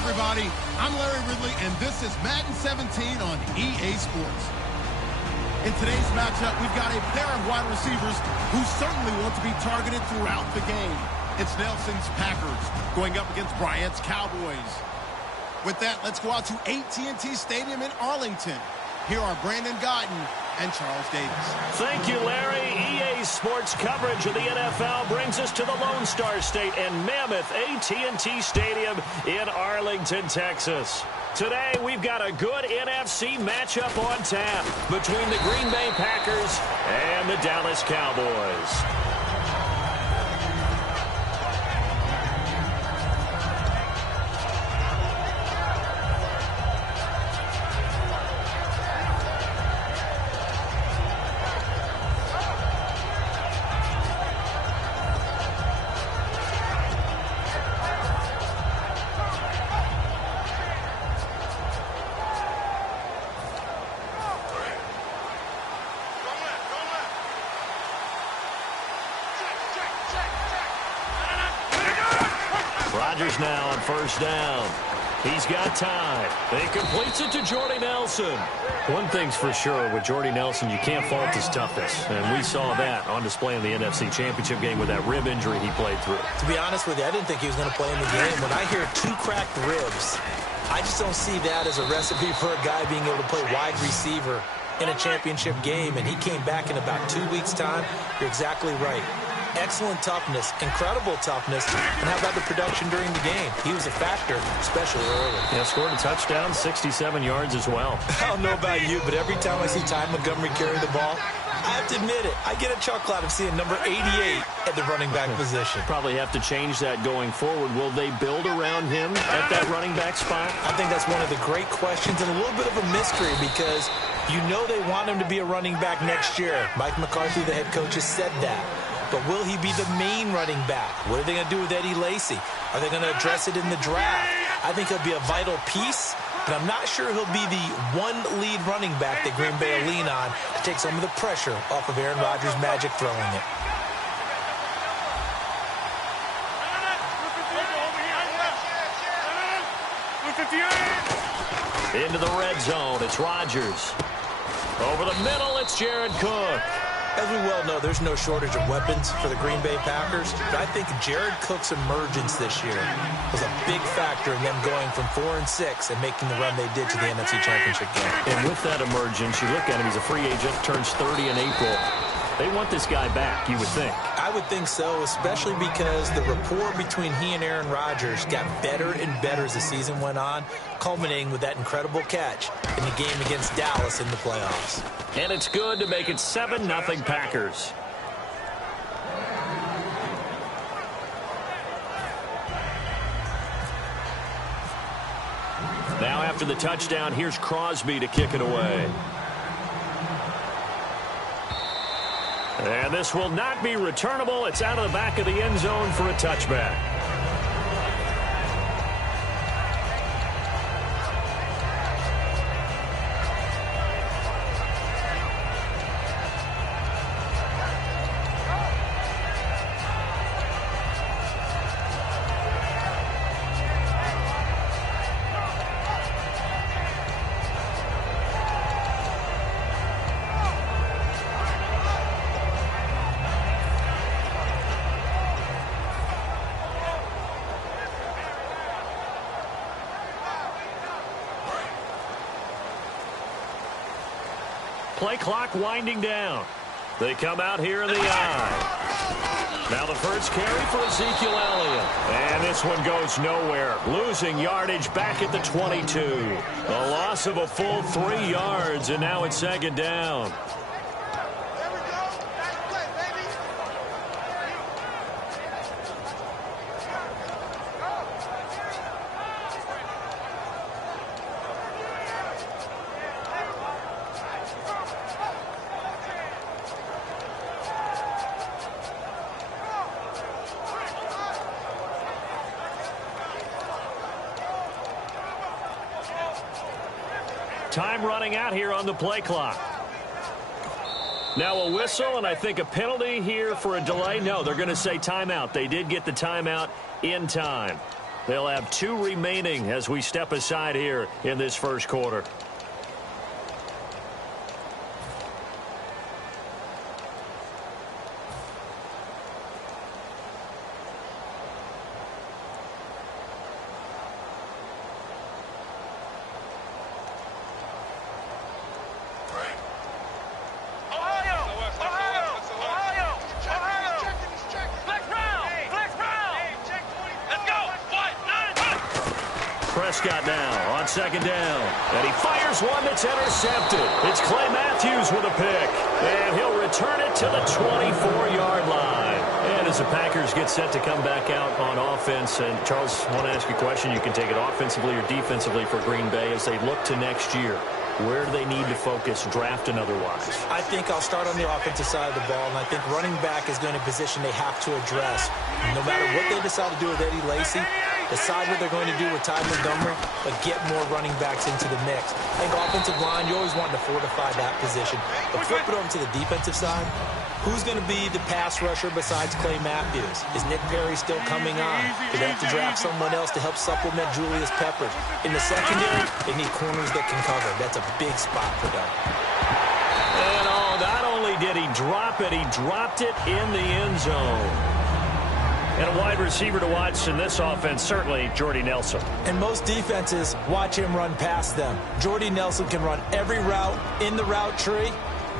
Everybody, I'm Larry Ridley, and this is Madden 17 on EA Sports. In today's matchup, we've got a pair of wide receivers who certainly want to be targeted throughout the game. It's Nelson's Packers going up against Bryant's Cowboys. With that, let's go out to AT&T Stadium in Arlington. Here are Brandon Guyton and Charles Davis. Thank you, Larry. EA Sports coverage of the NFL brings us to the Lone Star State and mammoth AT&T Stadium in Arlington, Texas. Today, we've got a good NFC matchup on tap between the Green Bay Packers and the Dallas Cowboys. Rodgers now on first down. He's got time. He completes it to Jordy Nelson. One thing's for sure, with Jordy Nelson, you can't fault his toughness. And we saw that on display in the NFC Championship game with that rib injury he played through. To be honest with you, I didn't think he was going to play in the game. When I hear 2 cracked ribs, I just don't see that as a recipe for a guy being able to play wide receiver in a championship game. And he came back in about 2 weeks' time. You're exactly right. Excellent toughness, incredible toughness, and how about the production during the game? He was a factor, especially early. Yeah, scored a touchdown, 67 yards as well. I don't know about you, but every time I see Ty Montgomery carry the ball, I have to admit it, I get a chuckle out of seeing number 88 at the running back position. Probably have to change that going forward. Will they build around him at that running back spot? I think that's one of the great questions and a little bit of a mystery because you know they want him to be a running back next year. Mike McCarthy, the head coach, has said that. But will he be the main running back? What are they going to do with Eddie Lacy? Are they going to address it in the draft? I think he'll be a vital piece, but I'm not sure he'll be the one lead running back that Green Bay will lean on to take some of the pressure off of Aaron Rodgers' magic throwing it. Into the red zone, it's Rodgers. Over the middle, it's Jared Cook. As we well know, there's no shortage of weapons for the Green Bay Packers, but I think Jared Cook's emergence this year was a big factor in them going from 4-6 and making the run they did to the NFC Championship game. And with that emergence, you look at him, he's a free agent, turns 30 in April. They want this guy back, you would think. I would think so, especially because the rapport between he and Aaron Rodgers got better and better as the season went on, culminating with that incredible catch in the game against Dallas in the playoffs. And it's good to make it 7-0 Packers. after the touchdown, here's Crosby to kick it away. And this will not be returnable. It's out of the back of the end zone for a touchback. Play clock winding down. They come out here in the I. Now the first carry for Ezekiel Elliott. And this one goes nowhere. Losing yardage back at the 22. A loss of a full 3 yards, and now it's second down. Time running out here on the play clock. Now a whistle and I think a penalty here for a delay. No, they're going to say timeout. They did get the timeout in time. They'll have 2 remaining as we step aside here in this first quarter. Prescott now on second down. And he fires one that's intercepted. It's Clay Matthews with a pick. And he'll return it to the 24-yard line. And as the Packers get set to come back out on offense, and Charles, I want to ask you a question. You can take it offensively or defensively for Green Bay as they look to next year. Where do they need to focus, draft and otherwise? I think I'll start on the offensive side of the ball, and I think running back is going to be a position they have to address. No matter what they decide to do with Eddie Lacy, decide what they're going to do with Ty Montgomery, but get more running backs into the mix. I think offensive line, you always want to fortify that position. But flip it over to the defensive side. Who's going to be the pass rusher besides Clay Matthews? Is Nick Perry still coming on? Do they have to draft someone else to help supplement Julius Peppers? In the secondary, they need corners that can cover. That's a big spot for them. And not only did he drop it, he dropped it in the end zone. And a wide receiver to watch in this offense, certainly Jordy Nelson. And most defenses watch him run past them. Jordy Nelson can run every route in the route tree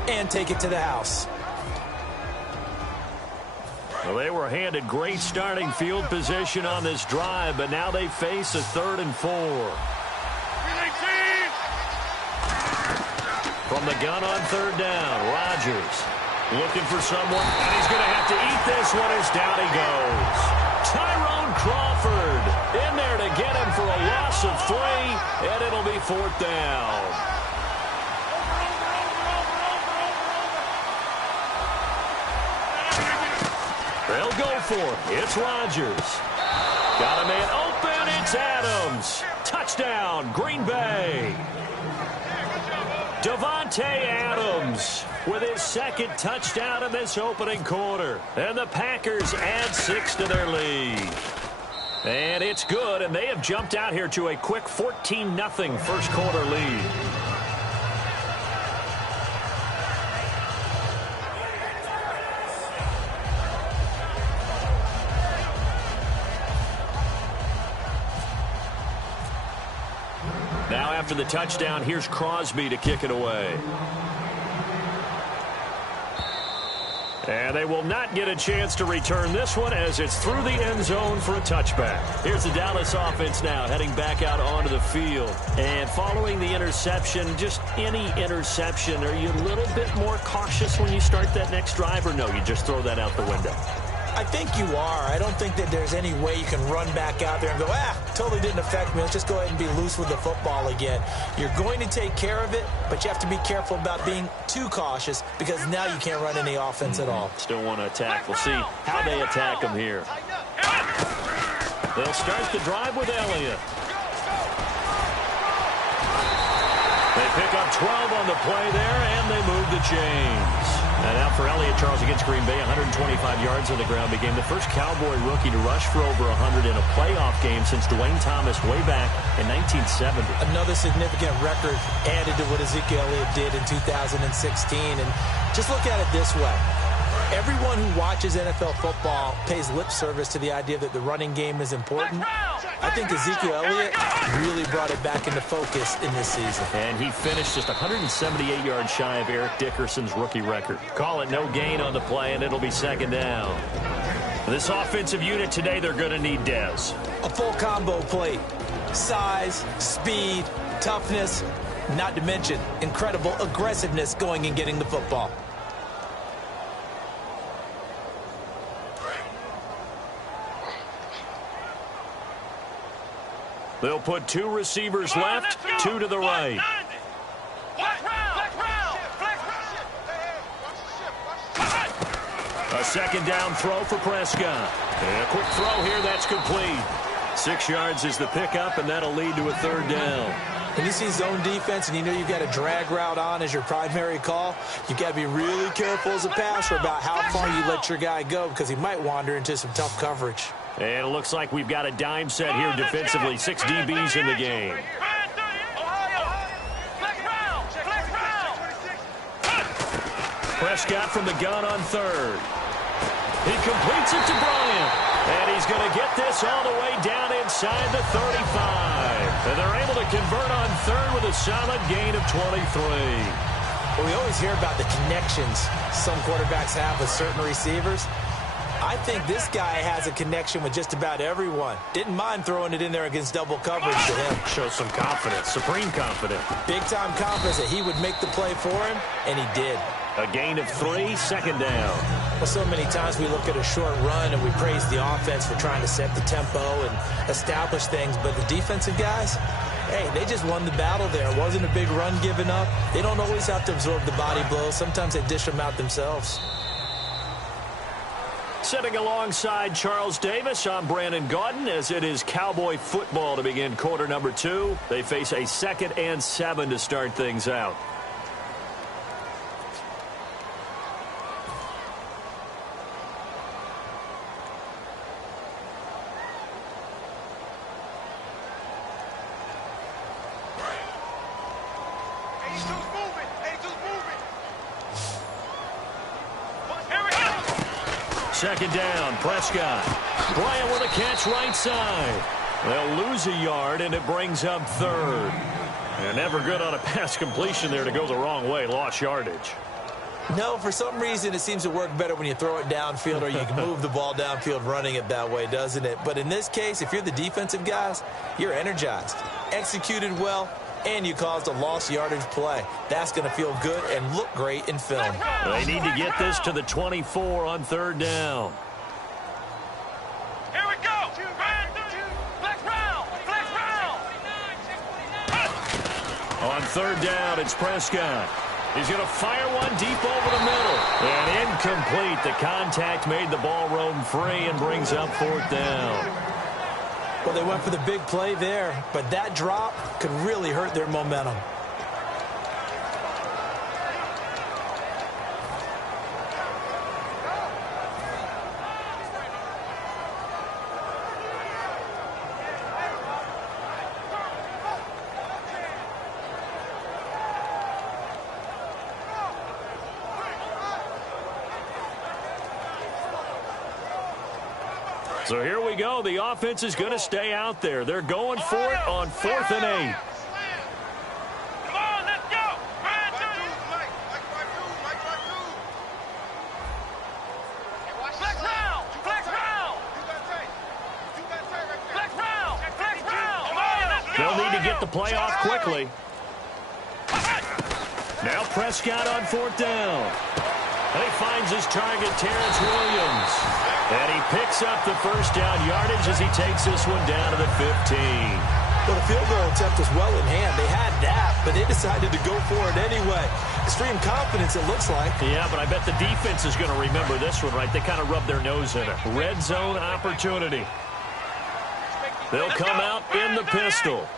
and take it to the house. Well, they were handed great starting field position on this drive, but now they face a 3rd and 4. From the gun on 3rd down, Rodgers looking for someone, and he's going to have to eat this one as down he goes. Tyrone Crawford in there to get him for a loss of 3, and it'll be 4th down. They'll go for it. It's Rodgers. Got a man open. It's Adams. Touchdown, Green Bay. Davante Adams with his 2nd touchdown in this opening quarter. And the Packers add 6 to their lead. And it's good, and they have jumped out here to a quick 14-0 first quarter lead. Now after the touchdown, here's Crosby to kick it away. And they will not get a chance to return this one as it's through the end zone for a touchback. Here's the Dallas offense now heading back out onto the field. And following the interception, just any interception, are you a little bit more cautious when you start that next drive, or no, you just throw that out the window? I think you are. I don't think that there's any way you can run back out there and go, totally didn't affect me. Let's just go ahead and be loose with the football again. You're going to take care of it, but you have to be careful about being too cautious because now you can't run any offense at all. Still want to attack. We'll see how they attack them here. They'll start the drive with Elliott. They pick up 12 on the play there, and they move the chains. And out for Elliott, Charles, against Green Bay, 125 yards on the ground. Became the first Cowboy rookie to rush for over 100 in a playoff game since Dwayne Thomas way back in 1970. Another significant record added to what Ezekiel Elliott did in 2016. And just look at it this way. Everyone who watches NFL football pays lip service to the idea that the running game is important. I think Ezekiel Elliott really brought it back into focus in this season. And he finished just 178 yards shy of Eric Dickerson's rookie record. Call it no gain on the play, and it'll be second down. This offensive unit today, they're going to need Dez. A full combo plate. Size, speed, toughness, not to mention incredible aggressiveness going and getting the football. They'll put two receivers left, two to the right. A second down throw for Prescott. And a quick throw here, that's complete. 6 yards is the pickup, and that'll lead to a third down. When you see zone defense and you know you've got a drag route on as your primary call, you've got to be really careful as a passer about how far you let your guy go because he might wander into some tough coverage. And it looks like we've got a dime set here defensively. 6 DBs in the game. Prescott from the gun on third. He completes it to Bryant. And he's going to get this all the way down inside the 35. And they're able to convert on third with a solid gain of 23. Well, we always hear about the connections some quarterbacks have with certain receivers. I think this guy has a connection with just about everyone. Didn't mind throwing it in there against double coverage to him. Shows some confidence, supreme confidence. Big-time confidence that he would make the play for him, and he did. A gain of 3, second down. Well, so many times we look at a short run and we praise the offense for trying to set the tempo and establish things, but the defensive guys, hey, they just won the battle there. It wasn't a big run given up. They don't always have to absorb the body blows. Sometimes they dish them out themselves. Sitting alongside Charles Davis, I'm Brandon Gaudin, as it is Cowboy football to begin quarter number 2. They face a 2nd and 7 to start things out. Second down, Prescott. Bryant with a catch right side. They'll lose a yard, and it brings up third. And never good on a pass completion there to go the wrong way. Lost yardage. No, for some reason, it seems to work better when you throw it downfield or you can move the ball downfield running it that way, doesn't it? But in this case, if you're the defensive guys, you're energized, executed well, and you caused a lost yardage play. That's going to feel good and look great in film. They need to get this to the 24 on third down. Here we go. Flex round. On third down, it's Prescott. He's going to fire one deep over the middle. And incomplete. The contact made the ball roam free and brings up fourth down. Well, they went for the big play there, but that drop could really hurt their momentum. So here we go. The offense is going to stay out there. They're going for it on 4th and 8. Come on, let's go. Flex round. Come on, let's go. They'll need to get the play off quickly. Now Prescott on 4th down. And he finds his target, Terrence Williams. And he picks up the first down yardage as he takes this one down to the 15. Well, the field goal attempt was well in hand. They had that, but they decided to go for it anyway. Extreme confidence, it looks like. Yeah, but I bet the defense is going to remember this one, right? They kind of rubbed their nose in it. Red zone opportunity. They'll come out in the pistol.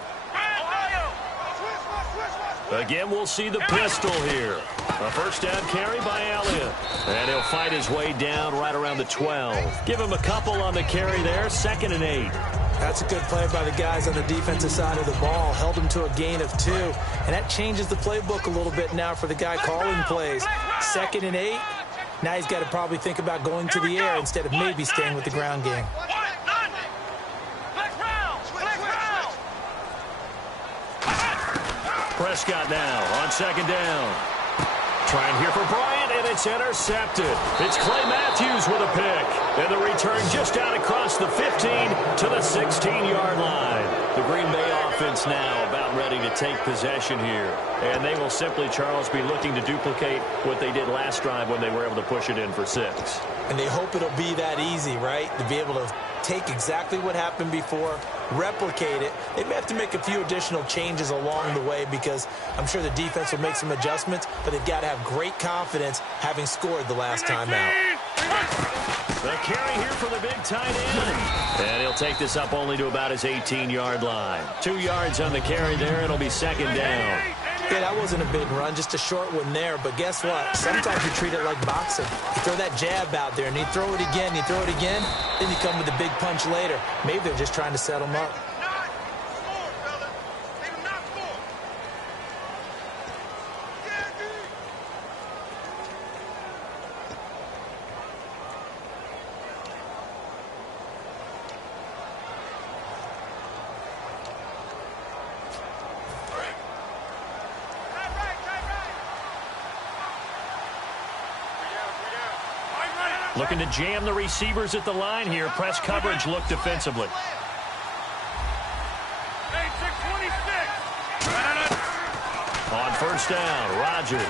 Again, we'll see the pistol here. A first down carry by Elliott. And he'll fight his way down right around the 12. Give him a couple on the carry there. 2nd and 8. That's a good play by the guys on the defensive side of the ball. Held him to a gain of 2. And that changes the playbook a little bit now for the guy calling plays. 2nd and 8. Now he's got to probably think about going to the air instead of maybe staying with the ground game. Prescott now on 2nd down. Trying here for Bryant, and it's intercepted. It's Clay Matthews with a pick. And the return just out across the 15 to the 16-yard line. The Green Bay offense now about ready to take possession here. And they will simply, Charles, be looking to duplicate what they did last drive when they were able to push it in for 6. And they hope it'll be that easy, right? To be able to take exactly what happened before, replicate it. They may have to make a few additional changes along the way because I'm sure the defense will make some adjustments, but they've got to have great confidence having scored the last time out. The carry here for the big tight end. And he'll take this up only to about his 18-yard line. 2 yards on the carry there. It'll be 2nd down. Yeah, that wasn't a big run, just a short one there. But guess what? Sometimes you treat it like boxing. You throw that jab out there, and you throw it again, then you come with a big punch later. Maybe they're just trying to set him up. Looking to jam the receivers at the line here. Press coverage look defensively. On 1st down, Rodgers.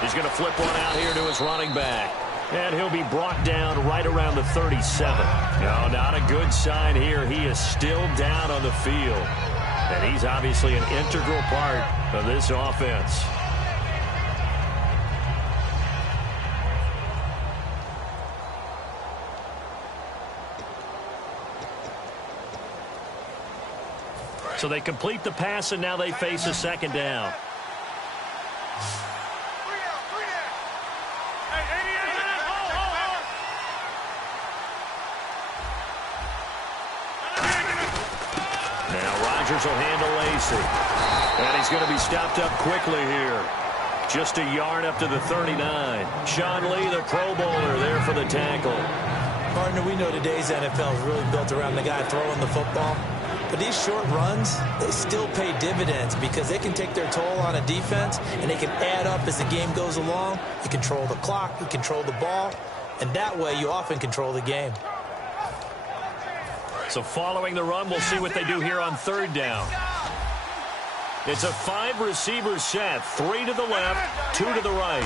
He's going to flip one out here to his running back. And he'll be brought down right around the 37. No, not a good sign here. He is still down on the field. And he's obviously an integral part of this offense. So they complete the pass, and now they face a 2nd down. Now Rodgers will handle Lacey. And he's going to be stopped up quickly here. Just a yard up to the 39. Sean Lee, the Pro Bowler, there for the tackle. Partner, we know today's NFL is really built around the guy throwing the football. But these short runs, they still pay dividends because they can take their toll on a defense and they can add up as the game goes along. You control the clock, you control the ball, and that way you often control the game. So following the run, we'll see what they do here on 3rd down. It's a 5-receiver set, 3 to the left, 2 to the right.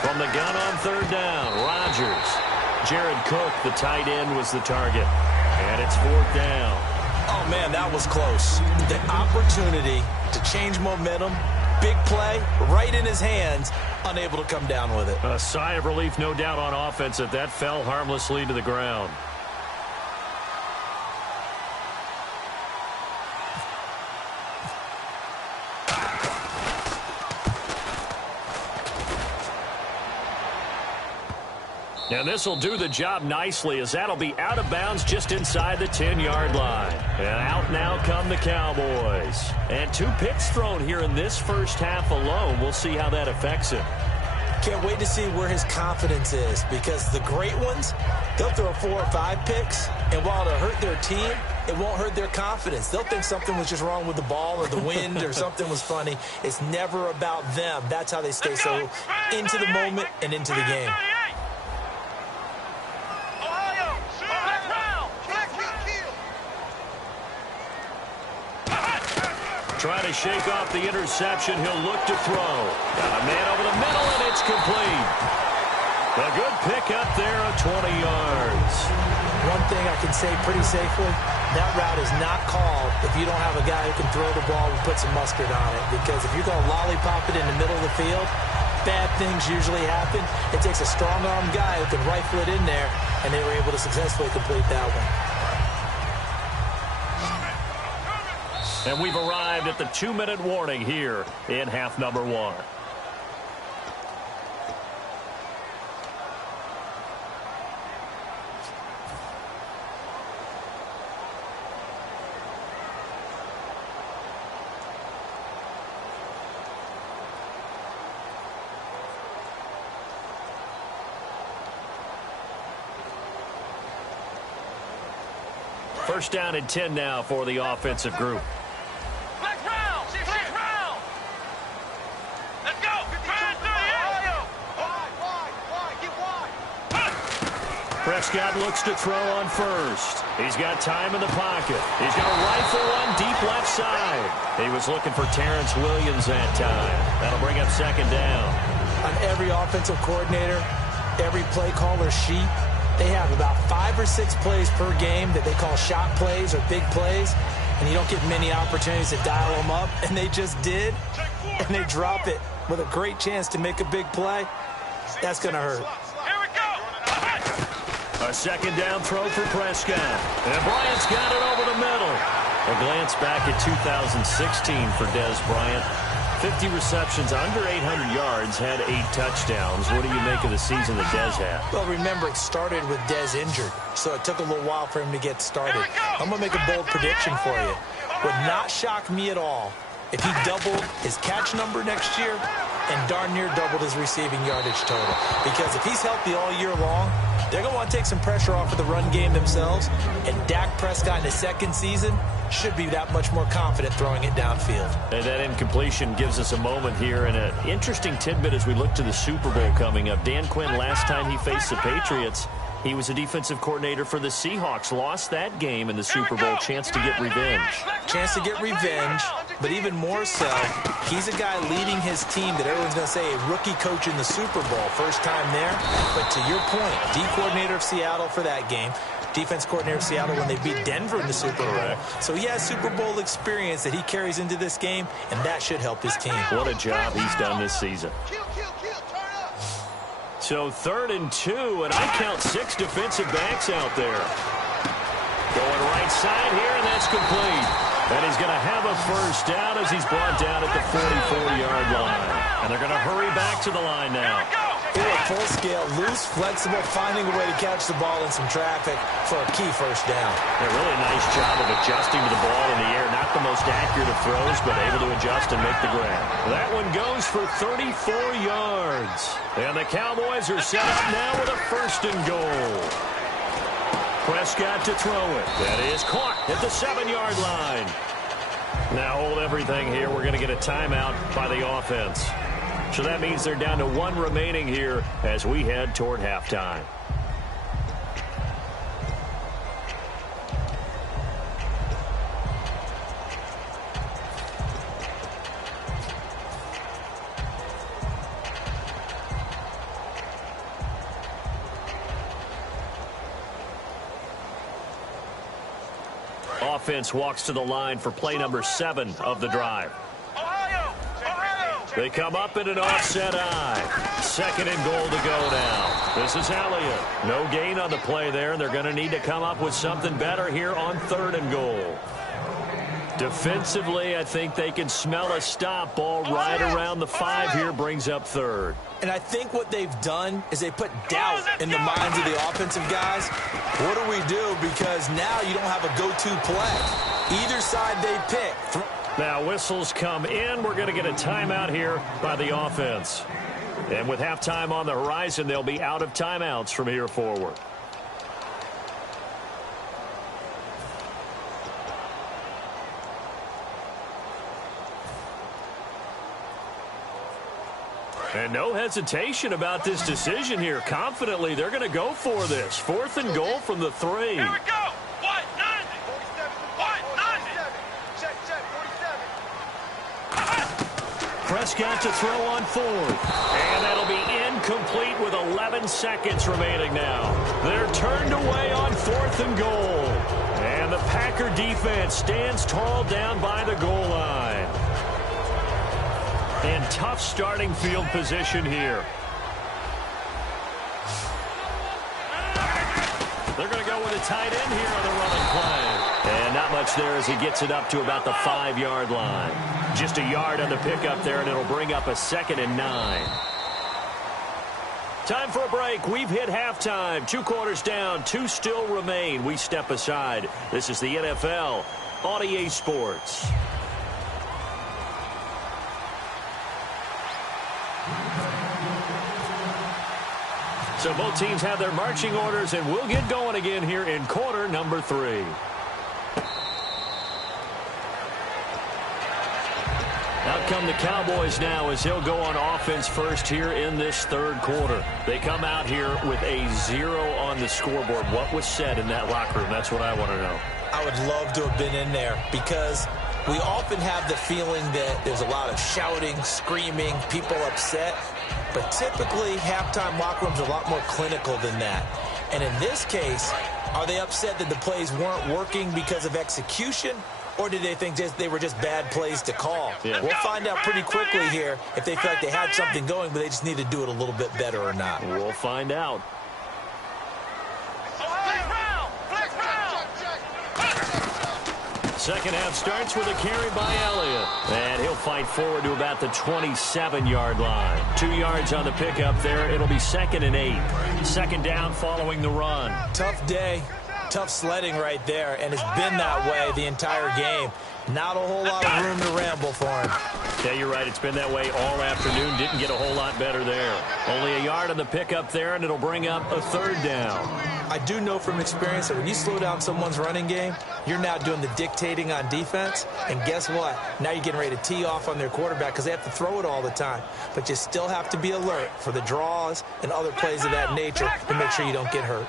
From the gun on 3rd down, Rodgers. Jared Cook, the tight end, was the target. And it's 4th down. Oh, man, that was close. The opportunity to change momentum, big play, right in his hands, unable to come down with it. A sigh of relief, no doubt, on offense that fell harmlessly to the ground. And this will do the job nicely as that'll be out of bounds just inside the 10-yard line. And out now come the Cowboys. And 2 picks thrown here in this first half alone. We'll see how that affects him. Can't wait to see where his confidence is because the great ones, they'll throw 4 or 5 picks, and while it'll hurt their team, it won't hurt their confidence. They'll think something was just wrong with the ball or the wind or something was funny. It's never about them. That's how they stay so into the moment and into the game. Trying to shake off the interception. He'll look to throw. Got a man over the middle, and it's complete. A good pick up there of 20 yards. One thing I can say pretty safely, that route is not called if you don't have a guy who can throw the ball and put some mustard on it. Because if you're going to lollipop it in the middle of the field, bad things usually happen. It takes a strong-arm guy who can rifle it in there, and they were able to successfully complete that one. And we've arrived at the 2-minute warning here in half number 1. First down and 10 now for the offensive group. Flex round. Flex round. Let's go. Turn through. Wide. Get wide. Prescott looks to throw on first. He's got time in the pocket. He's going to rifle one deep left side. He was looking for Terrence Williams that time. That'll bring up second down. On every offensive coordinator, every play caller sheet, they have about 5 or 6 plays per game that they call shot plays or big plays, and you don't get many opportunities to dial them up, and they just did, and they drop it with a great chance to make a big play. That's going to hurt. Here we go. A second down throw for Prescott. And Bryant's got it over the middle. A glance back at 2016 for Dez Bryant. 50 receptions, under 800 yards, had 8 touchdowns. What do you make of the season that Dez had? Well, remember, it started with Dez injured, so it took a little while for him to get started. I'm going to make a bold prediction for you. Would not shock me at all if he doubled his catch number next year and darn near doubled his receiving yardage total. Because if he's healthy all year long, they're going to want to take some pressure off of the run game themselves, and Dak Prescott in his second season should be that much more confident throwing it downfield. And that incompletion gives us a moment here and an interesting tidbit as we look to the Super Bowl coming up. Dan Quinn, last time he faced the Patriots, he was a defensive coordinator for the Seahawks. Lost that game in the Super Bowl. Chance to get revenge. Chance to get revenge, but even more so, he's a guy leading his team that everyone's going to say a rookie coach in the Super Bowl. First time there, but to your point, D coordinator of Seattle for that game. Defense coordinator of Seattle when they beat Denver in the Super Bowl. So he has Super Bowl experience that he carries into this game, and that should help his team. What a job he's done this season. So 3rd and 2, and I count 6 defensive backs out there. Going right side here, and that's complete. And he's going to have a first down as he's brought down at the 44-yard line. And they're going to hurry back to the line now. They were full scale, loose, flexible, finding a way to catch the ball in some traffic for a key first down. A really nice job of adjusting to the ball in the air. Not the most accurate of throws, but able to adjust and make the grab. That one goes for 34 yards. And the Cowboys are set up now with a 1st and goal. Prescott to throw it. That is caught at the 7-yard line. Now hold everything here. We're going to get a timeout by the offense. So that means they're down to 1 remaining here as we head toward halftime. Offense walks to the line for play number 7 of the drive. They come up in an offset eye. 2nd and goal to go now. This is Elliott. No gain on the play there, and they're going to need to come up with something better here on 3rd and goal. Defensively, I think they can smell a stop. Ball right around the 5 here, brings up 3rd. And I think what they've done is they put doubt in the minds of the offensive guys. What do we do? Because now you don't have a go-to play. Either side they pick. Now whistles come in. We're going to get a timeout here by the offense. And with halftime on the horizon, they'll be out of timeouts from here forward. And no hesitation about this decision here. Confidently, they're going to go for this. 4th and goal from the 3. Here we go. What? 90. 47. What? 90. Check. 47. Prescott to throw on fourth. And that'll be incomplete with 11 seconds remaining now. They're turned away on 4th and goal. And the Packer defense stands tall down by the goal line. And tough starting field position here. They're going to go with a tight end here on the running play. And not much there as he gets it up to about the 5-yard line. Just a yard on the pickup there, and it'll bring up a 2nd and 9. Time for a break. We've hit halftime. 2 quarters down. 2 still remain. We step aside. This is the NFL on EA Sports. So both teams have their marching orders, and we'll get going again here in quarter number 3. Out come the Cowboys now as they'll go on offense first here in this 3rd quarter. They come out here with a 0 on the scoreboard. What was said in that locker room? That's what I want to know. I would love to have been in there because we often have the feeling that there's a lot of shouting, screaming, people upset. But typically, halftime locker rooms are a lot more clinical than that. And in this case, are they upset that the plays weren't working because of execution? Or did they think they were just bad plays to call? Yeah. We'll find out pretty quickly here if they feel like they had something going, but they just need to do it a little bit better or not. We'll find out. Second half starts with a carry by Elliott. And he'll fight forward to about the 27-yard line. 2 yards on the pickup there. It'll be 2nd and 8. 2nd down following the run. Tough day. Tough sledding right there, and it's been that way the entire game. Not a whole lot of room to ramble for him. Yeah, you're right. It's been that way all afternoon. Didn't get a whole lot better there. Only a yard on the pickup there, and it'll bring up a 3rd down. I do know from experience that when you slow down someone's running game, you're now doing the dictating on defense. And guess what? Now you're getting ready to tee off on their quarterback because they have to throw it all the time. But you still have to be alert for the draws and other plays of that nature to make sure you don't get hurt.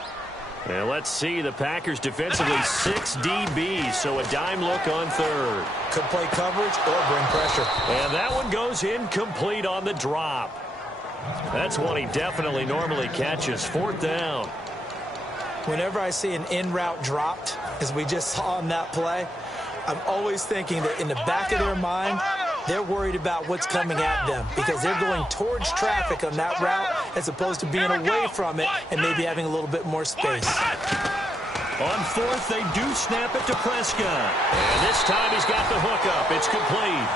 And let's see, the Packers defensively 6 DBs, so a dime look on 3rd. Could play coverage or bring pressure. And that one goes incomplete on the drop. That's one he definitely normally catches. 4th down. Whenever I see an in-route dropped, as we just saw on that play, I'm always thinking that in the back of their mind, they're worried about what's coming at them because they're going towards traffic on that route as opposed to being away from it and maybe having a little bit more space. On 4th, they do snap it to Prescott. And this time he's got the hook up. It's complete.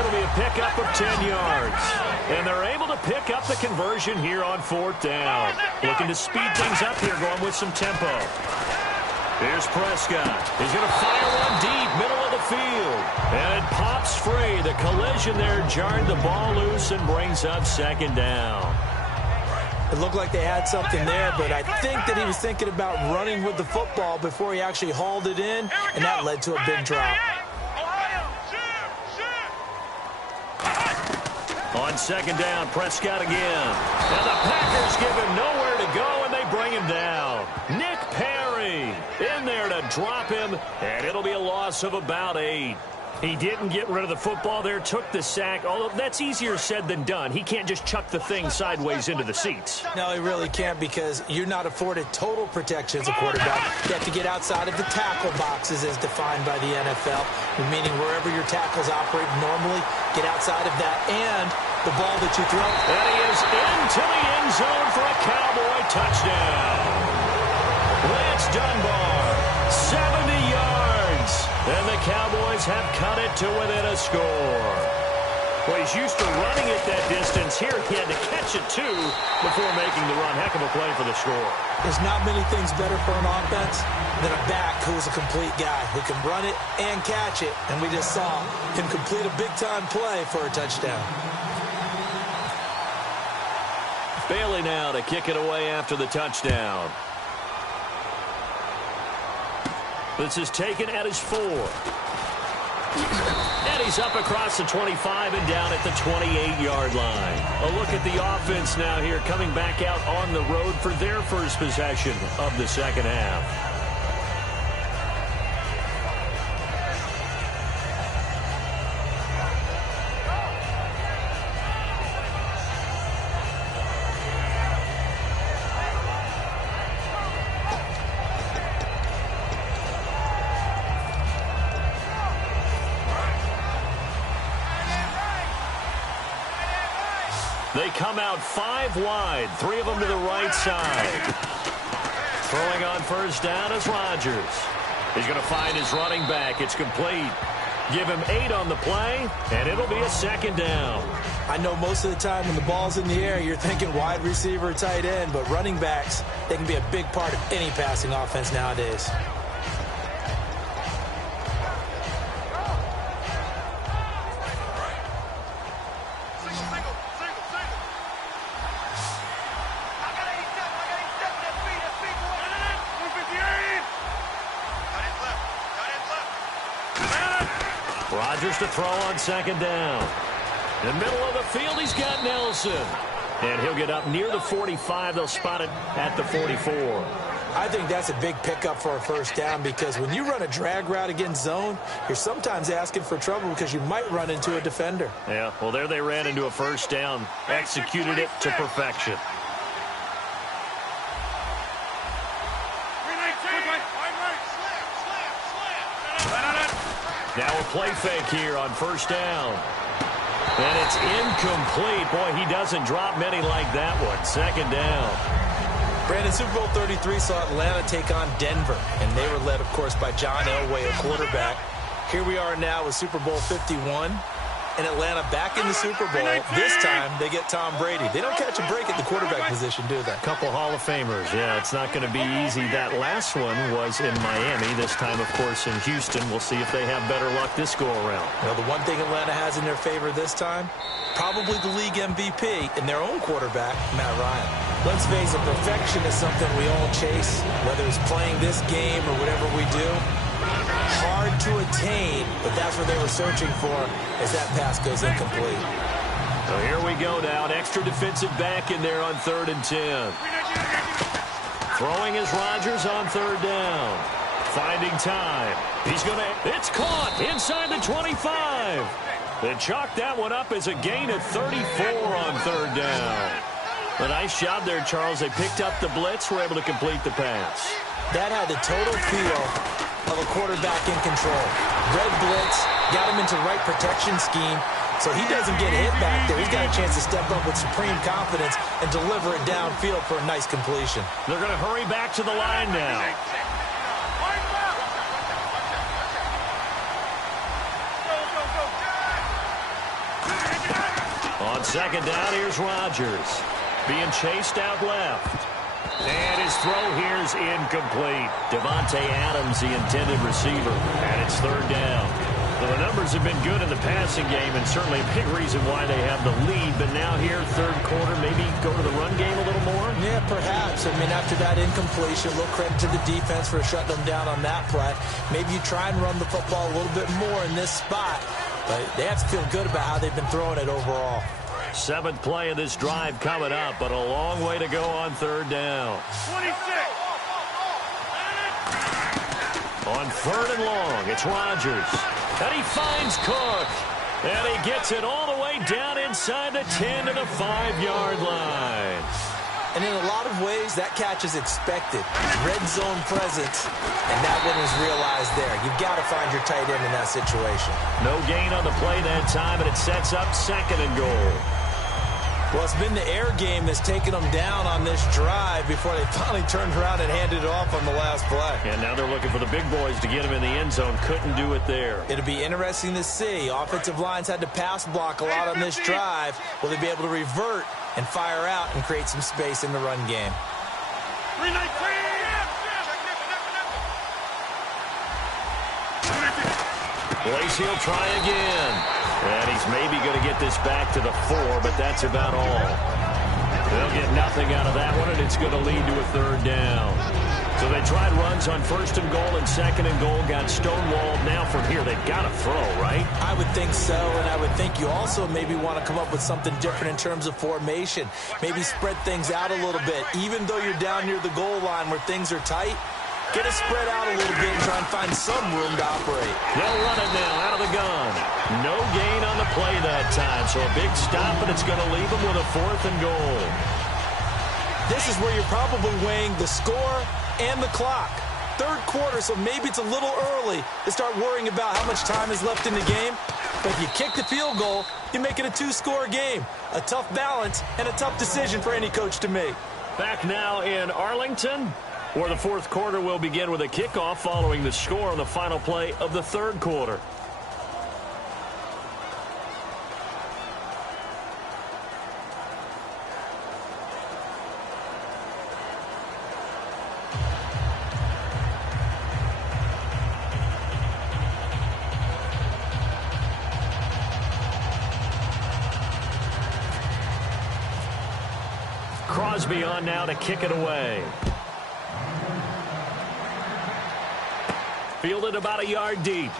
It'll be a pickup of 10 yards. And they're able to pick up the conversion here on 4th down. Looking to speed things up here, going with some tempo. Here's Prescott. He's going to fire one deep, middle of the field. And it pops free. The collision there jarred the ball loose and brings up 2nd down. It looked like they had something there, but I think that he was thinking about running with the football before he actually hauled it in, and that led to a big drop. On 2nd down, Prescott again. And the Packers give him nowhere to go, and they bring him down. Nick Perry in there to drop him, and it'll be a loss of about 8. He didn't get rid of the football there, took the sack, although that's easier said than done. He can't just chuck the thing sideways into the seats. No, he really can't because you're not afforded total protection as a quarterback. You have to get outside of the tackle boxes as defined by the NFL, meaning wherever your tackles operate normally, get outside of that, and the ball that you throw. And he is into the end zone for a Cowboy touchdown. Lance Dunbar, 70 yards. And the Cowboys have cut it to within a score. Well, he's used to running it that distance. Here he had to catch it, too, before making the run. Heck of a play for the score. There's not many things better for an offense than a back who is a complete guy who can run it and catch it. And we just saw him complete a big-time play for a touchdown. Bailey now to kick it away after the touchdown. This is taken at his 4. And he's up across the 25 and down at the 28-yard line. A look at the offense now here, coming back out on the road for their first possession of the 2nd half. They come out 5 wide, 3 of them to the right side. Throwing on first down is Rodgers. He's going to find his running back. It's complete. Give him 8 on the play, and it'll be a second down. I know most of the time when the ball's in the air, you're thinking wide receiver, tight end, but running backs, they can be a big part of any passing offense nowadays. Rodgers to throw on second down. In the middle of the field, he's got Nelson. And he'll get up near the 45. They'll spot it at the 44. I think that's a big pickup for a first down because when you run a drag route against zone, you're sometimes asking for trouble because you might run into a defender. Yeah, well, there they ran into a first down. Executed it to perfection. Now a play fake here on first down. And it's incomplete. Boy, he doesn't drop many like that one. Second down. Brandon, Super Bowl 33 saw Atlanta take on Denver, and they were led, of course, by John Elway, a quarterback. Here we are now with Super Bowl 51. And Atlanta back in the Super Bowl. This time, they get Tom Brady. They don't catch a break at the quarterback position, do they? Couple Hall of Famers. Yeah, it's not going to be easy. That last one was in Miami. This time, of course, in Houston. We'll see if they have better luck this go-around. Well, the one thing Atlanta has in their favor this time, probably the league MVP and their own quarterback, Matt Ryan. Let's face it, perfection is something we all chase, whether it's playing this game or whatever we do. Hard to attain, but that's what they were searching for as that pass goes incomplete. So here we go now. An extra defensive back in there on 3rd and 10. Throwing is Rodgers on 3rd down. Finding time. He's going to... It's caught inside the 25. They chalked that one up as a gain of 34 on 3rd down. A nice job there, Charles. They picked up the blitz, were able to complete the pass. That had the total feel of a quarterback in control. Red blitz, got him into the right protection scheme, so he doesn't get hit back there. He's got a chance to step up with supreme confidence and deliver it downfield for a nice completion. They're going to hurry back to the line now. On second down, here's Rodgers. Being chased out left. And his throw here is incomplete. Devontae Adams, the intended receiver, and it's 3rd down. Well, the numbers have been good in the passing game, and certainly a big reason why they have the lead. But now here, 3rd quarter, maybe go to the run game a little more? Yeah, perhaps. I mean, after that incompletion, a little credit to the defense for shutting them down on that play. Maybe you try and run the football a little bit more in this spot. But they have to feel good about how they've been throwing it overall. 7th play of this drive coming up, but a long way to go on 3rd down. 26. On 3rd and long, it's Rodgers. And he finds Cook. And he gets it all the way down inside the 10 to the 5-yard line. And in a lot of ways, that catch is expected. Red zone presence, and that one was realized there. You've got to find your tight end in that situation. No gain on the play that time, and it sets up 2nd and goal. Well, it's been the air game that's taken them down on this drive before they finally turned around and handed it off on the last play. And now they're looking for the big boys to get him in the end zone. Couldn't do it there. It'll be interesting to see. Offensive lines had to pass block a lot on this drive. Will they be able to revert and fire out and create some space in the run game? Lacey will try again. And he's maybe going to get this back to the 4, but that's about all. They'll get nothing out of that one, and it's going to lead to a 3rd down. So they tried runs on 1st and goal and 2nd and goal, got stonewalled. Now from here, they've got to throw, right? I would think so, and I would think you also maybe want to come up with something different in terms of formation. Maybe spread things out a little bit. Even though you're down near the goal line where things are tight, get it spread out a little bit and try and find some room to operate. They'll run it now out of the gun. No gain on the play that time, so a big stop, and it's going to leave them with a 4th and goal. This is where you're probably weighing the score and the clock. 3rd quarter, so maybe it's a little early to start worrying about how much time is left in the game. But if you kick the field goal, you make it a 2-score game. A tough balance and a tough decision for any coach to make. Back now in Arlington, where the fourth quarter will begin with a kickoff following the score on the final play of the third quarter. Crosby on now to kick it away. Fielded about a yard deep.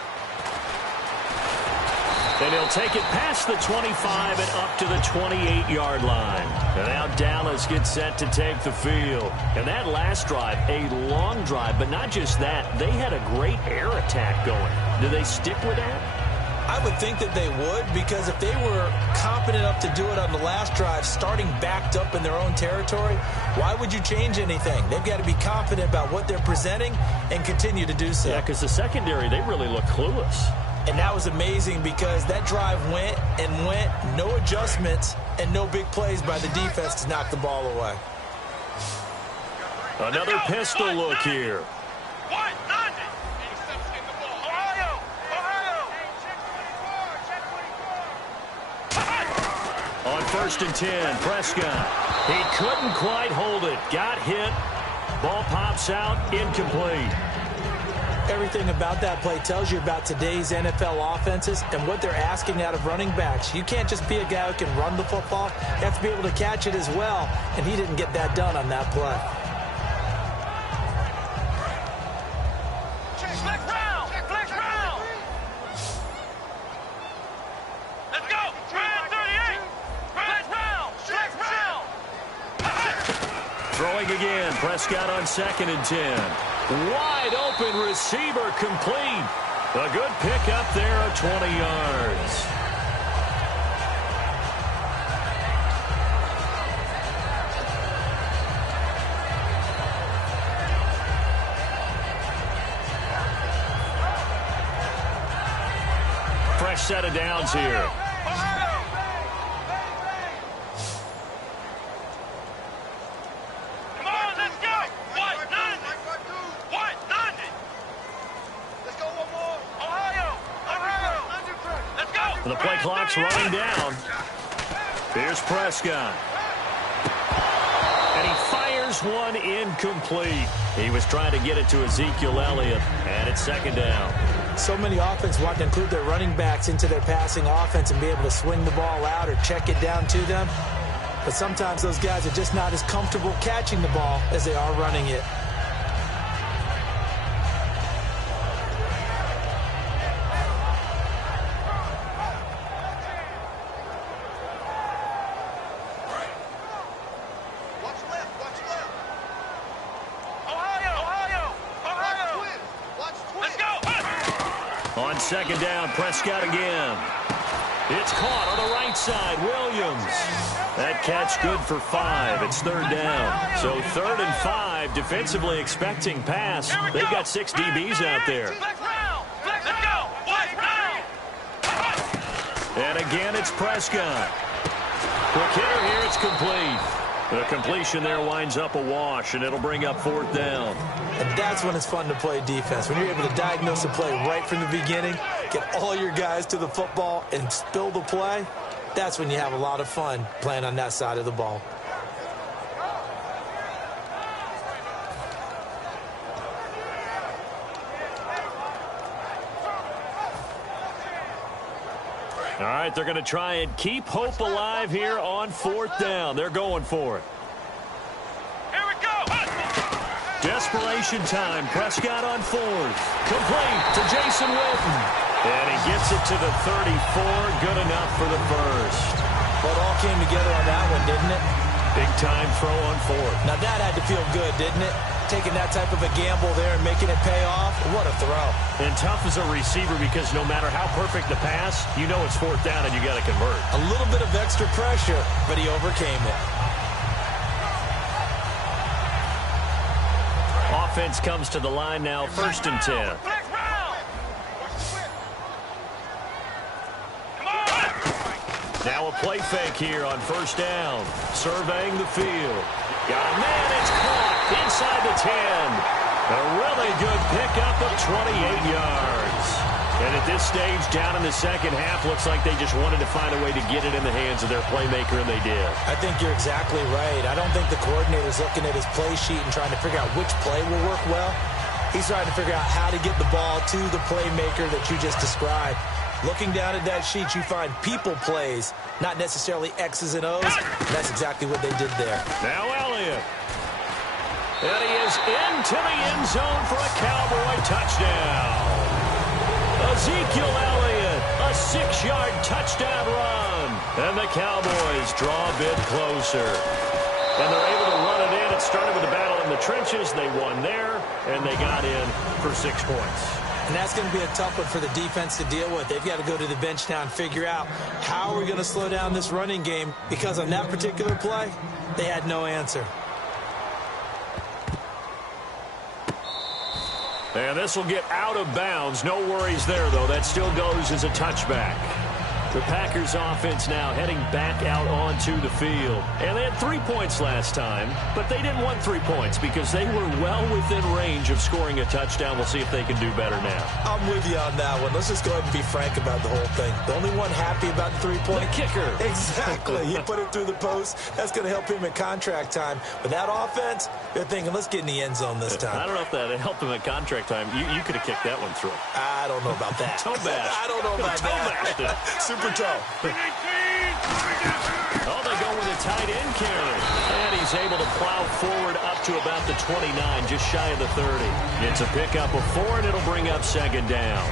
And he'll take it past the 25 and up to the 28-yard line. And now Dallas gets set to take the field. And that last drive, a long drive, but not just that. They had a great air attack going. Do they stick with that? I would think that they would, because if they were confident enough to do it on the last drive, starting backed up in their own territory, why would you change anything? They've got to be confident about what they're presenting and continue to do so. Yeah, because the secondary, they really look clueless. And that was amazing because that drive went and went, no adjustments, and no big plays by the defense to knock the ball away. Another pistol look here. On 1st and 10, Prescott. He couldn't quite hold it. Got hit. Ball pops out. Incomplete. Everything about that play tells you about today's NFL offenses and what they're asking out of running backs. You can't just be a guy who can run the football. You have to be able to catch it as well, and he didn't get that done on that play. Throwing again, Prescott on 2nd and 10. Wide open receiver complete. A good pick up there of 20 yards. Fresh set of downs here. The play clock's running down. Here's Prescott. And he fires one incomplete. He was trying to get it to Ezekiel Elliott, and it's 2nd down. So many offenses want to include their running backs into their passing offense and be able to swing the ball out or check it down to them. But sometimes those guys are just not as comfortable catching the ball as they are running it. On 2nd down, Prescott again. It's caught on the right side, Williams. That catch good for 5. It's 3rd down. So 3rd and 5, defensively expecting pass. They've got 6 DBs out there. And again, it's Prescott. Quick hitter here, it's complete. The completion there winds up a wash, and it'll bring up 4th down. And that's when it's fun to play defense. When you're able to diagnose a play right from the beginning, get all your guys to the football, and spill the play, that's when you have a lot of fun playing on that side of the ball. All right, they're going to try and keep hope alive here on 4th down. They're going for it. Here we go. Desperation time. Prescott on 4th. Complete to Jason Witten. And he gets it to the 34. Good enough for the first. Well, it all came together on that one, didn't it? Big time throw on 4th. Now that had to feel good, didn't it? Taking that type of a gamble there and making it pay off. What a throw. And tough as a receiver because no matter how perfect the pass, you know it's 4th down and you got to convert. A little bit of extra pressure, but he overcame it. Offense comes to the line now, 1st and 10. Now a play fake here on first down. Surveying the field. Got a man, it's caught inside the 10. A really good pickup of 28 yards. And at this stage, down in the second half, looks like they just wanted to find a way to get it in the hands of their playmaker, and they did. I think you're exactly right. I don't think the coordinator's looking at his play sheet and trying to figure out which play will work well. He's trying to figure out how to get the ball to the playmaker that you just described. Looking down at that sheet, you find people plays, not necessarily X's and O's. And that's exactly what they did there. Now Elliott. And he is into the end zone for a Cowboy touchdown. Ezekiel Elliott, a 6-yard touchdown run. And the Cowboys draw a bit closer. And they're able to run it in. It started with a battle in the trenches. They won there, and they got in for 6 points. And that's going to be a tough one for the defense to deal with. They've got to go to the bench now and figure out how are we going to slow down this running game, because on that particular play, they had no answer. And this will get out of bounds. No worries there, though. That still goes as a touchback. The Packers offense now heading back out onto the field. And they had 3 points last time, but they didn't want 3 points because they were well within range of scoring a touchdown. We'll see if they can do better now. I'm with you on that one. Let's just go ahead and be frank about the whole thing. The only one happy about the 3-point. The kicker. Exactly. He put it through the post. That's going to help him in contract time. But that offense, they're thinking, let's get in the end zone this time. I don't know if that helped him at contract time. You could have kicked that one through. I don't know about that. Toe bash. I don't know about that. Super toe. Oh, they go with a tight end carry. And he's able to plow forward up to about the 29, just shy of the 30. It's a pickup of 4, and it'll bring up second down.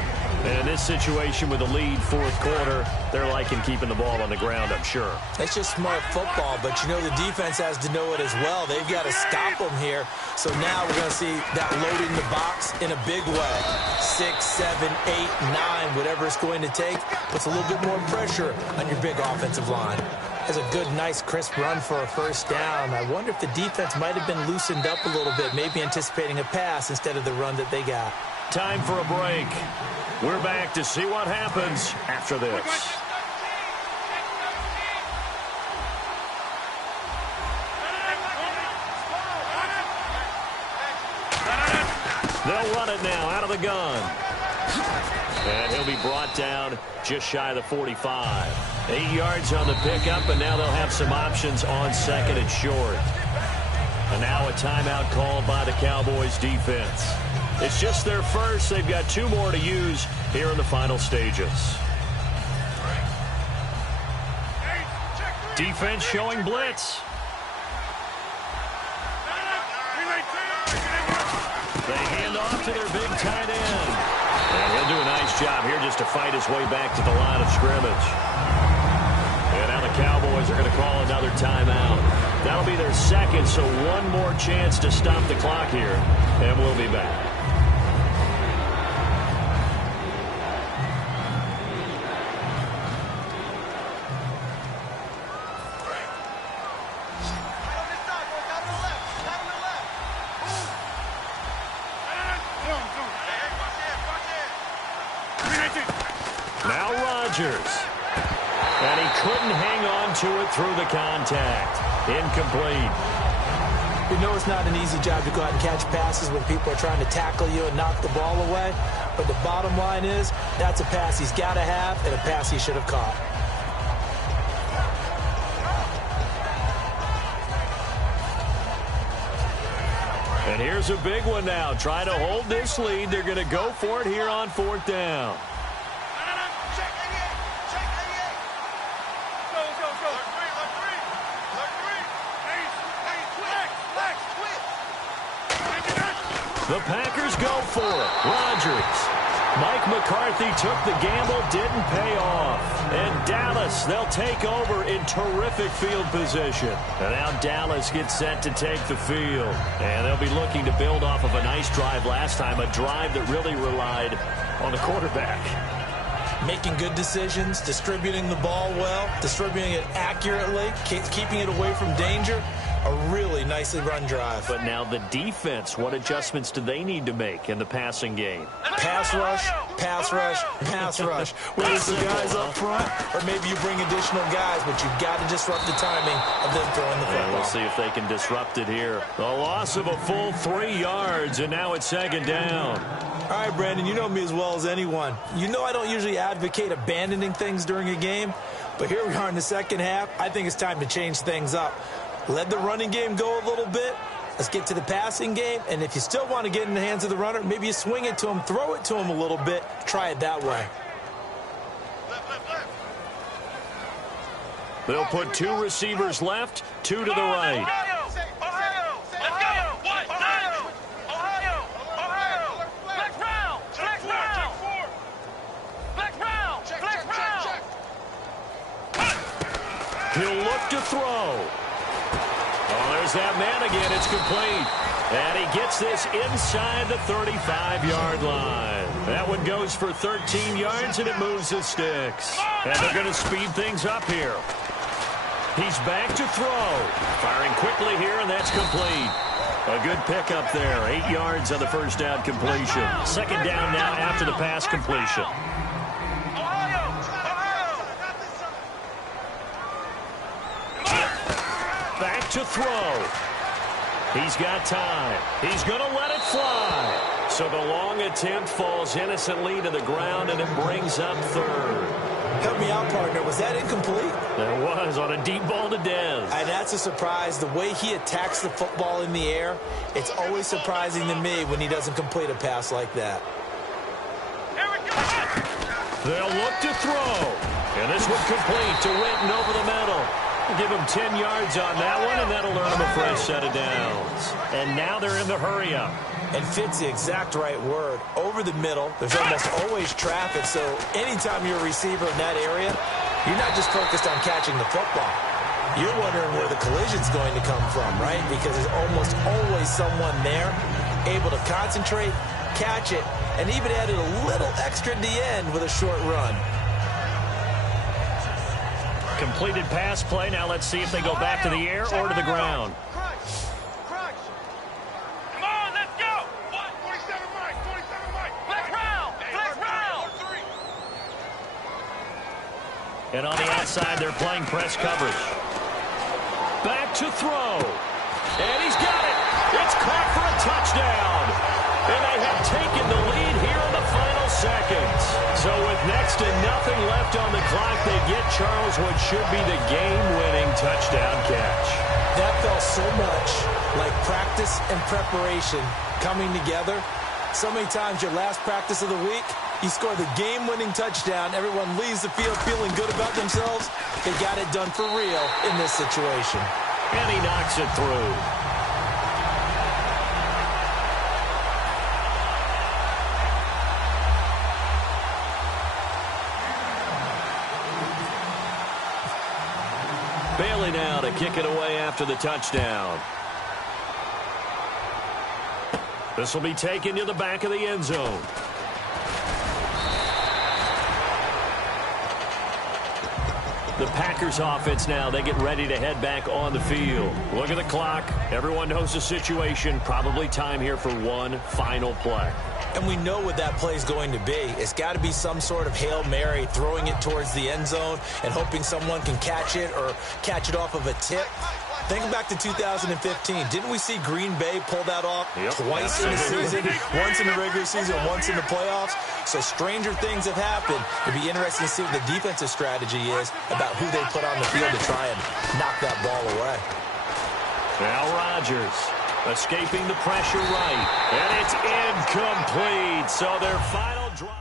And in this situation with the lead fourth quarter, they're liking keeping the ball on the ground, I'm sure. It's just smart football, but you know the defense has to know it as well. They've got to stop them here. So now we're going to see that loading the box in a big way. 6, 7, 8, 9, whatever it's going to take, puts a little bit more pressure on your big offensive line. Has a good, nice, crisp run for a first down. I wonder if the defense might have been loosened up a little bit, maybe anticipating a pass instead of the run that they got. Time for a break. We're back to see what happens after this. They'll run it now out of the gun. And he'll be brought down just shy of the 45. 8 yards on the pickup, and now they'll have some options on second and short. And now a timeout called by the Cowboys defense. It's just their first. They've got 2 more to use here in the final stages. Defense showing blitz. They hand off to their big tight end. And he'll do a nice job here just to fight his way back to the line of scrimmage. And now the Cowboys are going to call another timeout. That'll be their second, so one more chance to stop the clock here. And we'll be back. And he couldn't hang on to it through the contact. Incomplete. You know it's not an easy job to go out and catch passes when people are trying to tackle you and knock the ball away. But the bottom line is, that's a pass he's got to have and a pass he should have caught. And here's a big one now. Trying to hold this lead. They're going to go for it here on fourth down. The Packers go for it. Rodgers. Mike McCarthy took the gamble, didn't pay off. And Dallas, they'll take over in terrific field position. And now Dallas gets set to take the field. And they'll be looking to build off of a nice drive last time, a drive that really relied on the quarterback. Making good decisions, distributing the ball well, distributing it accurately, keeping it away from danger. A really nicely run drive. But now the defense, what adjustments do they need to make in the passing game? Pass rush, pass rush, pass rush. Whether it's the guys up front or maybe you bring additional guys, but you've got to disrupt the timing of them throwing the football. And we'll see if they can disrupt it here. A loss of a full 3 yards, and now it's second down. All right, Brandon, you know me as well as anyone. You know I don't usually advocate abandoning things during a game, but here we are in the second half. I think it's time to change things up. Let the running game go a little bit. Let's get to the passing game, and if you still want to get in the hands of the runner, maybe you swing it to him, throw it to him a little bit, try it that way. They'll put 2 receivers left, 2 to the right. He'll look to throw. Oh, there's that man again. It's complete. And he gets this inside the 35-yard line. That one goes for 13 yards, and it moves the sticks. And they're going to speed things up here. He's back to throw. Firing quickly here, and that's complete. A good pickup there. 8 yards on the first down completion. Second down now after the pass completion. Back to throw. He's got time. He's going to let it fly. So the long attempt falls innocently to the ground, and it brings up third. Help me out, partner. Was that incomplete? That was on a deep ball to Dez. And that's a surprise. The way he attacks the football in the air, it's always surprising to me when he doesn't complete a pass like that. They'll look to throw. And this one complete to Winton over the middle. Give him 10 yards on that one, and that'll earn him a fresh set of downs. And now they're in the hurry-up. And fits the exact right word. Over the middle, there's almost always traffic, so anytime you're a receiver in that area, you're not just focused on catching the football. You're wondering where the collision's going to come from, right? Because there's almost always someone there able to concentrate, catch it, and even added a little extra at the end with a short run. Completed pass play. Now let's see if they go back to the air or to the ground. Come on, let's go. 47 Mike, 47 Mike. Flex round, flex round. And on the outside, they're playing press coverage. Back to throw. And he's got it. It's caught for a touchdown. And they have taken the lead here in the final seconds. So with next to nothing left on the clock, they get Charles what should be the game-winning touchdown catch. That felt so much like practice and preparation coming together. So many times your last practice of the week, you score the game-winning touchdown. Everyone leaves the field feeling good about themselves. They got it done for real in this situation. And he knocks it through. Bailey now to kick it away after the touchdown. This will be taken to the back of the end zone. The Packers offense now, they get ready to head back on the field. Look at the clock. Everyone knows the situation. Probably time here for one final play. And we know what that play is going to be. It's got to be some sort of Hail Mary, throwing it towards the end zone and hoping someone can catch it or catch it off of a tip. Think back to 2015. Didn't we see Green Bay pull that off twice in the season? Once in the regular season, once in the playoffs. So stranger things have happened. It'd be interesting to see what the defensive strategy is about who they put on the field to try and knock that ball away. Now Rodgers escaping the pressure right. And it's incomplete. So their final drive.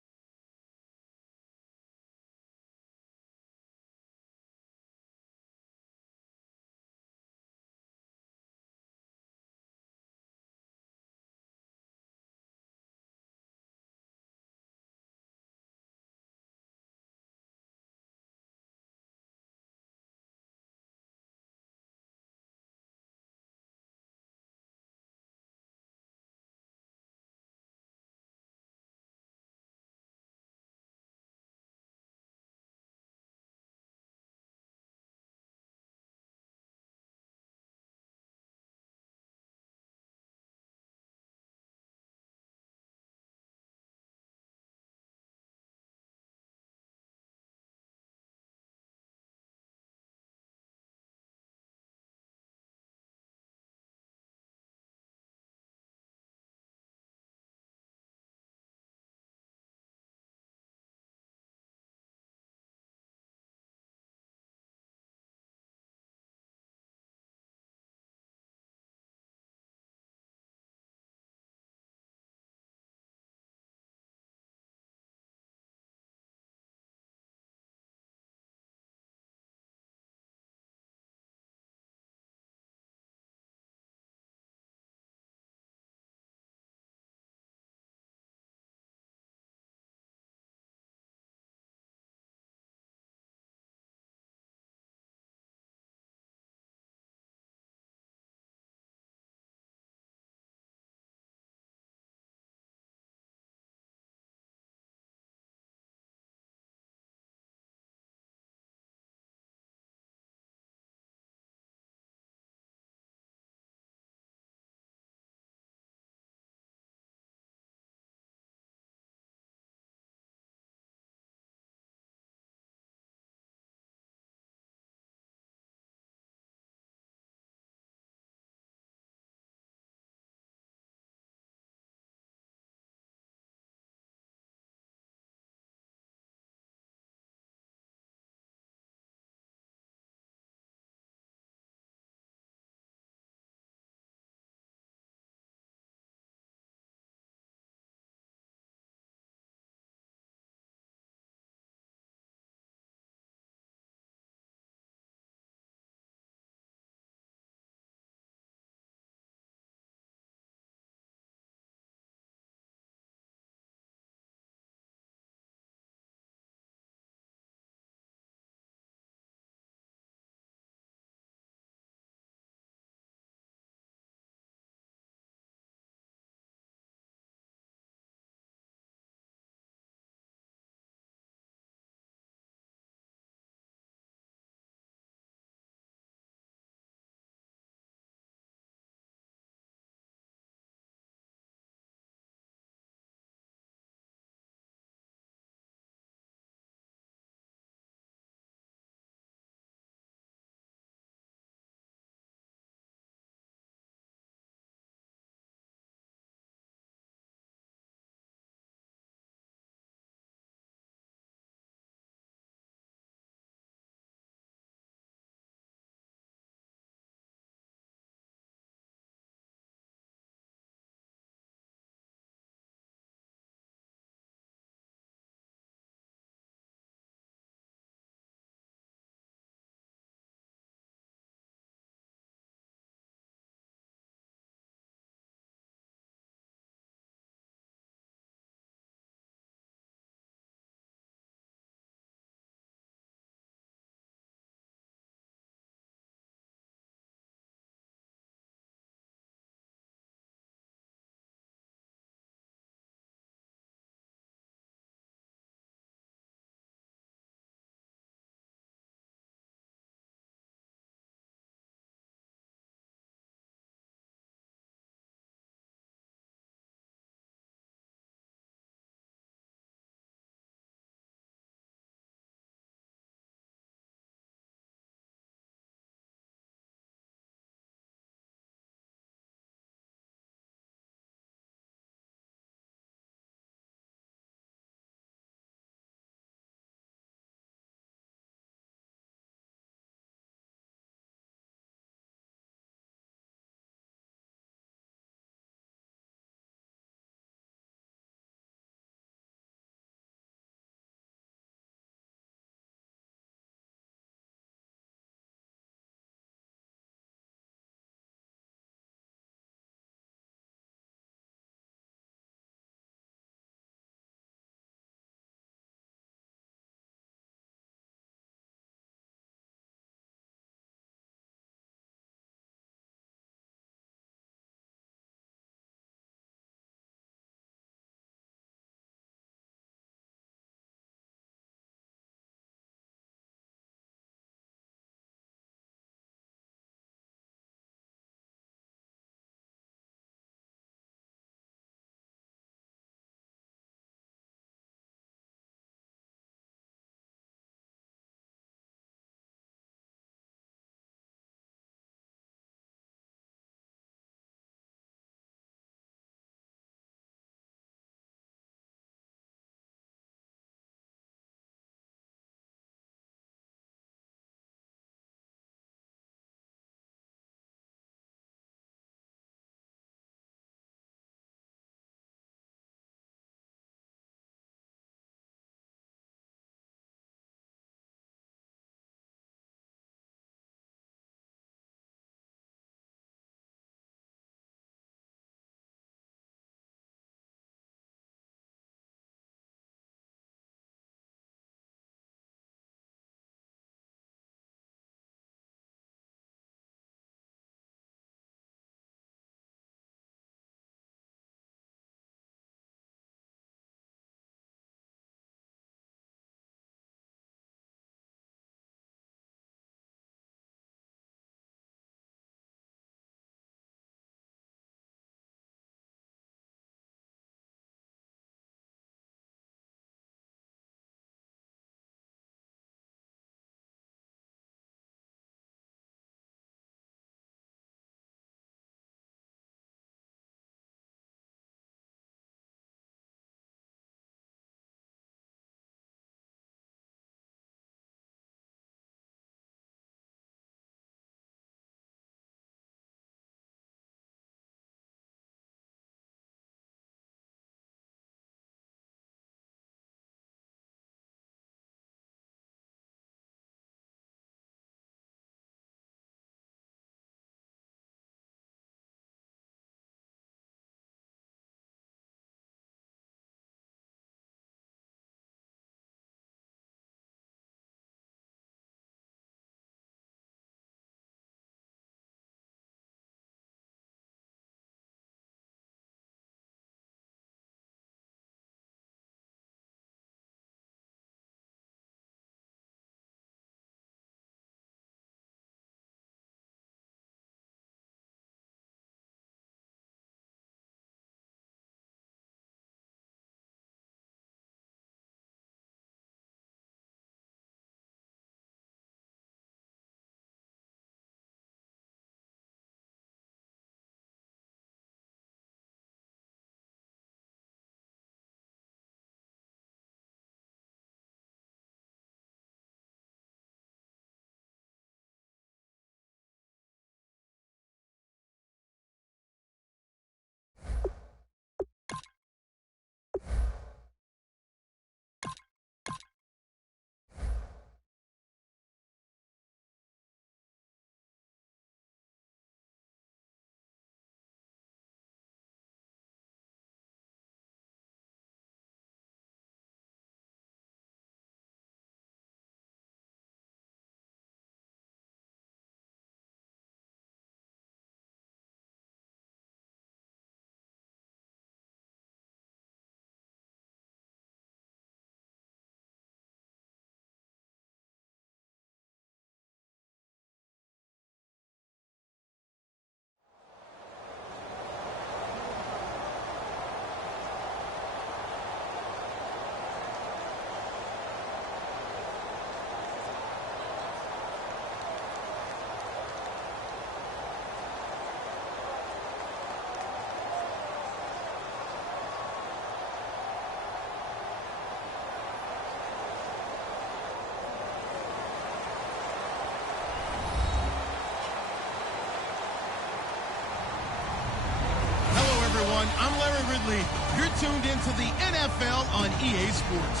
everyone. I'm Larry Ridley. You're tuned into the NFL on EA Sports.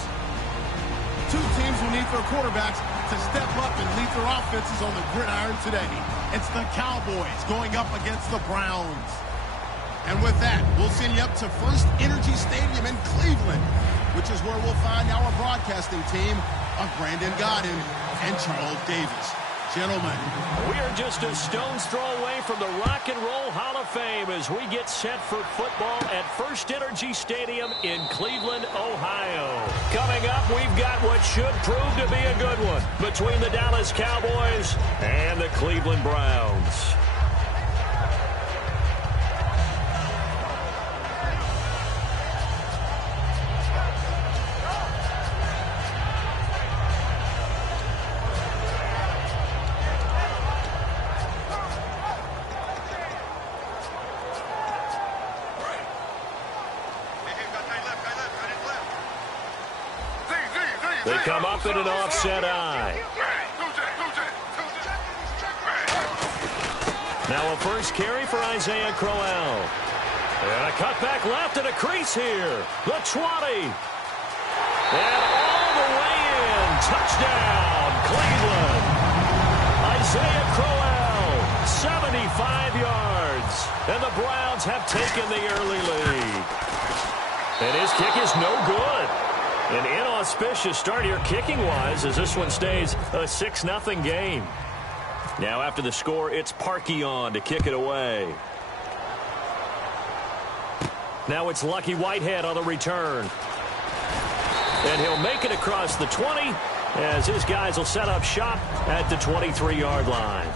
Two teams will need their quarterbacks to step up and lead their offenses on the gridiron today. It's the Cowboys going up against the Browns. And with that, we'll send you up to First Energy Stadium in Cleveland, which is where we'll find our broadcasting team of Brandon Godden and Charles Davis. Gentlemen, we are just a stone's throw away from the Rock and Roll Hall of Fame as we get set for football at First Energy Stadium in Cleveland, Ohio. Coming up, we've got what should prove to be a good one between the Dallas Cowboys and the Cleveland Browns. They come up in an offset eye. Now a first carry for Isaiah Crowell. And a cutback left and a crease here. The 20. And all the way in. Touchdown, Cleveland. Isaiah Crowell, 75 yards. And the Browns have taken the early lead. And his kick is no good. An inauspicious start here kicking-wise as this one stays a 6-0 game. Now after the score, it's Parkey on to kick it away. Now it's Lucky Whitehead on the return. And he'll make it across the 20 as his guys will set up shop at the 23-yard line.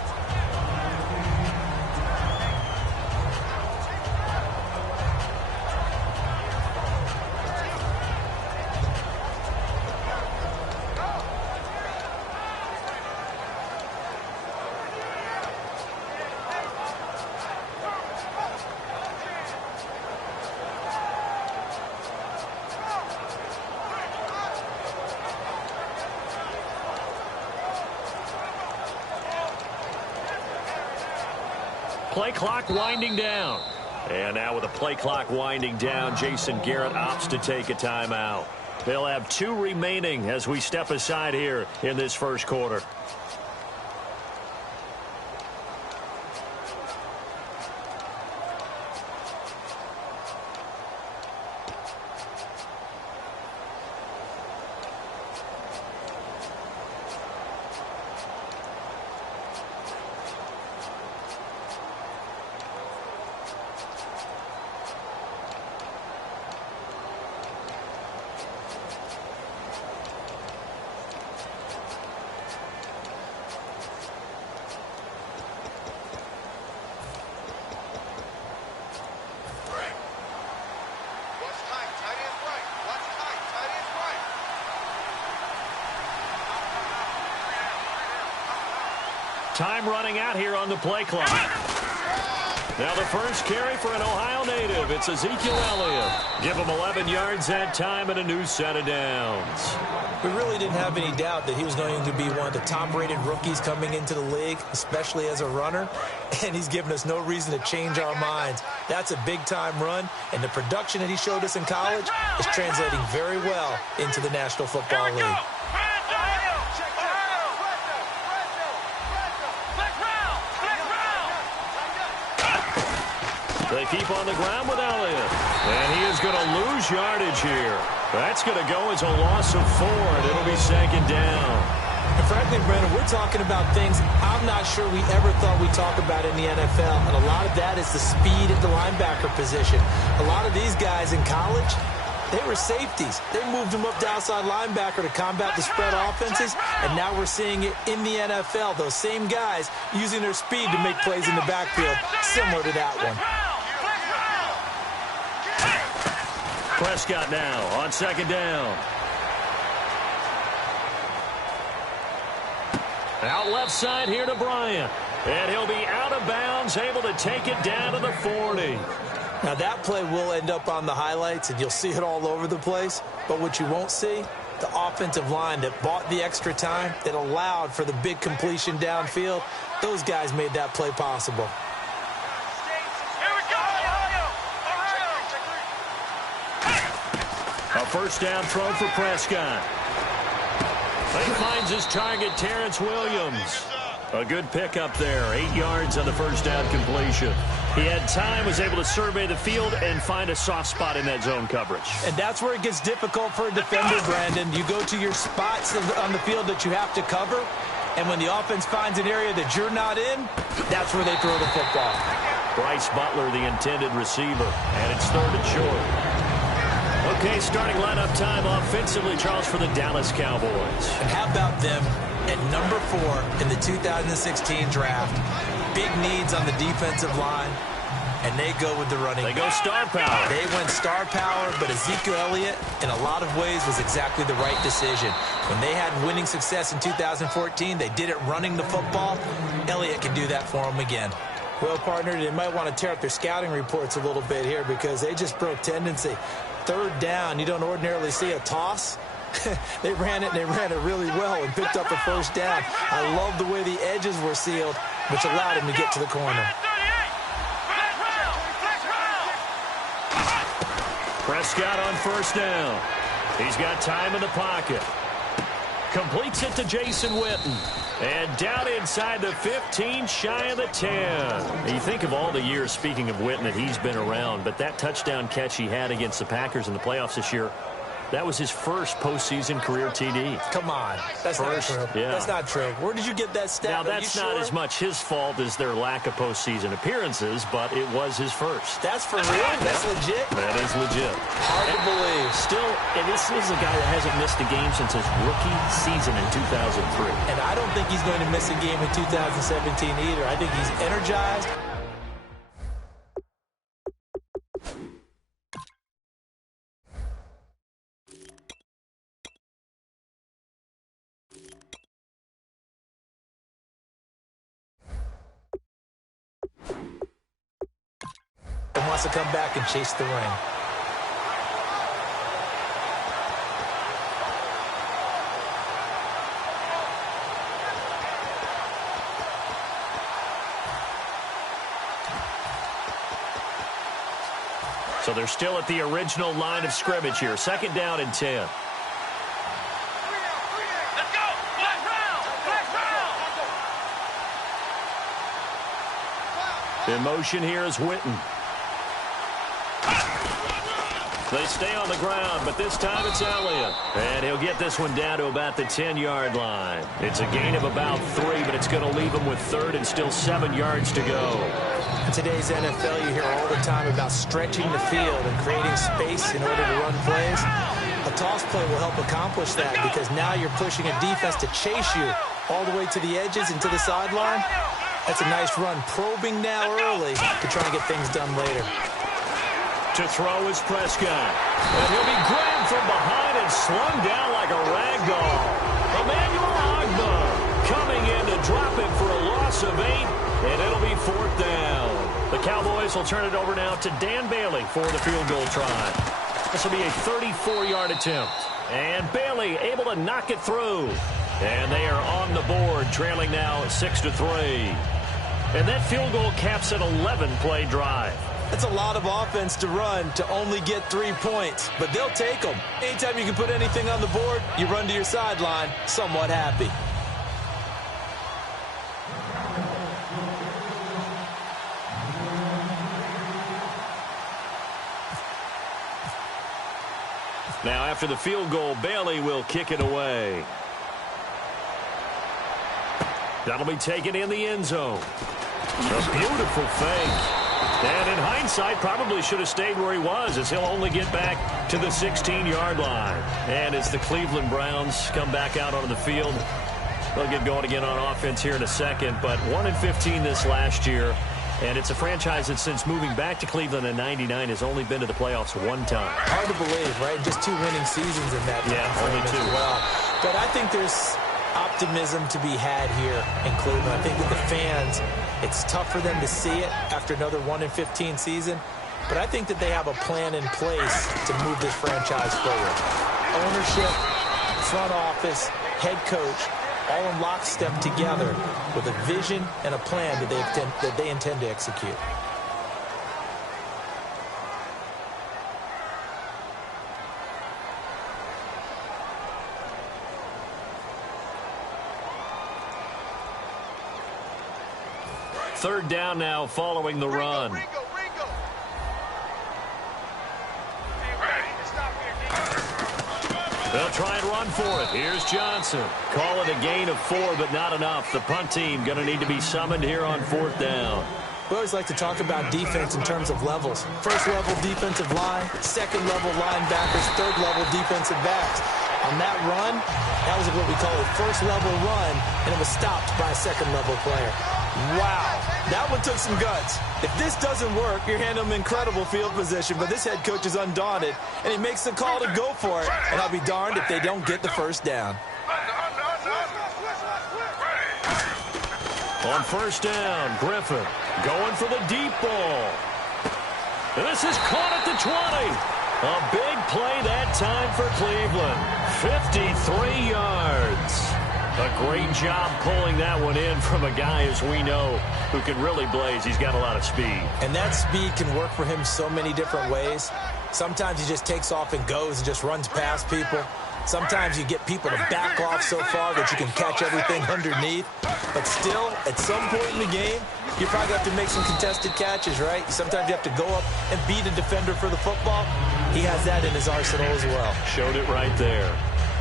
Play clock winding down. And now with the play clock winding down, Jason Garrett opts to take a timeout. They'll have 2 remaining as we step aside here in this first quarter. Time running out here on the play clock. Now the first carry for an Ohio native. It's Ezekiel Elliott. Give him 11 yards that time and a new set of downs. We really didn't have any doubt that he was going to be one of the top-rated rookies coming into the league, especially as a runner, and he's given us no reason to change our minds. That's a big-time run, and the production that he showed us in college is translating very well into the National Football League. They keep on the ground with Elliott. And he is going to lose yardage here. That's going to go as a loss of 4, and it'll be second down. And frankly, Brandon, we're talking about things I'm not sure we ever thought we'd talk about in the NFL. And a lot of that is the speed at the linebacker position. A lot of these guys in college, they were safeties. They moved them up to outside linebacker to combat the spread offenses, and now we're seeing it in the NFL. Those same guys using their speed to make plays in the backfield, similar to that one. Prescott now on second down. Out left side here to Bryant. And he'll be out of bounds, able to take it down to the 40. Now that play will end up on the highlights, and you'll see it all over the place. But what you won't see, the offensive line that bought the extra time, that allowed for the big completion downfield, those guys made that play possible. first down throw for Prescott. He finds his target, Terrence Williams. A good pickup there. 8 yards on the first down completion. He had time, was able to survey the field and find a soft spot in that zone coverage. And that's where it gets difficult for a defender, Brandon. You go to your spots on the field that you have to cover, and when the offense finds an area that you're not in, that's where they throw the football. Bryce Butler, the intended receiver, and it's third and short. Okay, starting lineup time offensively, Charles, for the Dallas Cowboys. And how about them at number 4 in the 2016 draft? Big needs on the defensive line, and they go with the running. They go star power. They went star power, but Ezekiel Elliott, in a lot of ways, was exactly the right decision. When they had winning success in 2014, they did it running the football. Elliott can do that for them again. Well, partner, they might want to tear up their scouting reports a little bit here because they just broke tendency. Third down, you don't ordinarily see a toss. They ran it, and they ran it really well and picked up a first down. I love the way the edges were sealed, which allowed him to get to the corner. Prescott on first down. He's got time in the pocket. Completes it to Jason Witten. And down inside the 15, shy of the 10. You think of all the years, speaking of Witten, that he's been around, but that touchdown catch he had against the Packers in the playoffs this year, that was his first postseason career TD. Come on. That's not true. Yeah. That's not true. Where did you get that stat? Now, that's not as much his fault as their lack of postseason appearances, but it was his first. That's for real? That's legit? That is legit. Hard to believe. Still, and this is a guy that hasn't missed a game since his rookie season in 2003. And I don't think he's going to miss a game in 2017 either. I think he's energized. And wants to come back and chase the ring. So they're still at the original line of scrimmage here. Second down and 10. Let's go! Flash round! Flash round! In motion here is Witten. They stay on the ground, but this time it's Elliott. And he'll get this one down to about the 10-yard line. It's a gain of about 3, but it's going to leave him with third and still 7 yards to go. In today's NFL, you hear all the time about stretching the field and creating space in order to run plays. A toss play will help accomplish that because now you're pushing a defense to chase you all the way to the edges and to the sideline. That's a nice run, probing now early to try and get things done later. To throw is Prescott. And he'll be grabbed from behind and slung down like a rag doll. Emmanuel Agba coming in to drop him for a loss of 8, and it'll be fourth down. The Cowboys will turn it over now to Dan Bailey for the field goal try. This will be a 34-yard attempt. And Bailey able to knock it through. And they are on the board, trailing now 6-3. And that field goal caps an 11-play drive. That's a lot of offense to run to only get 3 points, but they'll take them. Anytime you can put anything on the board, you run to your sideline somewhat happy. Now, after the field goal, Bailey will kick it away. That'll be taken in the end zone. A beautiful fake. And in hindsight, probably should have stayed where he was, as he'll only get back to the 16-yard line. And as the Cleveland Browns come back out onto the field, they'll get going again on offense here in a second. But 1-15 this last year, and it's a franchise that since moving back to Cleveland in '99 has only been to the playoffs one time. Hard to believe, right? Just 2 winning seasons in that time. Yeah, only 2. As well. But I think there's optimism to be had here in Cleveland. I think with the fans, it's tough for them to see it after another 1-15 season, but I think that they have a plan in place to move this franchise forward. Ownership, front office, head coach, all in lockstep together with a vision and a plan that they intend to execute. 3rd down now following the run. They'll try and run for it. Here's Johnson. Call it a gain of 4, but not enough. The punt team going to need to be summoned here on 4th down. We always like to talk about defense in terms of levels. 1st level defensive line, 2nd level linebackers, 3rd level defensive backs. On that run, that was what we call a 1st level run, and it was stopped by a 2nd level player. Wow, that one took some guts. If this doesn't work, you're handing them incredible field position, but this head coach is undaunted, and he makes the call to go for it, and I'll be darned if they don't get the 1st down. On 1st down, Griffin going for the deep ball. And this is caught at the 20. A big play that time for Cleveland. 53 yards. A great job pulling that one in from a guy, as we know, who can really blaze. He's got a lot of speed. And that speed can work for him so many different ways. Sometimes he just takes off and goes and just runs past people. Sometimes you get people to back off so far that you can catch everything underneath. But still, at some point in the game, you probably have to make some contested catches, right? Sometimes you have to go up and beat a defender for the football. He has that in his arsenal as well. Showed it right there.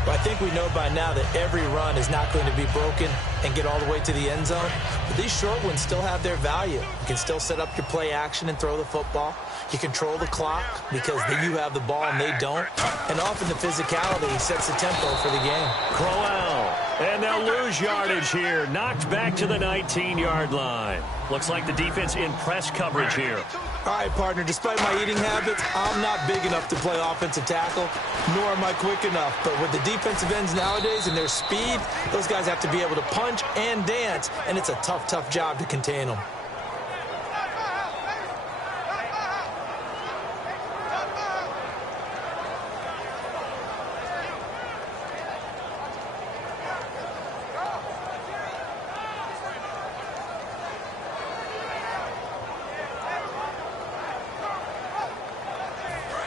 But I think we know by now that every run is not going to be broken and get all the way to the end zone. But these short ones still have their value. You can still set up your play action and throw the football. You control the clock because you have the ball and they don't. And often the physicality sets the tempo for the game. Crowell. And they'll lose yardage here. Knocked back to the 19-yard line. Looks like the defense in press coverage here. All right, partner, despite my eating habits, I'm not big enough to play offensive tackle, nor am I quick enough. But with the defensive ends nowadays and their speed, those guys have to be able to punch and dance, and it's a tough, tough job to contain them.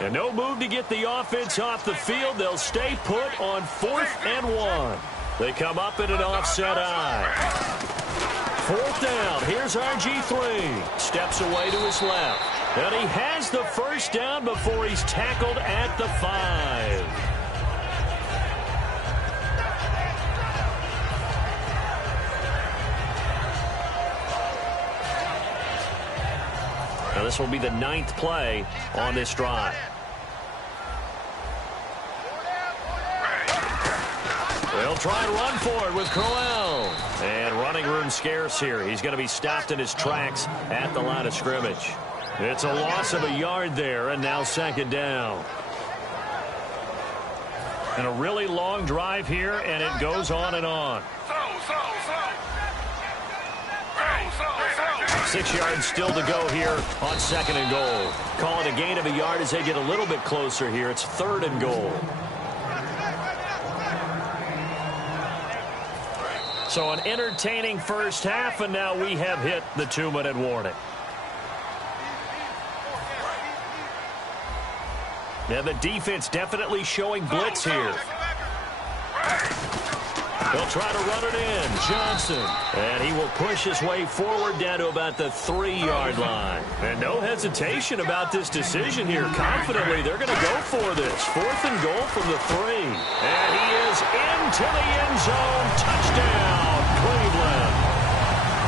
And no move to get the offense off the field. They'll stay put on 4th and 1. They come up in an offset eye. 4th down. Here's RG3. Steps away to his left. And he has the 1st down before he's tackled at the 5. Now this will be the 9th play on this drive. They'll try and run for it with Crowell. And running room scarce here. He's going to be stopped in his tracks at the line of scrimmage. It's a loss of a yard there, and now 2nd down. And a really long drive here, and it goes on and on. 6 yards still to go here on 2nd and goal. Call it a gain of a yard as they get a little bit closer here. It's 3rd and goal. So an entertaining first half, and now we have hit the 2-minute warning. Now the defense definitely showing blitz here. They'll try to run it in. Johnson. And he will push his way forward down to about the 3-yard line. And no hesitation about this decision here. Confidently, they're going to go for this. 4th and goal from the 3. And he is into the end zone. Touchdown, Cleveland.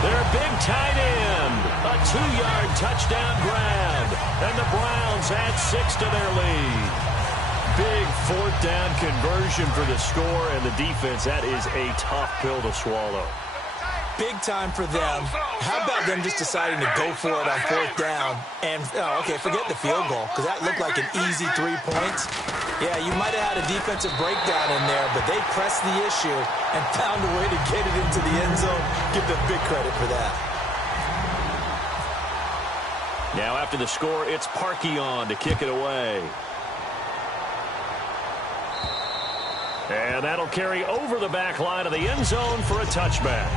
Their big tight end. A 2-yard touchdown grab. And the Browns add 6 to their lead. Big 4th down conversion for the score, and the defense, that is a tough pill to swallow. Big time for them. How about them just deciding to go for it on 4th down? And, okay, forget the field goal, because that looked like an easy 3 points. Yeah, you might have had a defensive breakdown in there, but they pressed the issue and found a way to get it into the end zone. Give them big credit for that. Now after the score, it's Parkey on to kick it away. And that'll carry over the back line of the end zone for a touchback.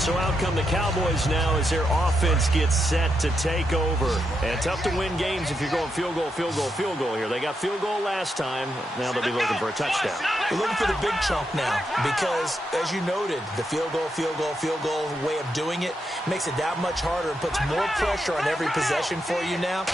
So out come the Cowboys now as their offense gets set to take over. And tough to win games if you're going field goal, field goal, field goal here. They got field goal last time. Now they'll be looking for a touchdown. We're looking for the big chunk now because, as you noted, the field goal way of doing it makes it that much harder and puts more pressure on every possession for you now.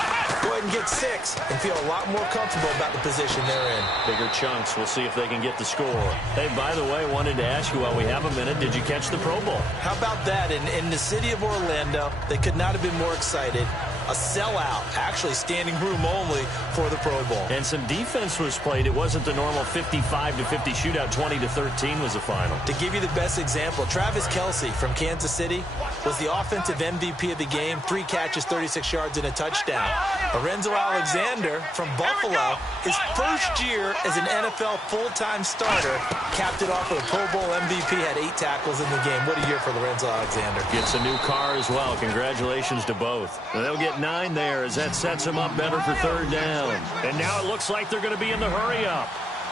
Go ahead and get 6 and feel a lot more comfortable about the position they're in. Bigger chunks. We'll see if they can get the score. Hey, by the way, wanted to ask you while we have a minute, did you catch the Pro Bowl? How about that? In the city of Orlando, they could not have been more excited. A sellout, actually standing room only for the Pro Bowl. And some defense was played. It wasn't the normal 55-50 shootout. 20-13 was the final. To give you the best example, Travis Kelce from Kansas City was the offensive MVP of the game. 3 catches, 36 yards, and a touchdown. Lorenzo Alexander from Buffalo, his first year as an NFL full-time starter, capped it off with a Pro Bowl MVP, had 8 tackles in the game. What a year for Lorenzo Alexander. Gets a new car as well. Congratulations to both. And they'll get 9 there as that sets them up better for 3rd down. And now it looks like they're going to be in the hurry-up.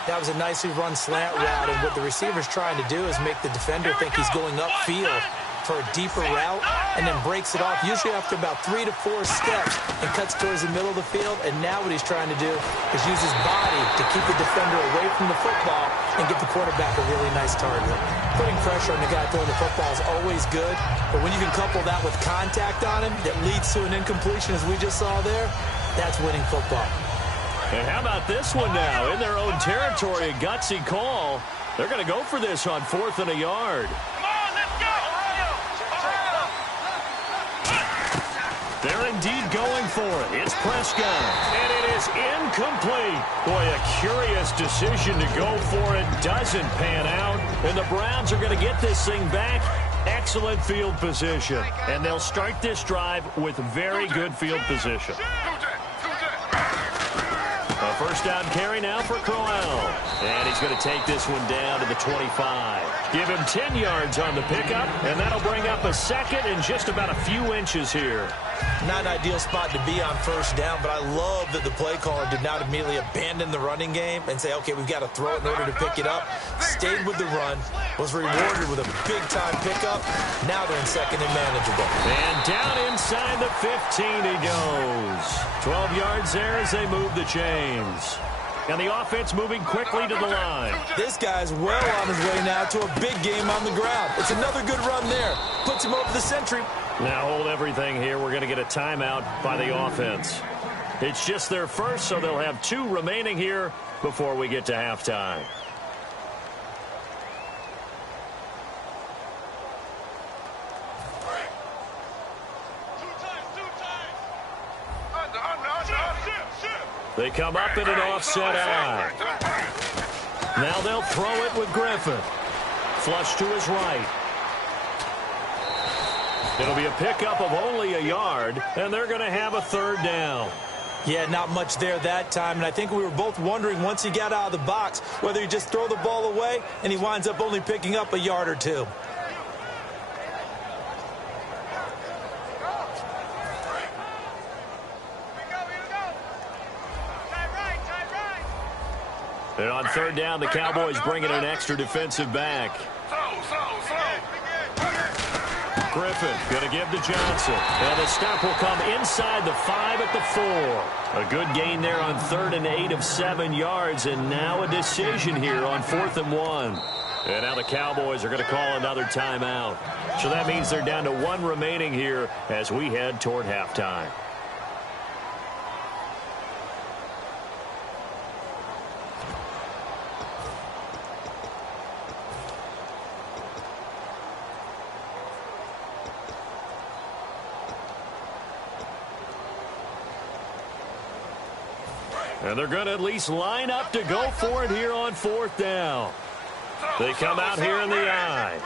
That was a nicely run slant route, and what the receiver's trying to do is make the defender think he's going upfield for a deeper route and then breaks it off, usually after about 3 to 4 steps, and cuts towards the middle of the field. And now what he's trying to do is use his body to keep the defender away from the football and give the quarterback a really nice target. Putting pressure on the guy throwing the football is always good, but when you can couple that with contact on him that leads to an incompletion, as we just saw there, that's winning football. And how about this one now? In their own territory, a gutsy call. They're going to go for this on 4th and a yard. They're indeed going for it. It's Prescott. And it is incomplete. Boy, a curious decision to go for it. Doesn't pan out. And the Browns are going to get this thing back. Excellent field position. And they'll start this drive with very good field position. A first down carry now for Crowell. And he's going to take this one down to the 25. Give him 10 yards on the pickup, and that'll bring up a 2nd and just about a few inches here. Not an ideal spot to be on first down, but I love that the play caller did not immediately abandon the running game and say, okay, we've got to throw it in order to pick it up. Stayed with the run, was rewarded with a big-time pickup. Now they're in 2nd and manageable. And down inside the 15 he goes. 12 yards there as they move the chains. And the offense moving quickly to the line. This guy's well on his way now to a big game on the ground. It's another good run there. Puts him over the century. Now hold everything here. We're going to get a timeout by the offense. It's just their first, so they'll have 2 remaining here before we get to halftime. They come up in an offset eye. Now they'll throw it with Griffin. Flush to his right. It'll be a pickup of only a yard, and they're going to have a 3rd down. Yeah, not much there that time, and I think we were both wondering once he got out of the box whether he just throw the ball away, and he winds up only picking up a yard or 2. And on 3rd down, the Cowboys bring in an extra defensive back. Griffin going to give to Johnson. And the stop will come inside the 5 at the 4. A good gain there on 3rd and 8 of 7 yards. And now a decision here on 4th and 1. And now the Cowboys are going to call another timeout. So that means they're down to 1 remaining here as we head toward halftime. And they're going to at least line up to go for it here on 4th down. They come out here in the eye.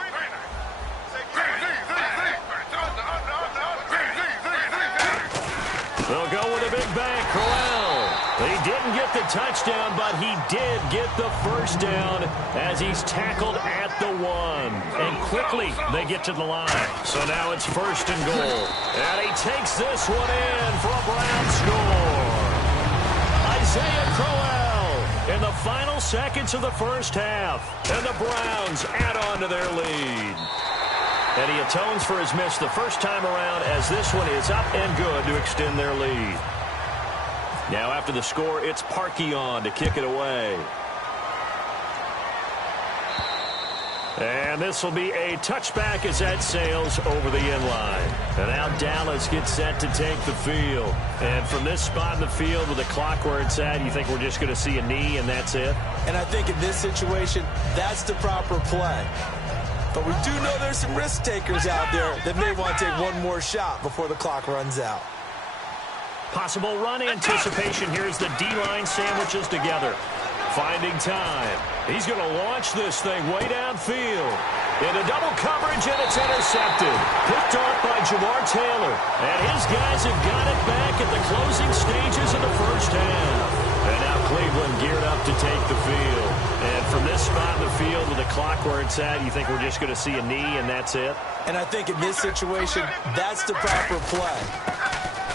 They'll go with a big bang. Crowell. He didn't get the touchdown, but he did get the first down as he's tackled at the 1. And quickly they get to the line. So now it's 1st and goal. And he takes this one in for a Brown score. Isaiah Crowell in the final seconds of the first half. And the Browns add on to their lead. And he atones for his miss the first time around as this one is up and good to extend their lead. Now after the score, it's Parkey on to kick it away. And this will be a touchback as that sails over the inline. And now Dallas gets set to take the field. And from this spot in the field with the clock where it's at, you think we're just going to see a knee and that's it? And I think in this situation, that's the proper play. But we do know there's some risk takers out there that may want to take one more shot before the clock runs out. Possible run anticipation here as the D-line sandwiches together. Finding time. He's going to launch this thing way downfield. Into double coverage, and it's intercepted. Picked off by Jamar Taylor. And his guys have got it back at the closing stages of the first half. And now Cleveland geared up to take the field. And from this spot in the field with the clock where it's at, you think we're just going to see a knee and that's it? And I think in this situation, that's the proper play.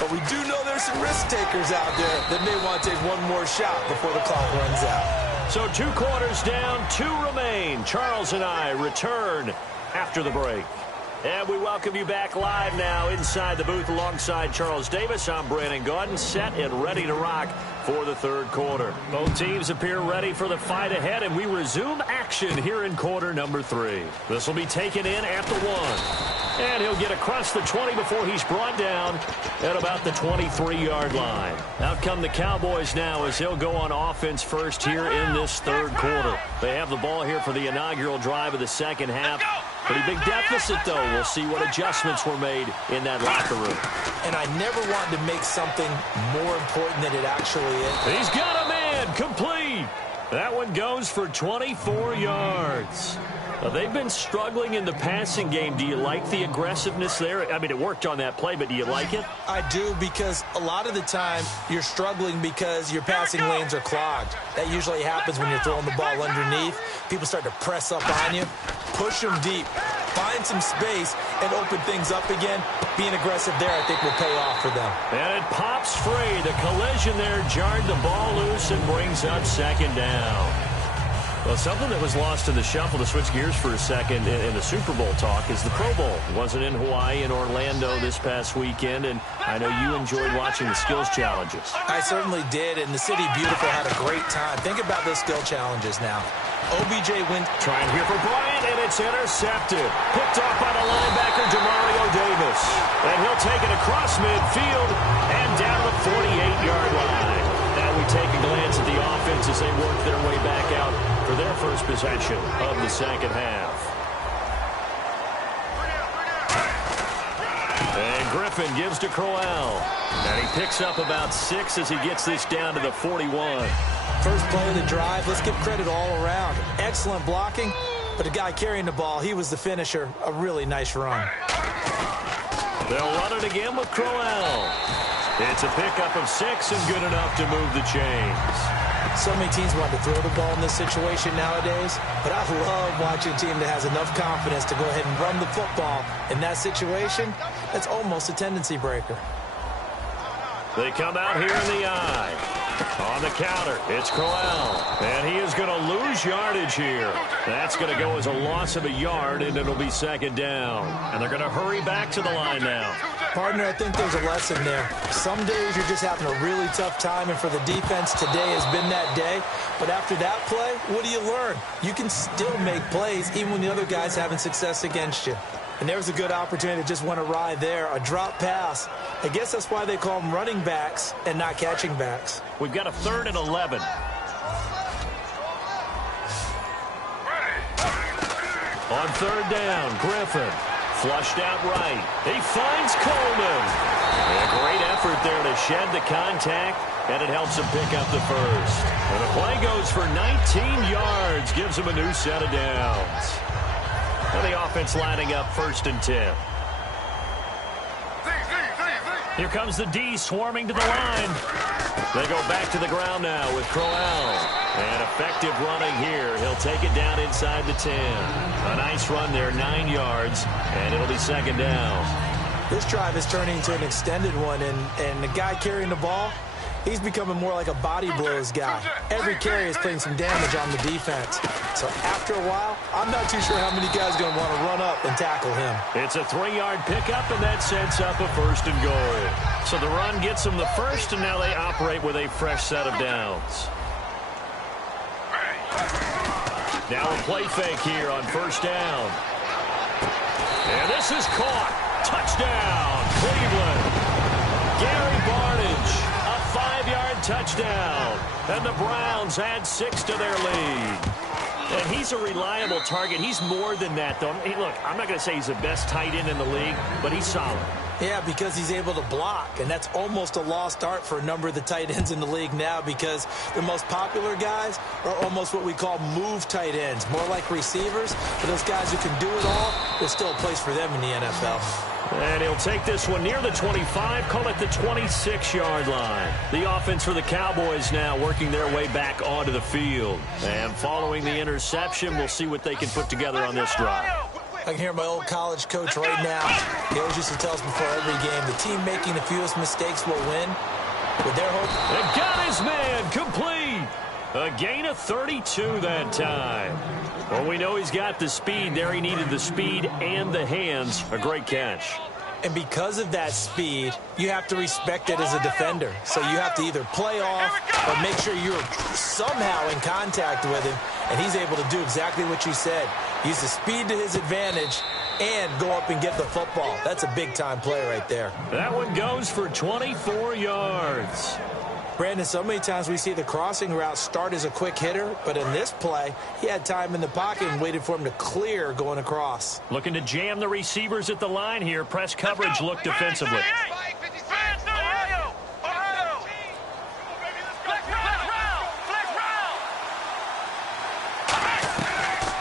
But we do know there's some risk takers out there that may want to take one more shot before the clock runs out. So 2 quarters down, 2 remain. Charles and I return after the break. And we welcome you back live now inside the booth alongside Charles Davis. I'm Brandon Gaudin, set and ready to rock for the third quarter. Both teams appear ready for the fight ahead, and we resume action here in quarter number 3. This will be taken in at the 1. And he'll get across the 20 before he's brought down at about the 23-yard line. Out come the Cowboys now as they'll go on offense first here in this third quarter. They have the ball here for the inaugural drive of the second half. Pretty big deficit, though. We'll see what adjustments were made in that locker room. And I never wanted to make something more important than it actually is. He's got a man complete. That one goes for 24 yards. They've been struggling in the passing game. Do you like the aggressiveness there? I mean, it worked on that play, but do you like it? I do, because a lot of the time you're struggling because your passing lanes are clogged. That usually happens when you're throwing the ball underneath. People start to press up on you. Push them deep. Find some space and open things up again. Being aggressive there, I think, will pay off for them. And it pops free. The collision there jarred the ball loose and brings up second down. Well, something that was lost in the shuffle, to switch gears for a second in the Super Bowl talk, is the Pro Bowl. It wasn't in Hawaii and Orlando this past weekend, and I know you enjoyed watching the skills challenges. I certainly did, and the City Beautiful had a great time. Think about those skill challenges now. OBJ wins. Trying here for Bryant, and it's intercepted. Picked off by the linebacker, Demario Davis. And he'll take it across midfield and down the 48-yard line. Now we take a glance at the offense as they work their way back out for their first possession of the second half. And Griffin gives to Crowell. And he picks up about 6 as he gets this down to the 41. First play of the drive, let's give credit all around. Excellent blocking, but the guy carrying the ball, he was the finisher. A really nice run. They'll run it again with Crowell. It's a pickup of 6 and good enough to move the chains. So many teams want to throw the ball in this situation nowadays, but I love watching a team that has enough confidence to go ahead and run the football. In that situation, that's almost a tendency breaker. They come out here in the eye. On the counter, it's Crowell. And he is going to lose yardage here. That's going to go as a loss of a yard, and it'll be second down. And they're going to hurry back to the line now. Partner, I think there's a lesson there. Some days you're just having a really tough time, and for the defense, today has been that day. But after that play, what do you learn? You can still make plays even when the other guy's having success against you. And there was a good opportunity that just went awry there, a drop pass. I guess that's why they call them running backs and not catching backs. We've got a 3rd and 11. On 3rd down, Griffin. Flushed out right. He finds Coleman. And a great effort there to shed the contact, and it helps him pick up the first. And the play goes for 19 yards, gives him a new set of downs. And the offense lining up 1st and 10. Here comes the D swarming to the line. They go back to the ground now with Crowell. And effective running here. He'll take it down inside the 10. A nice run there, 9 yards, and it'll be second down. This drive is turning into an extended one, and the guy carrying the ball, He's becoming more like a body blows guy. Every carry is putting some damage on the defense. So after a while, I'm not too sure how many guys are going to want to run up and tackle him. It's a 3-yard pickup, and that sets up a 1st and goal. So the run gets them the first, and now they operate with a fresh set of downs. Now a play fake here on 1st down. And this is caught. Touchdown, Cleveland. Gary Barnidge, a 5-yard touchdown. And the Browns add 6 to their lead. And he's a reliable target. He's more than that, though. Hey, look, I'm not going to say he's the best tight end in the league, but he's solid. Yeah, because he's able to block, and that's almost a lost art for a number of the tight ends in the league now because the most popular guys are almost what we call move tight ends, more like receivers. For those guys who can do it all, there's still a place for them in the NFL. And he'll take this one near the 25, call it the 26-yard line. The offense for the Cowboys now working their way back onto the field. And following the interception, we'll see what they can put together on this drive. I can hear my old college coach right now. He always used to tell us before every game, the team making the fewest mistakes will win. With their hope. And got his man complete. A gain of 32 that time. Well, we know he's got the speed there. He needed the speed and the hands. A great catch. And because of that speed, you have to respect it as a defender. So you have to either play off or make sure you're somehow in contact with him. And he's able to do exactly what you said. Use the speed to his advantage and go up and get the football. That's a big-time play right there. That one goes for 24 yards. Brandon, so many times we see the crossing route start as a quick hitter, but in this play, he had time in the pocket and waited for him to clear going across. Looking to jam the receivers at the line here. Press coverage look defensively.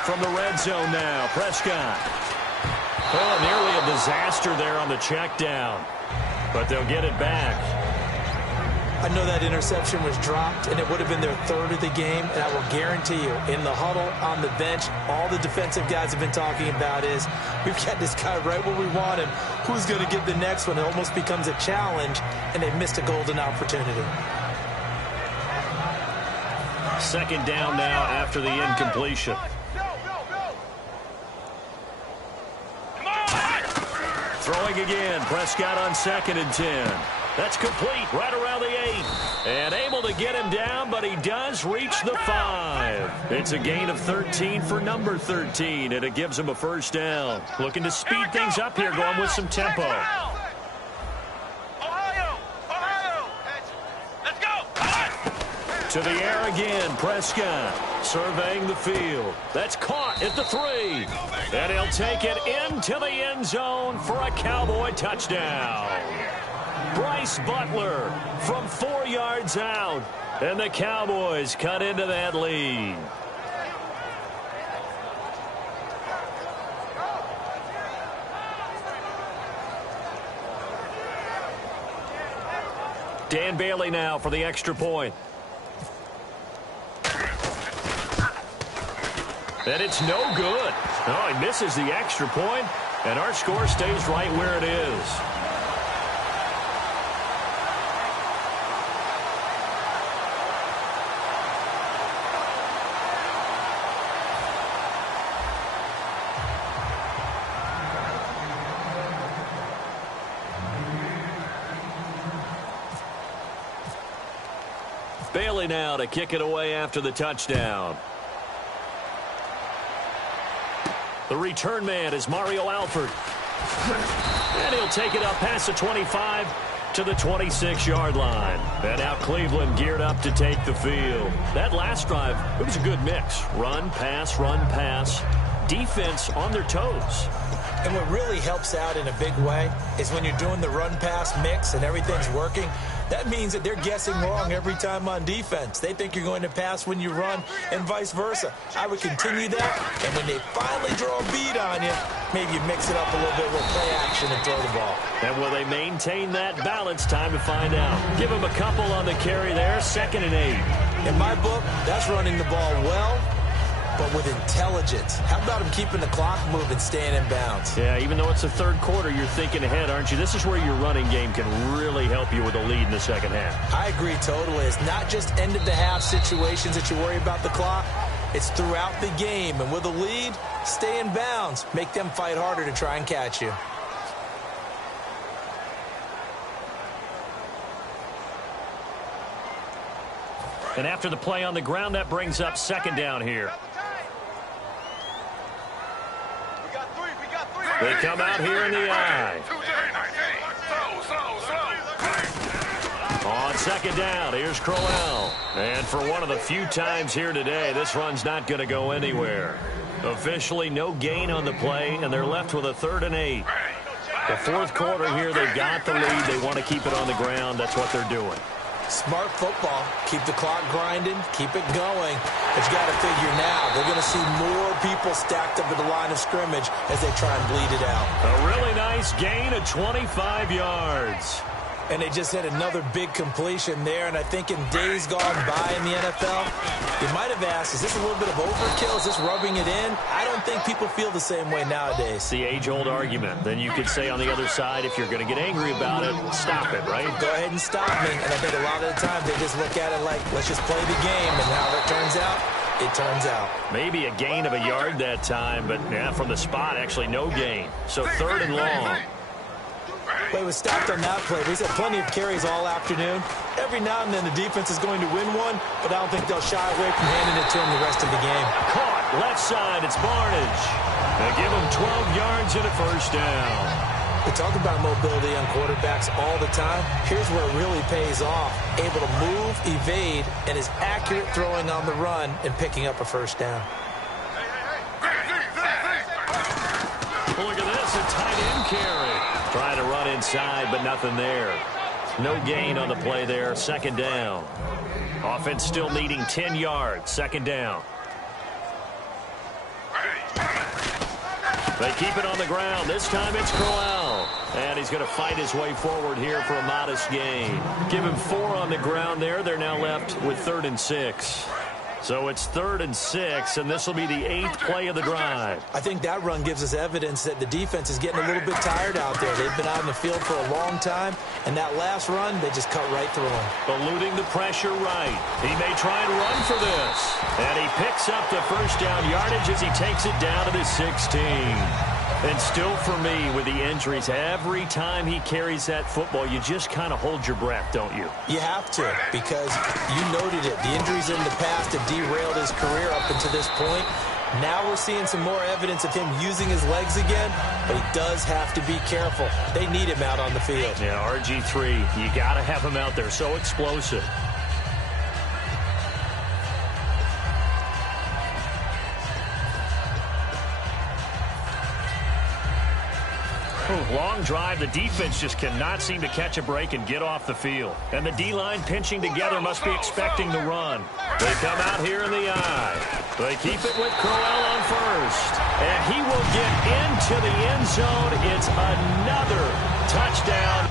From the red zone now, Prescott. Oh, nearly a disaster there on the check down, but they'll get it back. I know that interception was dropped, and it would have been their 3rd of the game, and I will guarantee you, in the huddle, on the bench, all the defensive guys have been talking about is, we've got this guy right where we want him. Who's going to get the next one? It almost becomes a challenge, and they've missed a golden opportunity. 2nd down now after the incompletion. Throwing again, Prescott on 2nd and 10. That's complete right around the 8. And able to get him down, but he does reach the 5. It's a gain of 13 for number 13, and it gives him a 1st down. Looking to speed things up here, going with some tempo. Let's go! To the air again, Prescott surveying the field. That's caught at the 3. And he'll take it into the end zone for a Cowboy touchdown. Bryce Butler from 4 yards out. And the Cowboys cut into that lead. Dan Bailey now for the extra point. And it's no good. Oh, he misses the extra point, and our score stays right where it is. Bailey now to kick it away after the touchdown. The return man is Mario Alford. And he'll take it up past the 25 to the 26-yard line. And now Cleveland geared up to take the field. That last drive, it was a good mix. Run, pass, defense on their toes. And what really helps out in a big way is when you're doing the run-pass mix and everything's working, that means that they're guessing wrong every time on defense. They think you're going to pass when you run and vice versa. I would continue that, and when they finally draw a bead on you, maybe you mix it up a little bit with play action and throw the ball. And will they maintain that balance? Time to find out. Give them a couple on the carry there, 2nd and 8. In my book, that's running the ball well but with intelligence. How about him keeping the clock moving, staying in bounds? Yeah, even though it's the third quarter, you're thinking ahead, aren't you? This is where your running game can really help you with a lead in the second half. I agree totally. It's not just end-of-the-half situations that you worry about the clock. It's throughout the game. And with a lead, stay in bounds. Make them fight harder to try and catch you. And after the play on the ground, that brings up second down here. They come out here in the I. On second down, here's Crowell. And for one of the few times here today, this run's not going to go anywhere. Officially, no gain on the play, and they're left with a 3rd and 8. The fourth quarter here, they've got the lead. They want to keep it on the ground. That's what they're doing. Smart football. Keep the clock grinding. Keep it going. But you got to figure now, they're going to see more people stacked up at the line of scrimmage as they try and bleed it out. A really nice gain of 25 yards. And they just had another big completion there. And I think in days gone by in the NFL, you might have asked, is this a little bit of overkill? Is this rubbing it in? I don't think people feel the same way nowadays. It's the age-old argument. Then you could say on the other side, if you're going to get angry about it, stop it, right? Go ahead and stop me. And I think a lot of the time they just look at it like, let's just play the game. And how it turns out, it turns out. Maybe a gain of a yard that time, but yeah, from the spot, actually no gain. So 3rd and long. Play was stopped on that play. He's had plenty of carries all afternoon. Every now and then the defense is going to win one, but I don't think they'll shy away from handing it to him the rest of the game. Caught left side. It's Barnage. They give him 12 yards and a 1st down. We talk about mobility on quarterbacks all the time. Here's where it really pays off. Able to move, evade, and is accurate throwing on the run and picking up a 1st down. Look at this, a tight end carry. Trying to run inside, but nothing there. No gain on the play there. 2nd down. Offense still needing 10 yards. 2nd down. They keep it on the ground. This time it's Crowell. And he's going to fight his way forward here for a modest gain. Give him 4 on the ground there. They're now left with 3rd and 6. So it's 3rd and 6, and this will be the 8th play of the drive. I think that run gives us evidence that the defense is getting a little bit tired out there. They've been out in the field for a long time, and that last run, they just cut right through them. Eluding the pressure right. He may try and run for this. And he picks up the 1st down yardage as he takes it down to the 16. And still for me, with the injuries, every time he carries that football, you just kind of hold your breath, don't you? You have to, because you noted it. The injuries in the past have derailed his career up until this point. Now we're seeing some more evidence of him using his legs again, but he does have to be careful. They need him out on the field. Yeah, RG3, you got to have him out there. So explosive. Long drive. The defense just cannot seem to catch a break and get off the field. And the D-line pinching together must be expecting the run. They come out here in the I. They keep it with Crowell on 1st. And he will get into the end zone. It's another touchdown.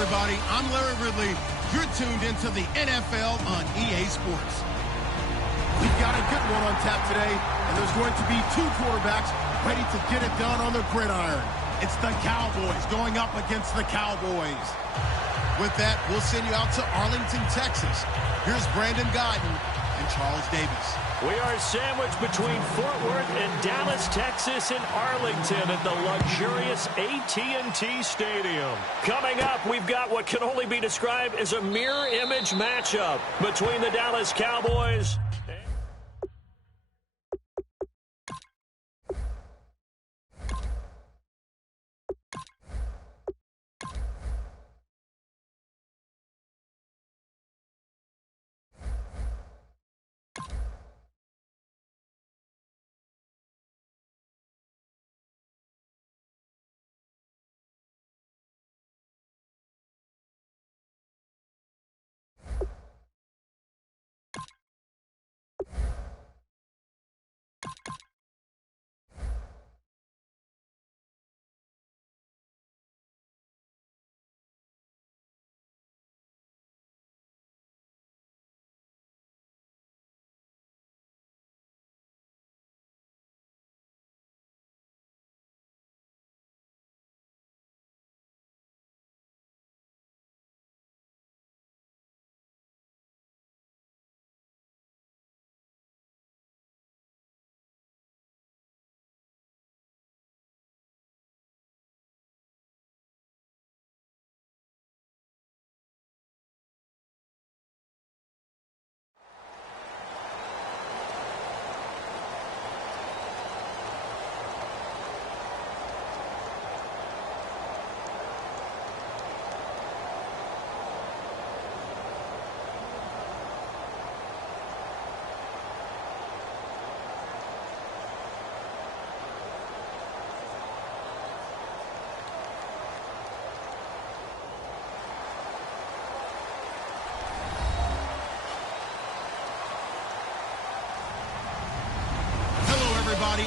everybody. I'm Larry Ridley. You're tuned into the NFL on EA Sports. We've got a good one on tap today, and there's going to be two quarterbacks ready to get it done on the gridiron. It's the Cowboys going up against the Cowboys. With that, we'll send you out to Arlington, Texas. Here's Brandon Gaudin and Charles Davis. We are sandwiched between Fort Worth and Dallas, Texas, and Arlington at the luxurious AT&T Stadium. Coming up, we've got what can only be described as a mirror image matchup between the Dallas Cowboys.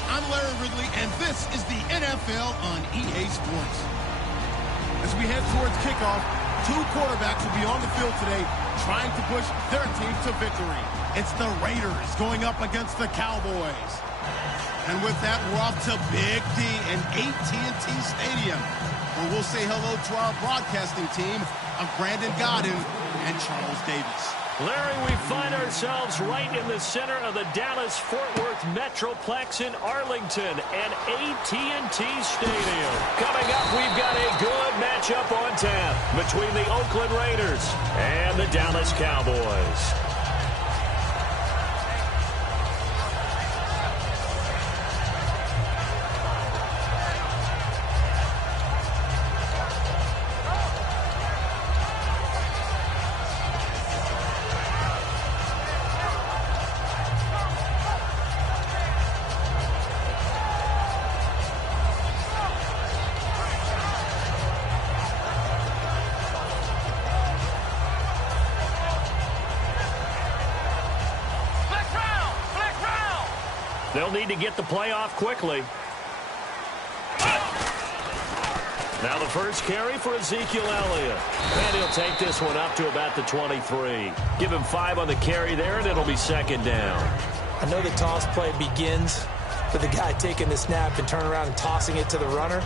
I'm Larry Ridley, and this is the NFL on EA Sports. As we head towards kickoff, two quarterbacks will be on the field today trying to push their team to victory. It's the Raiders going up against the Cowboys. And with that, we're off to Big D and AT&T Stadium, where we'll say hello to our broadcasting team of Brandon Gaudin and Charles Davis. Larry, we find ourselves right in the center of the Dallas-Fort Worth Metroplex in Arlington and AT&T Stadium. Coming up, we've got a good matchup on tap between the Oakland Raiders and the Dallas Cowboys. They'll need to get the play off quickly. Now the first carry for Ezekiel Elliott. And he'll take this one up to about the 23. Give him 5 on the carry there, and it'll be second down. I know the toss play begins with the guy taking the snap and turning around and tossing it to the runner.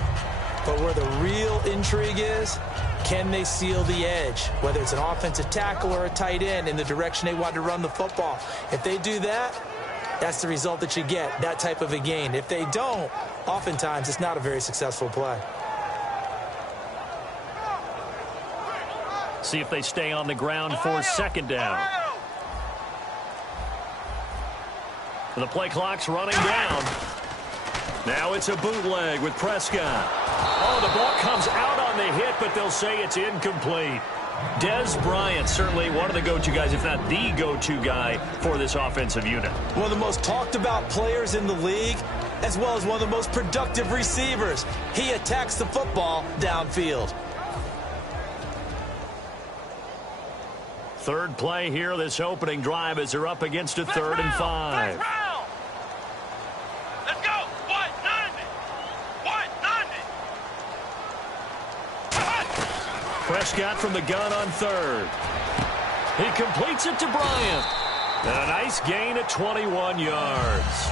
But where the real intrigue is, can they seal the edge? Whether it's an offensive tackle or a tight end in the direction they want to run the football. If they do that, that's the result that you get, that type of a gain. If they don't, oftentimes it's not a very successful play. See if they stay on the ground for second down. The play clock's running down. Now it's a bootleg with Prescott. Oh, the ball comes out on the hit, but they'll say it's incomplete. Dez Bryant, certainly one of the go-to guys, if not the go-to guy for this offensive unit. One of the most talked about players in the league, as well as one of the most productive receivers. He attacks the football downfield. Third play here, this opening drive, as they're up against a 3rd and 5. Let's go. What? None of it. What? None of it. Prescott from the gun on third. He completes it to Bryant. And a nice gain of 21 yards.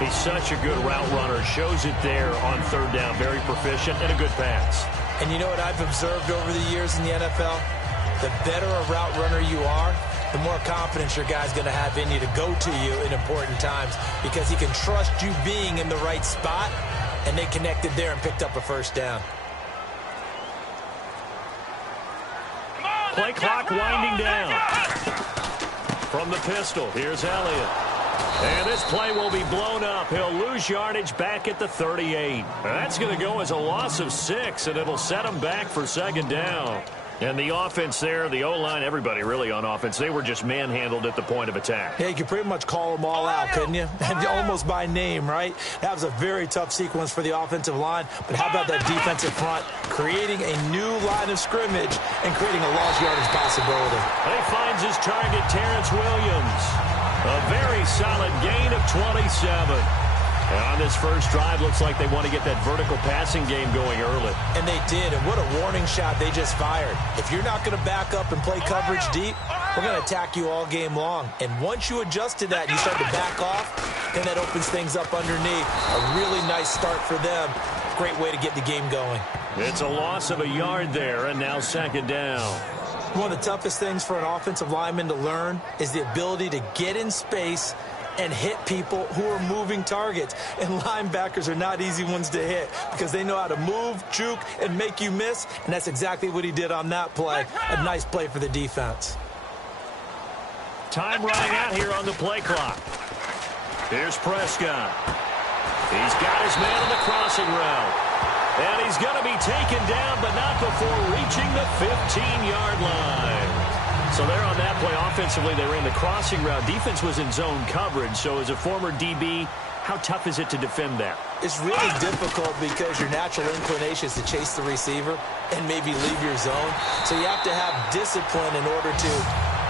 He's such a good route runner. Shows it there on third down. Very proficient and a good pass. And you know what I've observed over the years in the NFL? The better a route runner you are, the more confidence your guy's going to have in you to go to you in important times because he can trust you being in the right spot, and they connected there and picked up a first down. Play clock winding down. From the pistol, here's Elliott. And this play will be blown up. He'll lose yardage back at the 38. That's going to go as a loss of 6, and it'll set him back for second down. And the offense there, the O-line, everybody really on offense, they were just manhandled at the point of attack. Yeah, you could pretty much call them all out, couldn't you? Almost by name, right? That was a very tough sequence for the offensive line. But how about that defensive front creating a new line of scrimmage and creating a lost yardage possibility? He finds his target, Terrence Williams. A very solid gain of 27. And on this first drive, looks like they want to get that vertical passing game going early. And they did, and what a warning shot they just fired. If you're not going to back up and play coverage deep, we're going to attack you all game long. And once you adjust to that and you start to back off, then that opens things up underneath. A really nice start for them. Great way to get the game going. It's a loss of a yard there, and now second down. One of the toughest things for an offensive lineman to learn is the ability to get in space and hit people who are moving targets. And linebackers are not easy ones to hit because they know how to move, juke, and make you miss. And that's exactly what he did on that play. A nice play for the defense. Time running out here on the play clock. Here's Prescott. He's got his man on the crossing route. And he's going to be taken down, but not before reaching the 15-yard line. So there on that play, offensively, they ran the crossing route. Defense was in zone coverage. So as a former DB, how tough is it to defend that? It's really difficult because your natural inclination is to chase the receiver and maybe leave your zone. So you have to have discipline in order to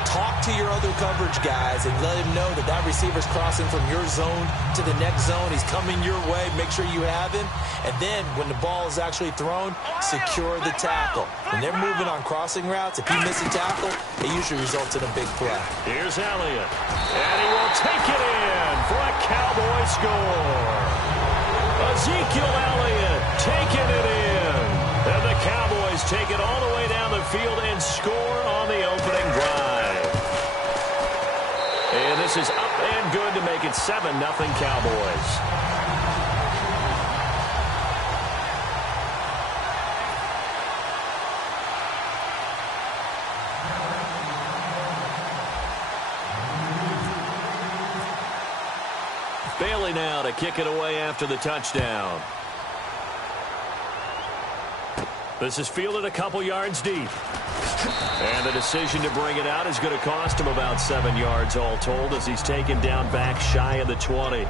talk to your other coverage guys and let him know that that receiver's crossing from your zone to the next zone. He's coming your way. Make sure you have him. And then when the ball is actually thrown, secure the tackle. When they're moving on crossing routes, if you miss a tackle, it usually results in a big play. Here's Elliott. And he will take it in for a Cowboy score. Ezekiel Elliott taking it in. And the Cowboys take it all the way down the field and score on the opening drive. And this is up and good to make it 7-0 Cowboys. Bailey now to kick it away after the touchdown. This is fielded a couple yards deep. And the decision to bring it out is going to cost him about 7 yards all told as he's taken down back shy of the 20.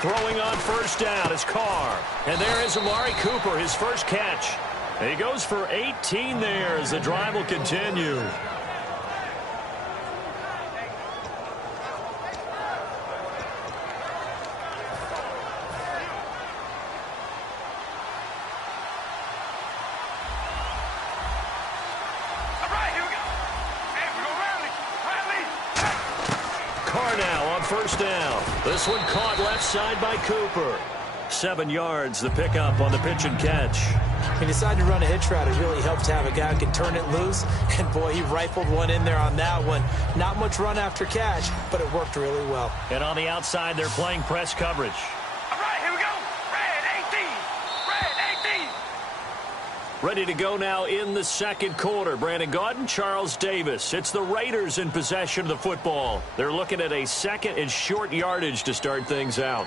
Throwing on first down is Carr. And there is Amari Cooper, his first catch. And he goes for 18 there as the drive will continue. First down. This one caught left side by Cooper. 7 yards, the pickup on the pitch and catch. He decided to run a hitch route. It really helped to have a guy who can turn it loose. And, boy, he rifled one in there on that one. Not much run after catch, but it worked really well. And on the outside, they're playing press coverage. All right, here we go. Red 18. Red 18. Ready to go now in the second quarter. Brandon Gaudin, Charles Davis. It's the Raiders in possession of the football. They're looking at a second and short yardage to start things out.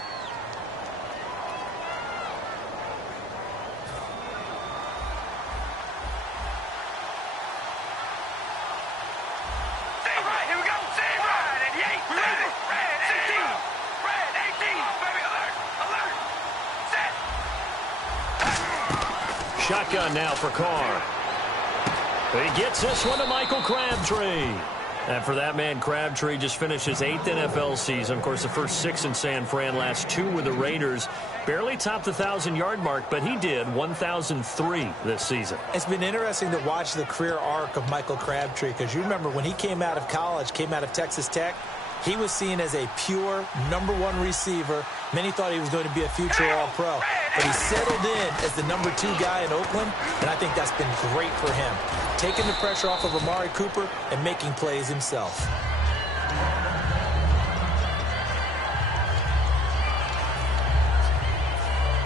shotgun now for Carr. He gets this one to Michael Crabtree. And for that man, Crabtree just finished his 8th NFL season. Of course, the first 6 in San Fran, last 2 with the Raiders. Barely topped the 1,000-yard mark, but he did 1,003 this season. It's been interesting to watch the career arc of Michael Crabtree, because you remember when he came out of college, came out of Texas Tech, he was seen as a pure #1 receiver. Many thought he was going to be a future All-Pro. But he settled in as the #2 guy in Oakland, and I think that's been great for him. Taking the pressure off of Amari Cooper and making plays himself.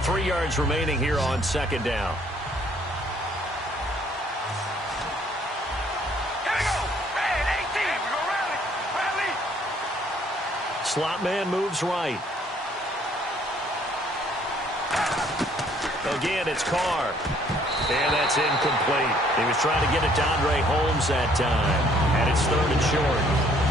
Three yards remaining here on second down. Slot man moves right. Again, it's Carr. And that's incomplete. He was trying to get it to Andre Holmes that time. And it's 3rd and short.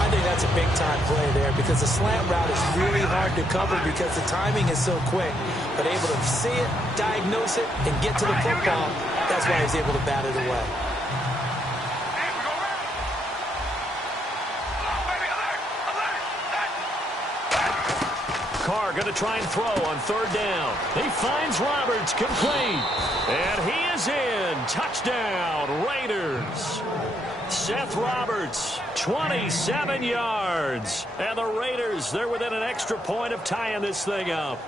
I think that's a big-time play there, because the slant route is really hard to cover because the timing is so quick. But able to see it, diagnose it, and get to the football, that's why he's able to bat it away. Carr going to try and throw on 3rd down. He finds Roberts, complete. And he is in. Touchdown, Raiders. Seth Roberts, 27 yards. And the Raiders, they're within an extra point of tying this thing up.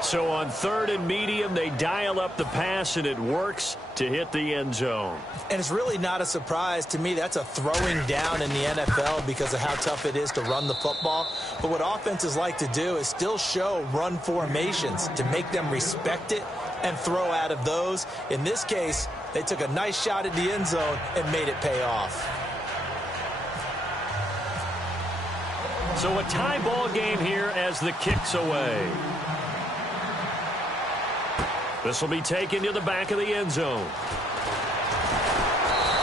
So on 3rd and medium, they dial up the pass, and it works to hit the end zone. And it's really not a surprise to me. That's a throwing down in the NFL because of how tough it is to run the football. But what offenses like to do is still show run formations to make them respect it and throw out of those. In this case, they took a nice shot at the end zone and made it pay off. So a tie ball game here as the kick's away. This will be taken to the back of the end zone.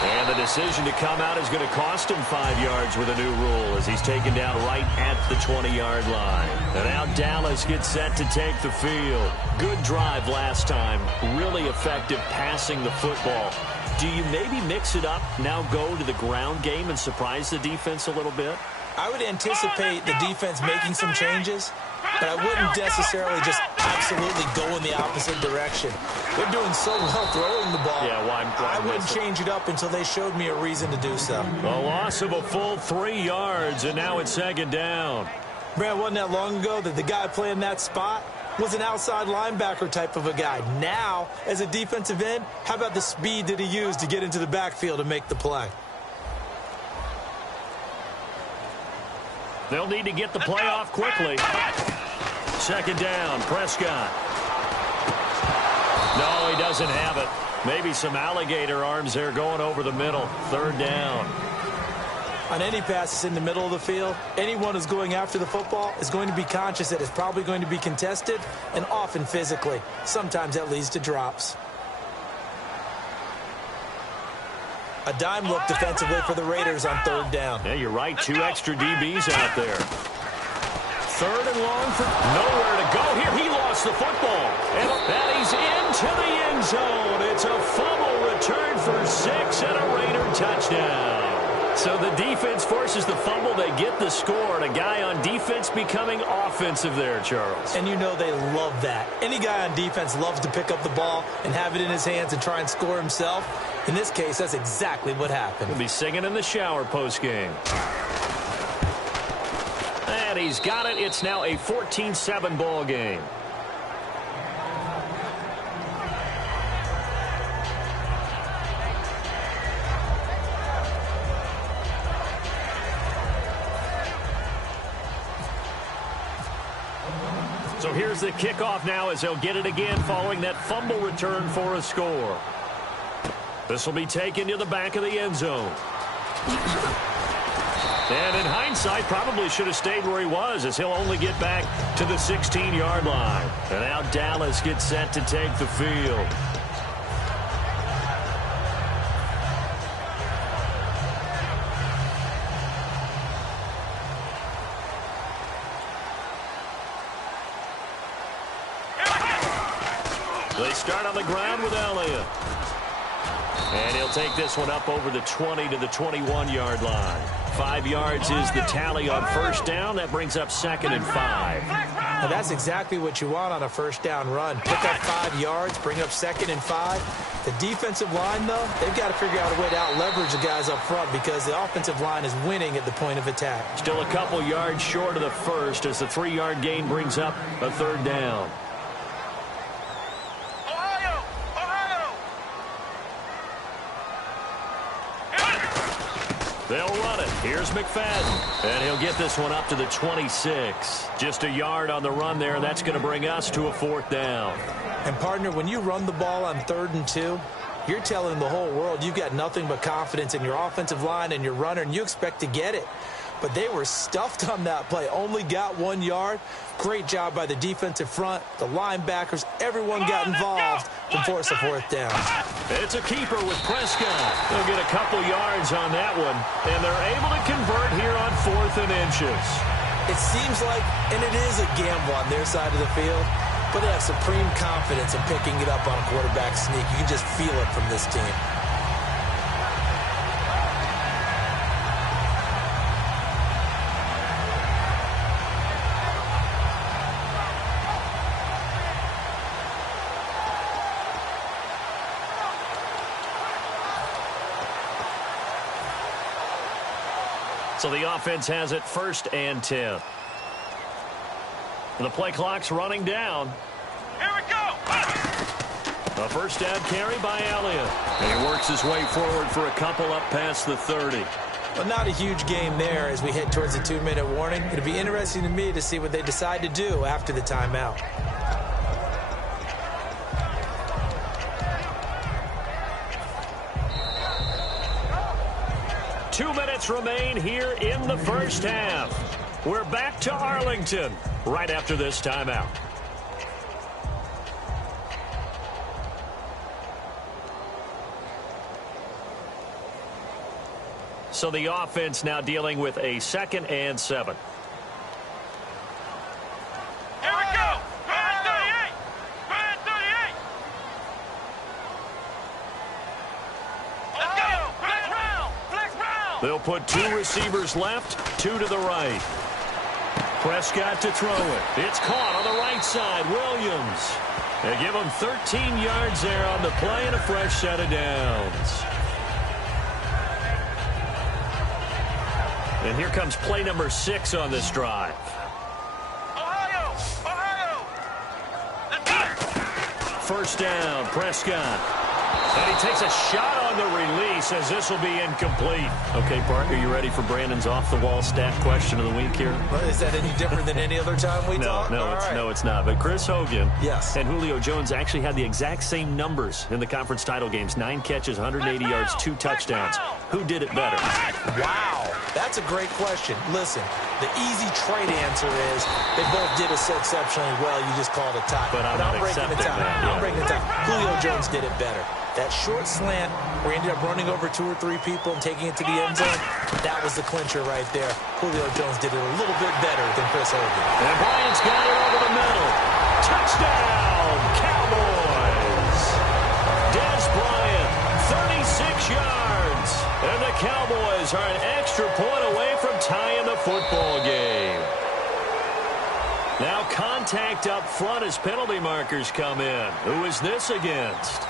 And the decision to come out is going to cost him 5 yards with a new rule as he's taken down right at the 20-yard line. And now Dallas gets set to take the field. Good drive last time. Really effective passing the football. Do you maybe mix it up, now go to the ground game and surprise the defense a little bit? I would anticipate the defense making some changes, but I wouldn't necessarily just absolutely go in the opposite direction. They're doing so well throwing the ball. Yeah, why I wouldn't change it up until they showed me a reason to do so. A loss of a full 3 yards, and now it's 2nd down. Brad, wasn't that long ago that the guy playing that spot was an outside linebacker type of a guy. Now, as a defensive end, how about the speed that he used to get into the backfield and make the play? They'll need to get the play off quickly. 2nd down, Prescott. No, he doesn't have it. Maybe some alligator arms there going over the middle. 3rd down. On any passes in the middle of the field, anyone who's going after the football is going to be conscious that it's probably going to be contested, and often physically. Sometimes that leads to drops. A dime look defensively for the Raiders on 3rd down. Yeah, you're right. 2 extra DBs out there. 3rd and long for nowhere to go. Here, he lost the football. And he's into the end zone. It's a fumble return for 6 and a Raider touchdown. So the defense forces the fumble. They get the score. And a guy on defense becoming offensive there, Charles. And you know they love that. Any guy on defense loves to pick up the ball and have it in his hands and try and score himself. In this case, that's exactly what happened. He'll be singing in the shower postgame. And he's got it. It's now a 14-7 ball game. So here's the kickoff now as they'll get it again following that fumble return for a score. This will be taken to the back of the end zone. And in hindsight, probably should have stayed where he was as he'll only get back to the 16-yard line. And now Dallas gets set to take the field. They start on the ground with Elliott. And he'll take this one up over the 20 to the 21-yard line. 5 yards is the tally on first down. That brings up 2nd and 5. Now that's exactly what you want on a first down run. Pick up 5 yards, bring up 2nd and 5. The defensive line, though, they've got to figure out a way to out-leverage the guys up front because the offensive line is winning at the point of attack. Still a couple yards short of the first as the 3-yard gain brings up a 3rd down. They'll run it. Here's McFadden. And he'll get this one up to the 26. Just a yard on the run there, and that's going to bring us to a 4th down. And, partner, when you run the ball on 3rd and 2, you're telling the whole world you've got nothing but confidence in your offensive line and your runner, and you expect to get it. But they were stuffed on that play. Only got 1 yard. Great job by the defensive front. The linebackers, everyone got involved to force a 4th down. It's a keeper with Prescott. They'll get a couple yards on that one, and they're able to convert here on 4th and inches. It seems like, and it is a gamble on their side of the field, but they have supreme confidence in picking it up on a quarterback sneak. You can just feel it from this team. So the offense has it 1st and 10. And the play clock's running down. Here we go. A first down carry by Elliott. And he works his way forward for a couple up past the 30. But not a huge game there as we head towards the 2-minute warning. It'll be interesting to me to see what they decide to do after the timeout. Two minutes remain here in the first half. We're back to Arlington right after this timeout. So the offense now dealing with a 2nd and 7. Here we go. Red 38. Red 38. Let's go. Flex round. Flex round. They'll put 2 receivers left, 2 to the right. Prescott to throw it. It's caught on the right side. Williams. They give him 13 yards there on the play and a fresh set of downs. And here comes play number 6 on this drive. Ohio. Ohio. Let's go. First down, Prescott. And he takes a shot on the release as this will be incomplete. Okay, Parker, you ready for Brandon's off-the-wall stat question of the week here? Well, is that any different than any other time we talk? No, it's not. But Chris Hogan yes. and Julio Jones actually had the exact same numbers in the conference title games. 9 catches, 180 yards, 2 touchdowns. Who did it better? Wow, that's a great question. Listen, the easy trade answer is they both did it so exceptionally well, you just called a tie. But I'm not accepting that. I'm breaking the tie. Julio Jones did it better. That short slant where he ended up running over 2 or 3 people and taking it to the end zone, that was the clincher right there. Julio Jones did it a little bit better than Chris Hogan. And Bryant's got it over the middle. Touchdown, Cowboys. Des Bryant, 36 yards. And the Cowboys are an extra point away from tying the football game. Now contact up front as penalty markers come in. Who is this against?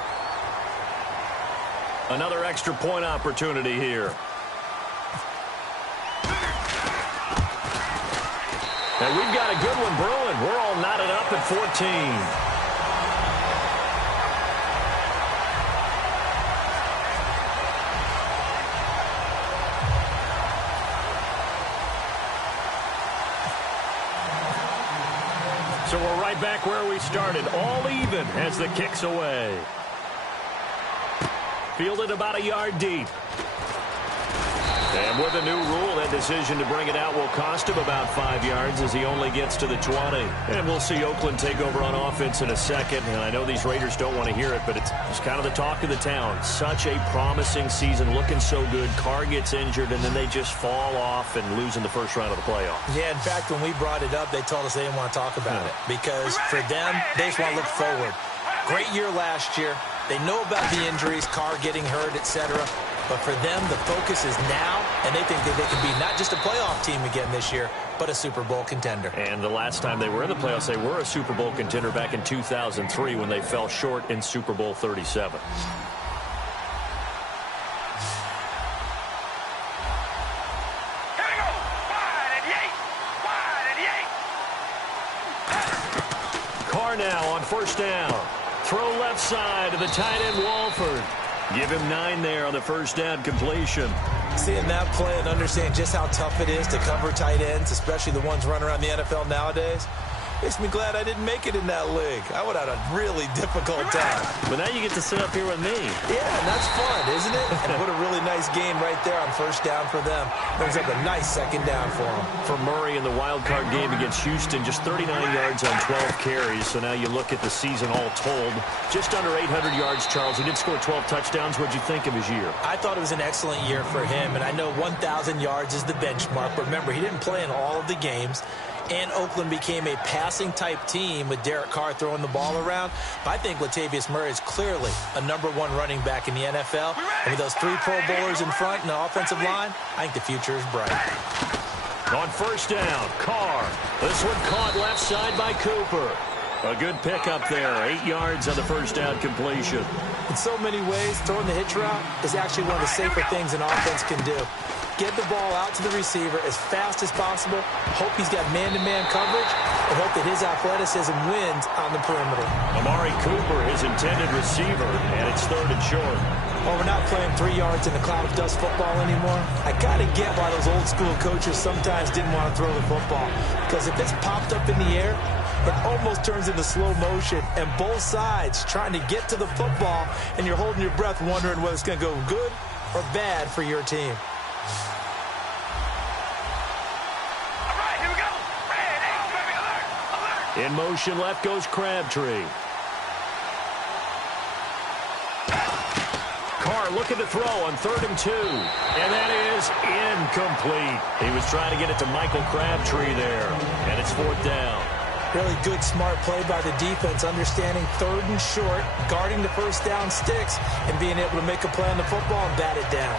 Another extra point opportunity here. And we've got a good one brewing. We're all knotted up at 14. So we're right back where we started, all even as the kick's away. Fielded about a yard deep. And with a new rule, that decision to bring it out will cost him about 5 yards as he only gets to the 20. And we'll see Oakland take over on offense in a second. And I know these Raiders don't want to hear it, but it's kind of the talk of the town. Such a promising season, looking so good. Carr gets injured, and then they just fall off and lose in the first round of the playoffs. Yeah, in fact, when we brought it up, they told us they didn't want to talk about it. Because for them, they just want to look forward. Great year last year. They know about the injuries, Carr getting hurt, etc. But for them, the focus is now, and they think that they can be not just a playoff team again this year, but a Super Bowl contender. And the last time they were in the playoffs, they were a Super Bowl contender back in 2003 when they fell short in Super Bowl 37. Now on first down. Throw left side to the tight end Walford. Give him 9 there on the first down completion. Seeing that play and understanding just how tough it is to cover tight ends, especially the ones running around the NFL nowadays, makes me glad I didn't make it in that league. I would have had a really difficult time. But now you get to sit up here with me. Yeah, and that's fun, isn't it? And what a really nice game right there on first down for them. Brings up a nice second down for them. For Murray in the wild card game against Houston, just 39 yards on 12 carries. So now you look at the season all told. Just under 800 yards, Charles. He did score 12 touchdowns. What'd you think of his year? I thought it was an excellent year for him. And I know 1,000 yards is the benchmark. But remember, he didn't play in all of the games. And Oakland became a passing-type team with Derek Carr throwing the ball around. But I think Latavius Murray is clearly a #1 running back in the NFL. And with those 3 Pro Bowlers in front and the offensive line, I think the future is bright. On first down, Carr. This one caught left side by Cooper. A good pickup there. 8 yards on the first down completion. In so many ways, throwing the hitch route is actually one of the safer things an offense can do. Get the ball out to the receiver as fast as possible, hope he's got man-to-man coverage, and hope that his athleticism wins on the perimeter. Amari Cooper, his intended receiver, and it's 3rd and short. Well, we're not playing 3 yards in a cloud of dust football anymore. I gotta get why those old-school coaches sometimes didn't want to throw the football. Because if it's popped up in the air, it almost turns into slow motion, and both sides trying to get to the football, and you're holding your breath wondering whether it's going to go good or bad for your team. In motion, left goes Crabtree. Carr looking to throw on 3rd and 2. And that is incomplete. He was trying to get it to Michael Crabtree there. And it's 4th down. Really good, smart play by the defense, understanding 3rd and short, guarding the first down sticks, and being able to make a play on the football and bat it down.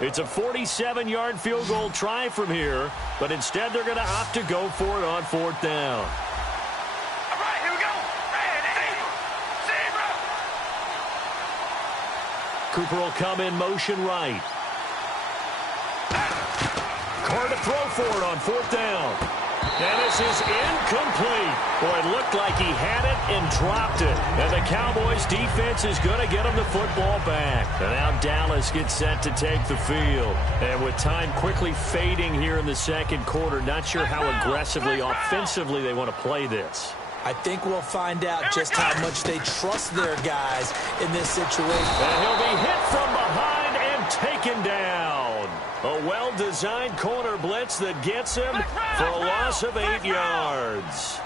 It's a 47-yard field goal try from here, but instead they're going to opt to go for it on 4th down. All right, here we go. Zebra. Cooper will come in motion right. Carr to throw for it on 4th down. And this is incomplete. Boy, it looked like he had it and dropped it. And the Cowboys defense is going to get him the football back. And now Dallas gets set to take the field. And with time quickly fading here in the second quarter, not sure how aggressively, offensively they want to play this. I think we'll find out just how much they trust their guys in this situation. And he'll be hit from behind and taken down. A well-designed corner blitz that gets him for a loss of 8 yards.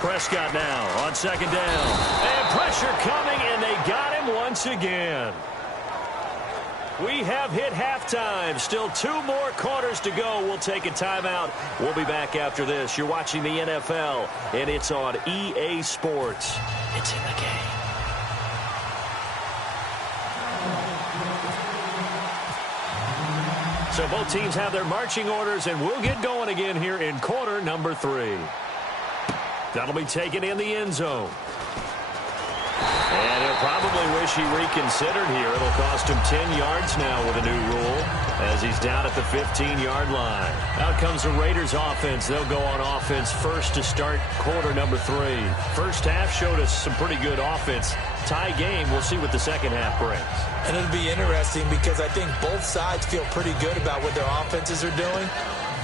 Prescott now on 2nd down. And pressure coming, and they got him once again. We have hit halftime. Still 2 more quarters to go. We'll take a timeout. We'll be back after this. You're watching the NFL, and it's on EA Sports. It's in the game. So both teams have their marching orders, and we'll get going again here in quarter number 3. That'll be taken in the end zone. And he'll probably wish he reconsidered here. It'll cost him 10 yards now with a new rule as he's down at the 15-yard line. Out comes the Raiders offense. They'll go on offense first to start quarter number 3. First half showed us some pretty good offense. Tie game. We'll see what the second half brings. And it'll be interesting because I think both sides feel pretty good about what their offenses are doing.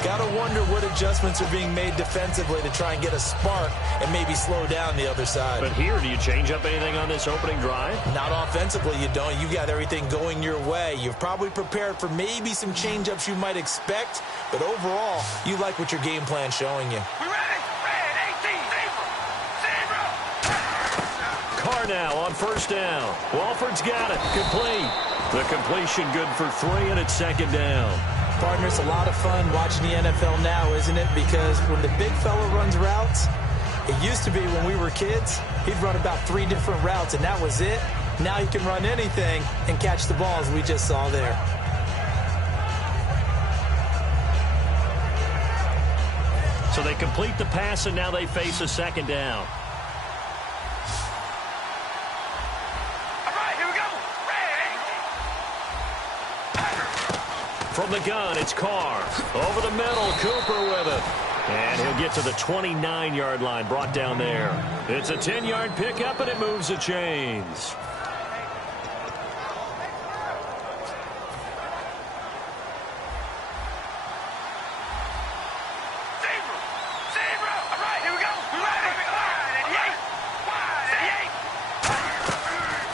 Got to wonder what adjustments are being made defensively to try and get a spark and maybe slow down the other side. But here, do you change up anything on this opening drive? Not offensively, you don't. You got everything going your way. You've probably prepared for maybe some change-ups you might expect, but overall, you like what your game plan's showing you. We ready? Red 18, Zebra. now on first down. Walford's got it. Complete. The completion good for 3, and it's second down. Partner, it's a lot of fun watching the NFL now, isn't it? Because when the big fella runs routes, it used to be when we were kids, he'd run about 3 different routes, and that was it. Now he can run anything and catch the ball, as we just saw there. So they complete the pass, and now they face a second down. All right, here we go. From the gun, it's Carr. Over the middle, Cooper with it. And he'll get to the 29-yard line, brought down there. It's a 10-yard pickup, and it moves the chains.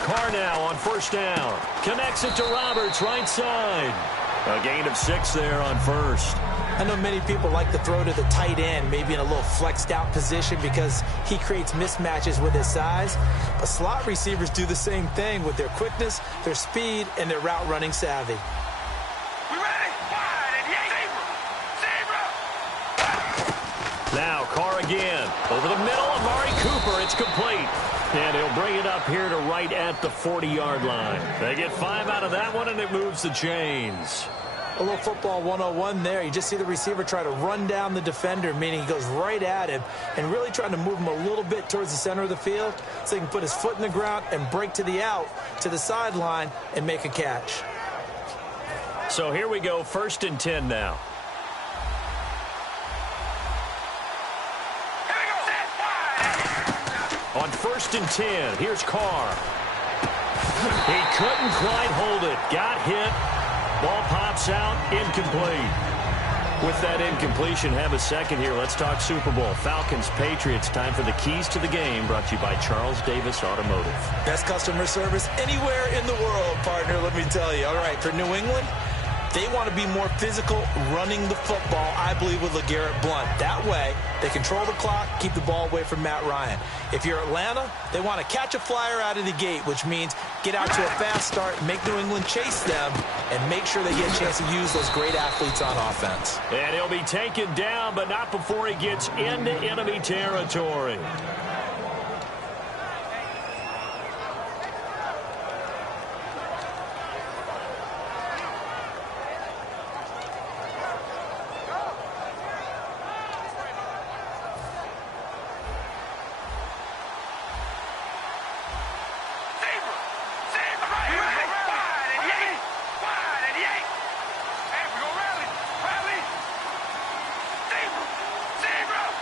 Carr now on first down. Connects it to Roberts, right side. A gain of 6 there on first. I know many people like to throw to the tight end, maybe in a little flexed out position because he creates mismatches with his size. But slot receivers do the same thing with their quickness, their speed, and their route running savvy. We ready? Now Carr again. Over the middle, Amari Cooper. It's complete. And he'll bring it up here to right at the 40-yard line. They get 5 out of that one, and it moves the chains. A little football 101 there. You just see the receiver try to run down the defender, meaning he goes right at him and really trying to move him a little bit towards the center of the field so he can put his foot in the ground and break to the out, to the sideline, and make a catch. So here we go, 1st and 10 now. On 1st and 10, here's Carr. He couldn't quite hold it. Got hit. Ball pops out, incomplete. With that incompletion, have a second here. Let's talk Super Bowl. Falcons, Patriots, time for the keys to the game, brought to you by Charles Davis Automotive. Best customer service anywhere in the world, partner, let me tell you. All right, for New England, they want to be more physical running the football, I believe, with LeGarrette Blount. That way, they control the clock, keep the ball away from Matt Ryan. If you're Atlanta, they want to catch a flyer out of the gate, which means get out to a fast start, make New England chase them, and make sure they get a chance to use those great athletes on offense. And he'll be taken down, but not before he gets into enemy territory.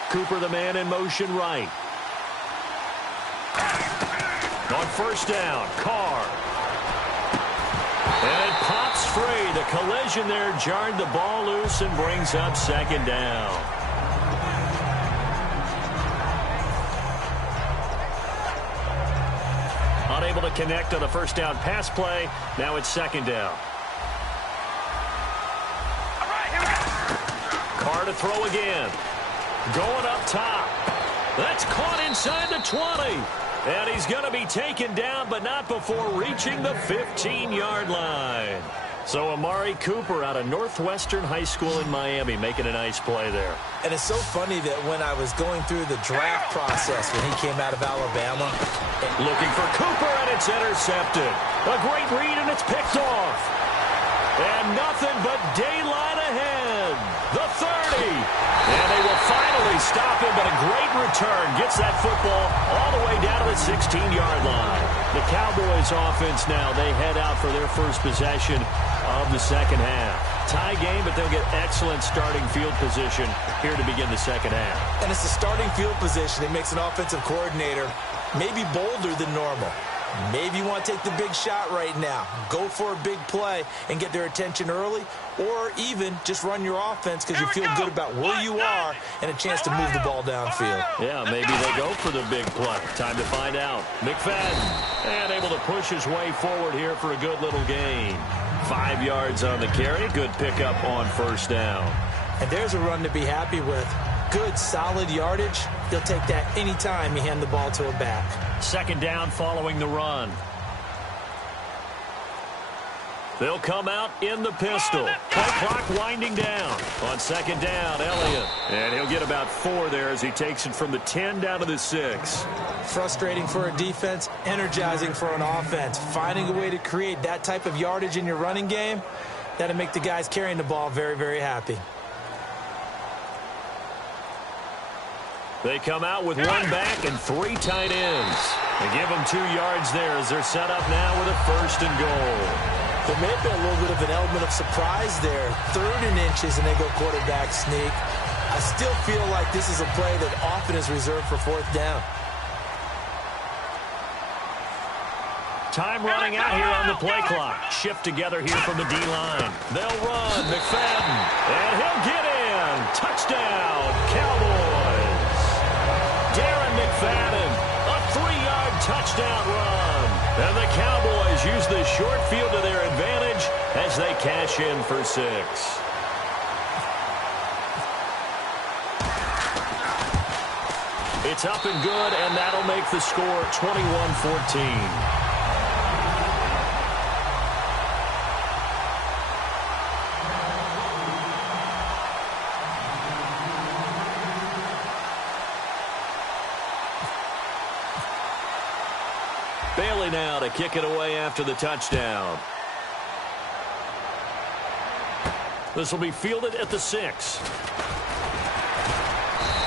Cooper, the man in motion right. On 1st down, Carr. And it pops free. The collision there jarred the ball loose and brings up 2nd down. Unable to connect on the 1st down pass play. Now it's 2nd down. Carr to throw again. Going up top. That's caught inside the 20. And he's going to be taken down, but not before reaching the 15-yard line. So Amari Cooper out of Northwestern High School in Miami making a nice play there. And it's so funny that when I was going through the draft process when he came out of Alabama. Looking for Cooper, and it's intercepted. A great read, and it's picked off. And nothing but daylight ahead. The 30. And they will finally stop him, but a great return. Gets that football all the way down to the 16-yard line. The Cowboys offense now, they head out for their first possession of the second half. Tie game, but they'll get excellent starting field position here to begin the second half. And it's the starting field position that makes an offensive coordinator maybe bolder than normal. Maybe you want to take the big shot right now. Go for a big play and get their attention early, or even just run your offense because you feel good about where you are and a chance to move the ball downfield. Yeah, maybe they go for the big play. Time to find out. McFadden, and able to push his way forward here for a good little gain. 5 yards on the carry. Good pickup on 1st down. And there's a run to be happy with. good, solid yardage, he'll take that anytime you hand the ball to a back. Second down following the run. They'll come out in the pistol. Play clock winding down. On second down, Elliott. And he'll get about 4 there as he takes it from the 10 down to the 6. Frustrating for a defense, energizing for an offense. Finding a way to create that type of yardage in your running game, that'll make the guys carrying the ball very, very happy. They come out with 1 back and 3 tight ends. They give them 2 yards there as they're set up now with a 1st and goal. There may have been a little bit of an element of surprise there. 3rd and inches, and they go quarterback sneak. I still feel like this is a play that often is reserved for 4th down. Time running out here on the play clock. Shift together here from the D-line. They'll run. McFadden. And he'll get in. Touchdown, Cowboys. Darren McFadden. A 3-yard touchdown run. And the Cowboys use the short field to their advantage as they cash in for 6. It's up and good, and that'll make the score 21-14. Bailey now to kick it away after the touchdown. This will be fielded at the 6.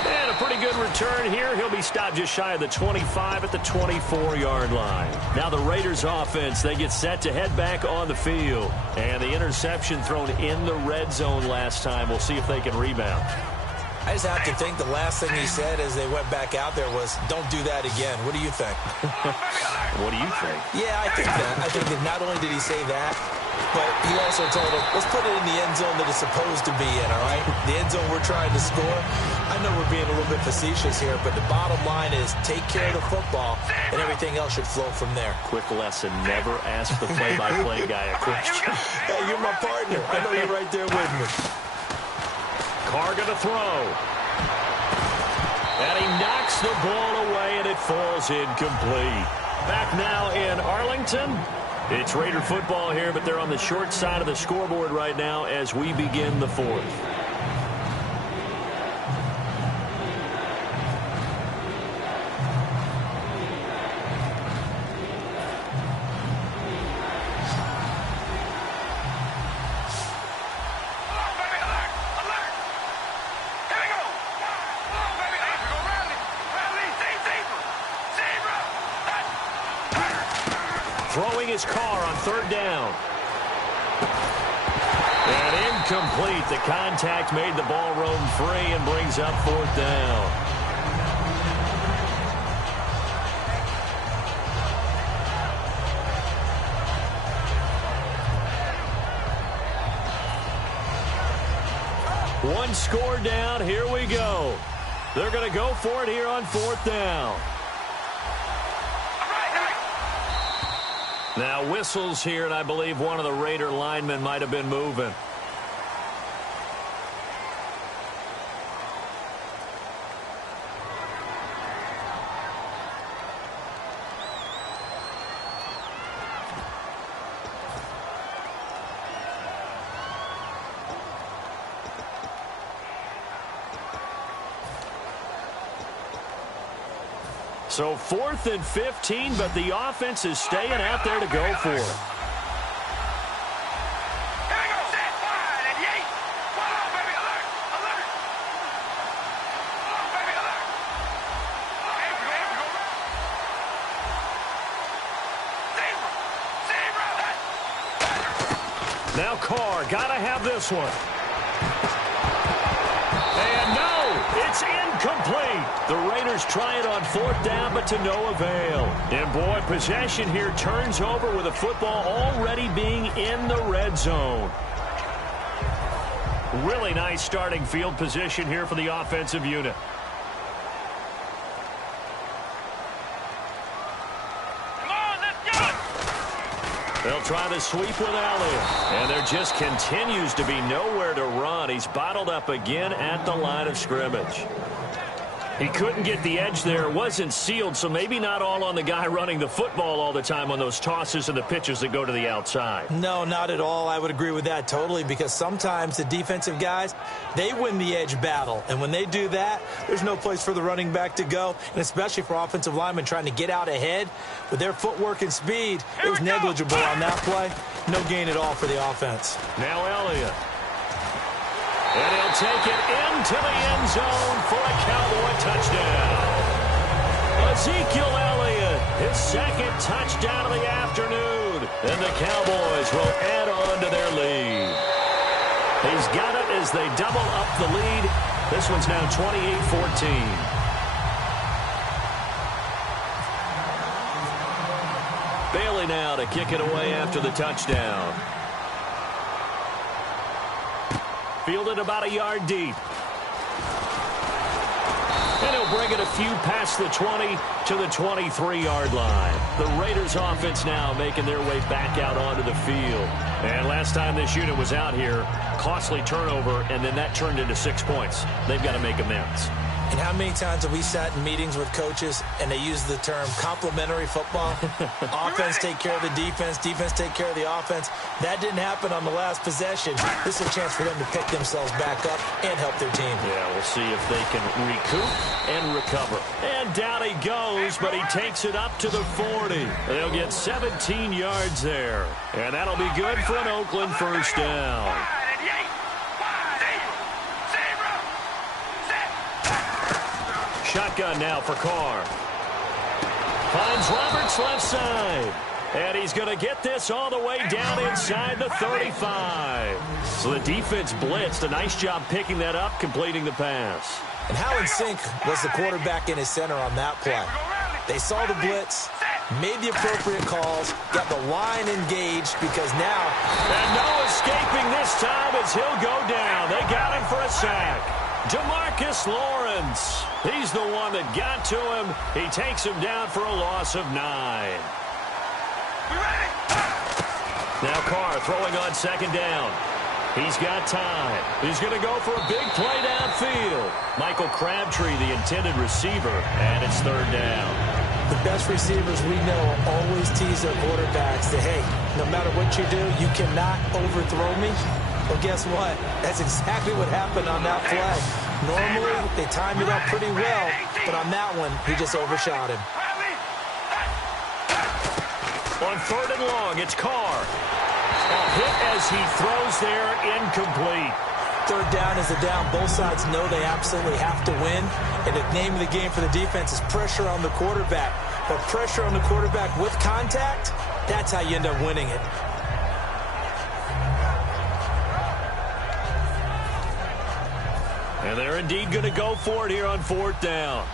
And a pretty good return here. He'll be stopped just shy of the 25 at the 24-yard line. Now the Raiders offense, they get set to head back on the field. And the interception thrown in the red zone last time. We'll see if they can rebound. I just have to think the last thing he said as they went back out there was, don't do that again. What do you think? What do you think? Yeah, I think that. I think that not only did he say that, but he also told him, let's put it in the end zone that it's supposed to be in, all right? The end zone we're trying to score. I know we're being a little bit facetious here, but the bottom line is take care of the football, and everything else should flow from there. Quick lesson, never ask the play-by-play guy a question. Hey, you're my partner. I know you're right there with me. Carr going to throw. And he knocks the ball away, and it falls incomplete. Back now in Arlington. It's Raider football here, but they're on the short side of the scoreboard right now as we begin the 4th. Throwing his Carr on 3rd down. And incomplete. The contact made the ball roam free and brings up 4th down. One score down. Here we go. They're going to go for it here on 4th down. Now whistles here, and I believe one of the Raider linemen might have been moving. So 4th and 15, but the offense is staying out there to go for it. Now Carr, gotta have this one. And no, it's incomplete. The Raiders try it on 4th down, but to no avail. And boy, possession here turns over with the football already being in the red zone. Really nice starting field position here for the offensive unit. They'll try the sweep with Elliott. And there just continues to be nowhere to run. He's bottled up again at the line of scrimmage. He couldn't get the edge there. It wasn't sealed, so maybe not all on the guy running the football all the time on those tosses and the pitches that go to the outside. No, not at all. I would agree with that totally, because sometimes the defensive guys, they win the edge battle. And when they do that, there's no place for the running back to go, and especially for offensive linemen trying to get out ahead. With their footwork and speed, it was negligible on that play. No gain at all for the offense. Now Elliott. And he'll take it into the end zone for a Cowboy touchdown. Ezekiel Elliott, his second touchdown of the afternoon. And the Cowboys will add on to their lead. He's got it as they double up the lead. This one's now 28-14. Bailey now to kick it away after the touchdown. Fielded about a yard deep. And he'll bring it a few past the 20 to the 23-yard line. The Raiders offense now making their way back out onto the field. And last time this unit was out here, costly turnover, and then that turned into 6 points. They've got to make amends. And how many times have we sat in meetings with coaches and they use the term complementary football? Offense take care of the defense, defense take care of the offense. That didn't happen on the last possession. This is a chance for them to pick themselves back up and help their team. Yeah, we'll see if they can recoup and recover. And down he goes, but he takes it up to the 40. They'll get 17 yards there. And that'll be good for an Oakland first down. Shotgun now for Carr. Finds Roberts left side. And he's going to get this all the way down inside the 35. So the defense blitzed. A nice job picking that up, completing the pass. And how in sync was the quarterback in his center on that play? They saw the blitz, made the appropriate calls, got the line engaged, because now... And no escaping this time as he'll go down. They got him for a sack. DeMarcus Lawrence. He's the one that got to him. He takes him down for a loss of 9. Now Carr throwing on second down. He's got time. He's going to go for a big play downfield. Michael Crabtree, the intended receiver, and it's third down. The best receivers we know always tease their quarterbacks that, hey, no matter what you do, you cannot overthrow me. Well, guess what? That's exactly what happened on that play. Normally, they timed it up pretty well, but on that one, he just overshot him. On third and long, it's Carr. A hit as he throws there, incomplete. Third down is a down. Both sides know they absolutely have to win, and the name of the game for the defense is pressure on the quarterback. But pressure on the quarterback with contact, that's how you end up winning it. And they're indeed going to go for it here on fourth down.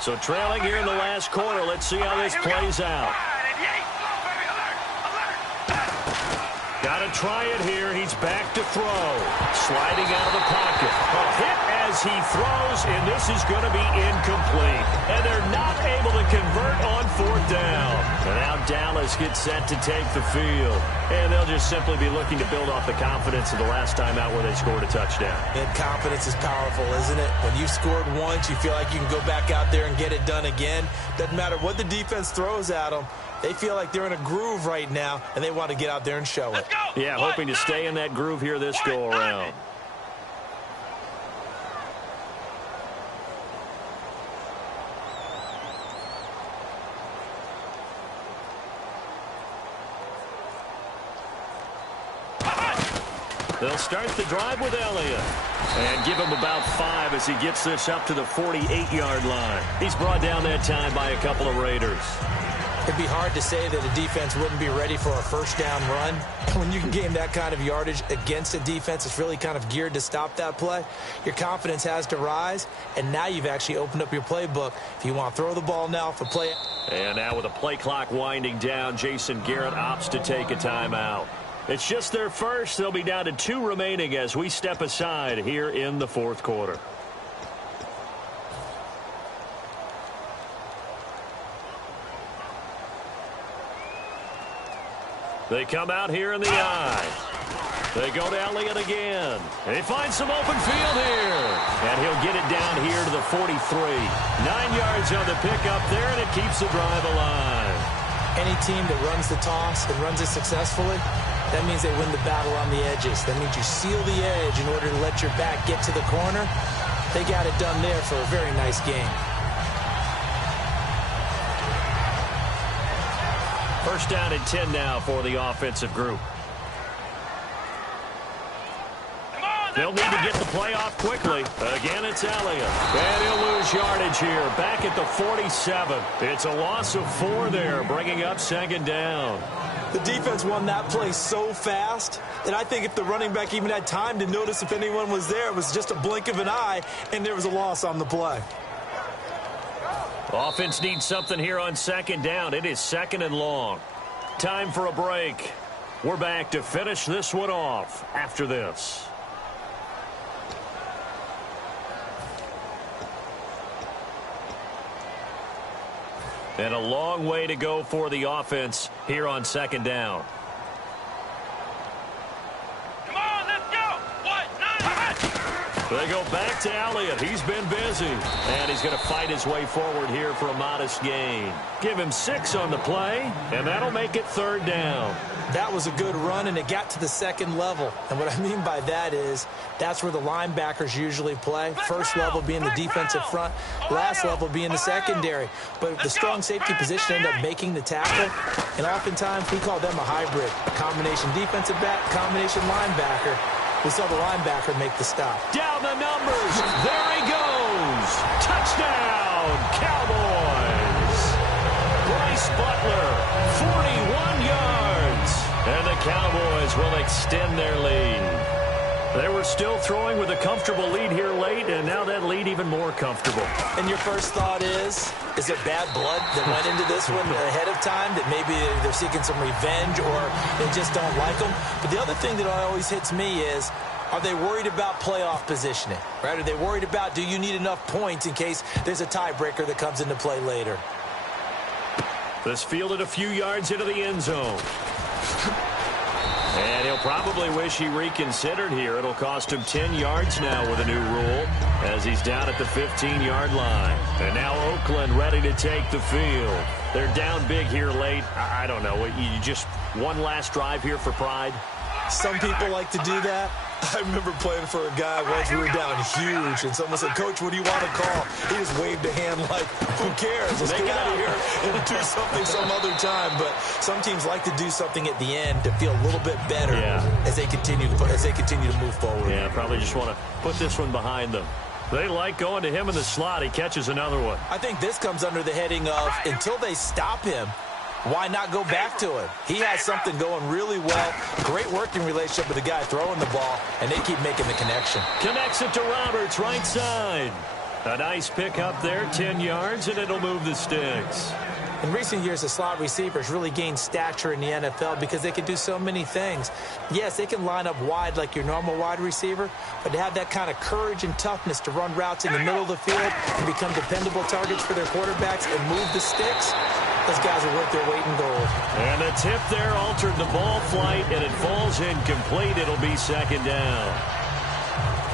So trailing here in the last quarter, let's see how this plays out. Got to try it here. He's back to throw. Sliding out of the pocket. A hit as he throws, and this is going to be incomplete. And they're not able to convert on fourth down. And now Dallas gets set to take the field. And they'll just simply be looking to build off the confidence of the last time out where they scored a touchdown. And confidence is powerful, isn't it? When you've scored once, you feel like you can go back out there and get it done again. Doesn't matter what the defense throws at them. They feel like they're in a groove right now, and they want to get out there and show it. Yeah, hoping to stay in that groove here this go-around. They'll start the drive with Elliott. And give him about 5 as he gets this up to the 48-yard line. He's brought down that time by a couple of Raiders. It'd be hard to say that a defense wouldn't be ready for a first down run. When you can gain that kind of yardage against a defense that's really kind of geared to stop that play, your confidence has to rise, and now you've actually opened up your playbook. If you want to throw the ball now for play. And now with the play clock winding down, Jason Garrett opts to take a timeout. It's just their first. They'll be down to 2 remaining as we step aside here in the fourth quarter. They come out here in the eye. They go to Elliott again. He finds some open field here. And he'll get it down here to the 43. 9 yards on the pickup there, and it keeps the drive alive. Any team that runs the toss and runs it successfully, that means they win the battle on the edges. That means you seal the edge in order to let your back get to the corner. They got it done there for a very nice game. First down and 10 now for the offensive group. They'll need to get the play off quickly. Again, it's Elliott. And he'll lose yardage here. Back at the 47. It's a loss of 4 there, bringing up second down. The defense won that play so fast that I think if the running back even had time to notice if anyone was there, it was just a blink of an eye, and there was a loss on the play. Offense needs something here on second down. It is 2nd and long. Time for a break. We're back to finish this one off after this. And a long way to go for the offense here on second down. Come on, let's go. 1-9. They go back to Elliott. He's been busy. And he's going to fight his way forward here for a modest gain. Give him 6 on the play, and that'll make it 3rd down. That was a good run, and it got to the 2nd level. And what I mean by that is that's where the linebackers usually play. First level being the defensive front, last level being the secondary. But the strong safety position ended up making the tackle, and oftentimes we call them a hybrid. Combination defensive back, combination linebacker. We saw the linebacker make the stop. Down the numbers. There he goes. Touchdown, Cowboys. Bryce Butler, 41 yards. And the Cowboys will extend their lead. They were still throwing with a comfortable lead here late, and now that lead even more comfortable. And your first thought is it bad blood that went into this one ahead of time, that maybe they're seeking some revenge or they just don't like them? But the other thing that always hits me is, are they worried about playoff positioning? Right? Are they worried about, do you need enough points in case there's a tiebreaker that comes into play later? This fielded a few yards into the end zone. And he'll probably wish he reconsidered here. It'll cost him 10 yards now with a new rule as he's down at the 15-yard line. And now Oakland ready to take the field. They're down big here late. I don't know. You just one last drive here for pride? Some people like to do that. I remember playing for a guy once. We were down huge, and someone said, "Coach, what do you want to call?" He just waved a hand like, who cares? Let's get out of here and do something some other time. But some teams like to do something at the end to feel a little bit better as they continue to move forward. Yeah, probably just want to put this one behind them. They like going to him in the slot. He catches another one. I think this comes under the heading of, until they stop him, why not go back to him? He has something going really well. Great working relationship with the guy throwing the ball, and they keep making the connection. Connects it to Roberts, right side. A nice pick up there, 10 yards, and it'll move the sticks. In recent years, the slot receivers really gained stature in the NFL because they can do so many things. Yes, they can line up wide like your normal wide receiver, but to have that kind of courage and toughness to run routes in the middle of the field and become dependable targets for their quarterbacks and move the sticks, those guys are worth their weight in gold. And the tip there altered the ball flight, and it falls incomplete. It'll be second down.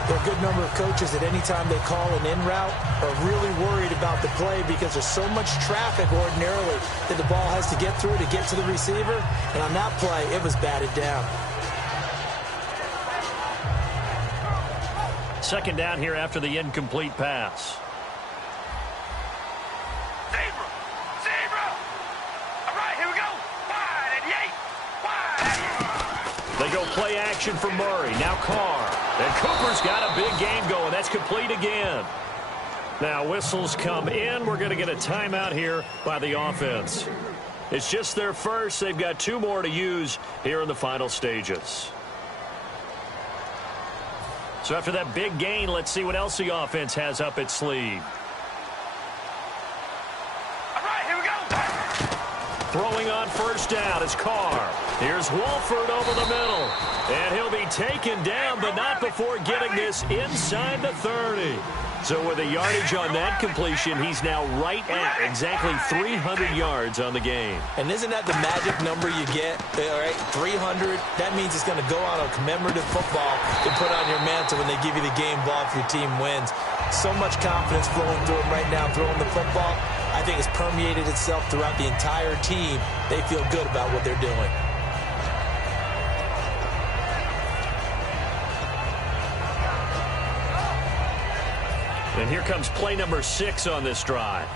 There are a good number of coaches at any time they call an in route are really worried about the play because there's so much traffic ordinarily that the ball has to get through to get to the receiver. And on that play, it was batted down. Second down here after the incomplete pass. Zebra! All right, here we go. Wide 88. Wide 88. They go play action for Murray. Now Carr. And Cooper's got a big game going. That's complete again. Now whistles come in. We're going to get a timeout here by the offense. It's just their first. They've got 2 more to use here in the final stages. So after that big gain, let's see what else the offense has up its sleeve. All right, here we go. Throwing on first down is Carr. Here's Wolford over the middle. And he'll be taken down, but not before getting this inside the 30. So with the yardage on that completion, he's now right at exactly 300 yards on the game. And isn't that the magic number you get? All right, 300. That means it's going to go on a commemorative football to put on your mantle when they give you the game ball if your team wins. So much confidence flowing through him right now, throwing the football. I think it's permeated itself throughout the entire team. They feel good about what they're doing. And here comes play number 6 on this drive.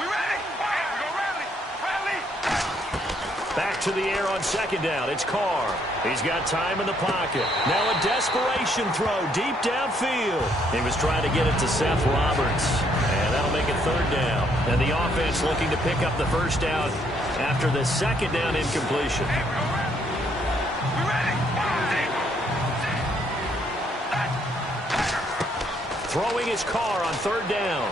We ready? Rally! Back to the air on second down. It's Carr. He's got time in the pocket. Now a desperation throw deep downfield. He was trying to get it to Seth Roberts. And that'll make it third down. And the offense looking to pick up the first down after the second down incompletion. Throwing his Carr on third down.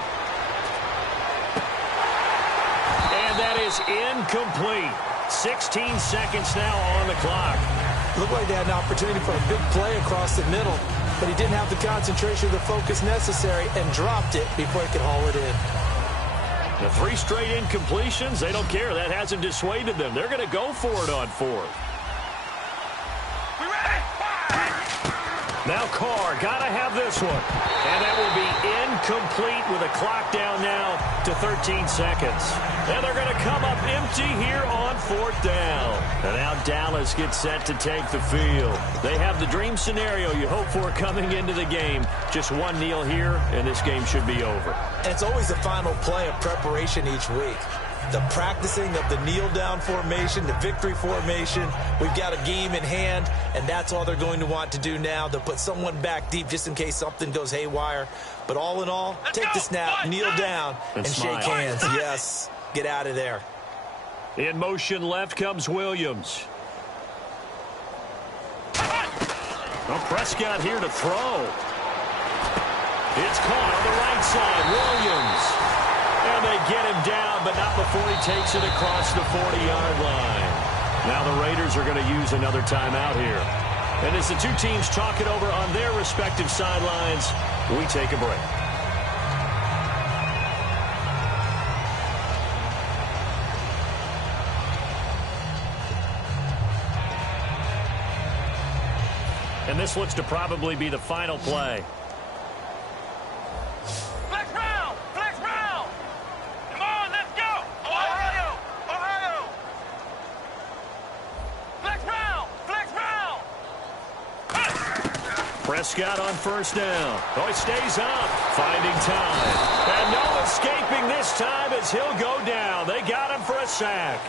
And that is incomplete. 16 seconds now on the clock. Looked like they had an opportunity for a big play across the middle, but he didn't have the concentration or the focus necessary and dropped it before he could haul it in. The 3 straight incompletions, they don't care. That hasn't dissuaded them. They're going to go for it on fourth. Now Carr, got to have this one. And that will be incomplete with a clock down now to 13 seconds. And they're going to come up empty here on fourth down. And now Dallas gets set to take the field. They have the dream scenario you hope for coming into the game. Just one kneel here, and this game should be over. And it's always the final play of preparation each week. The practicing of the kneel-down formation, the victory formation. We've got a game in hand, and that's all they're going to want to do now. They'll put someone back deep just in case something goes haywire. But all in all, take the snap, kneel down, and shake hands. Yes, get out of there. In motion left comes Williams. Well, Prescott here to throw. It's caught on the right side. Williams. And they get him down, but not before he takes it across the 40-yard line. Now the Raiders are going to use another timeout here. And as the two teams talk it over on their respective sidelines, we take a break. And this looks to probably be the final play. Prescott on first down. Oh, he stays up, finding time. And no escaping this time as he'll go down. They got him for a sack.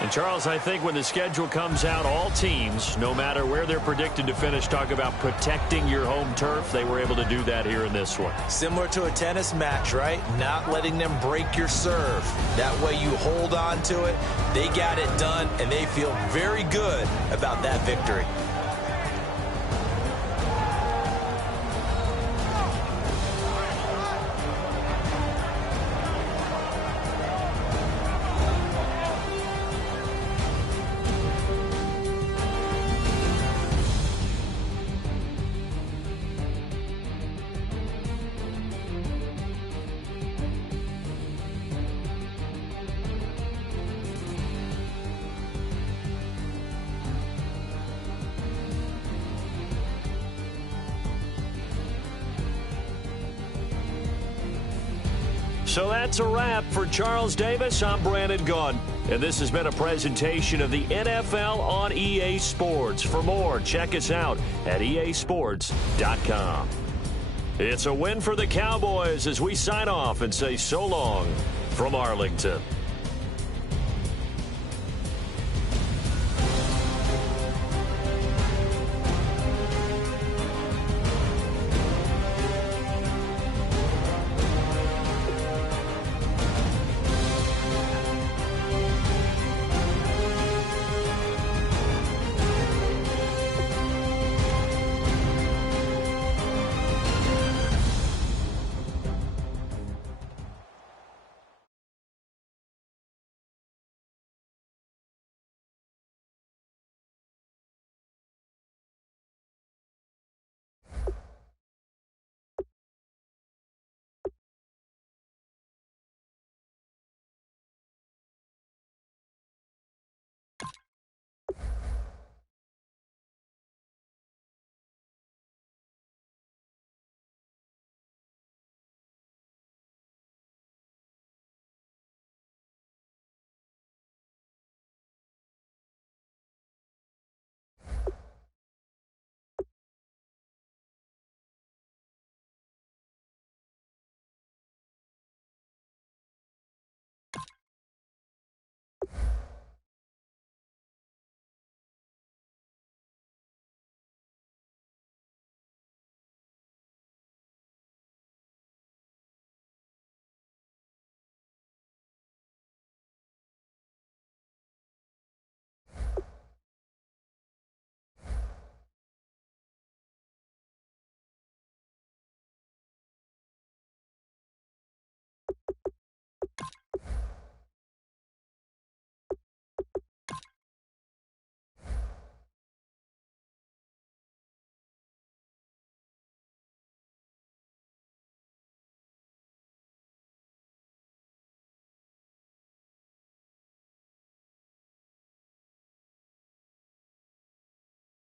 And, Charles, I think when the schedule comes out, all teams, no matter where they're predicted to finish, talk about protecting your home turf. They were able to do that here in this one. Similar to a tennis match, right? Not letting them break your serve. That way you hold on to it. They got it done, and they feel very good about that victory. So that's a wrap for Charles Davis. I'm Brandon Gunn. And this has been a presentation of the NFL on EA Sports. For more, check us out at easports.com. It's a win for the Cowboys as we sign off and say so long from Arlington.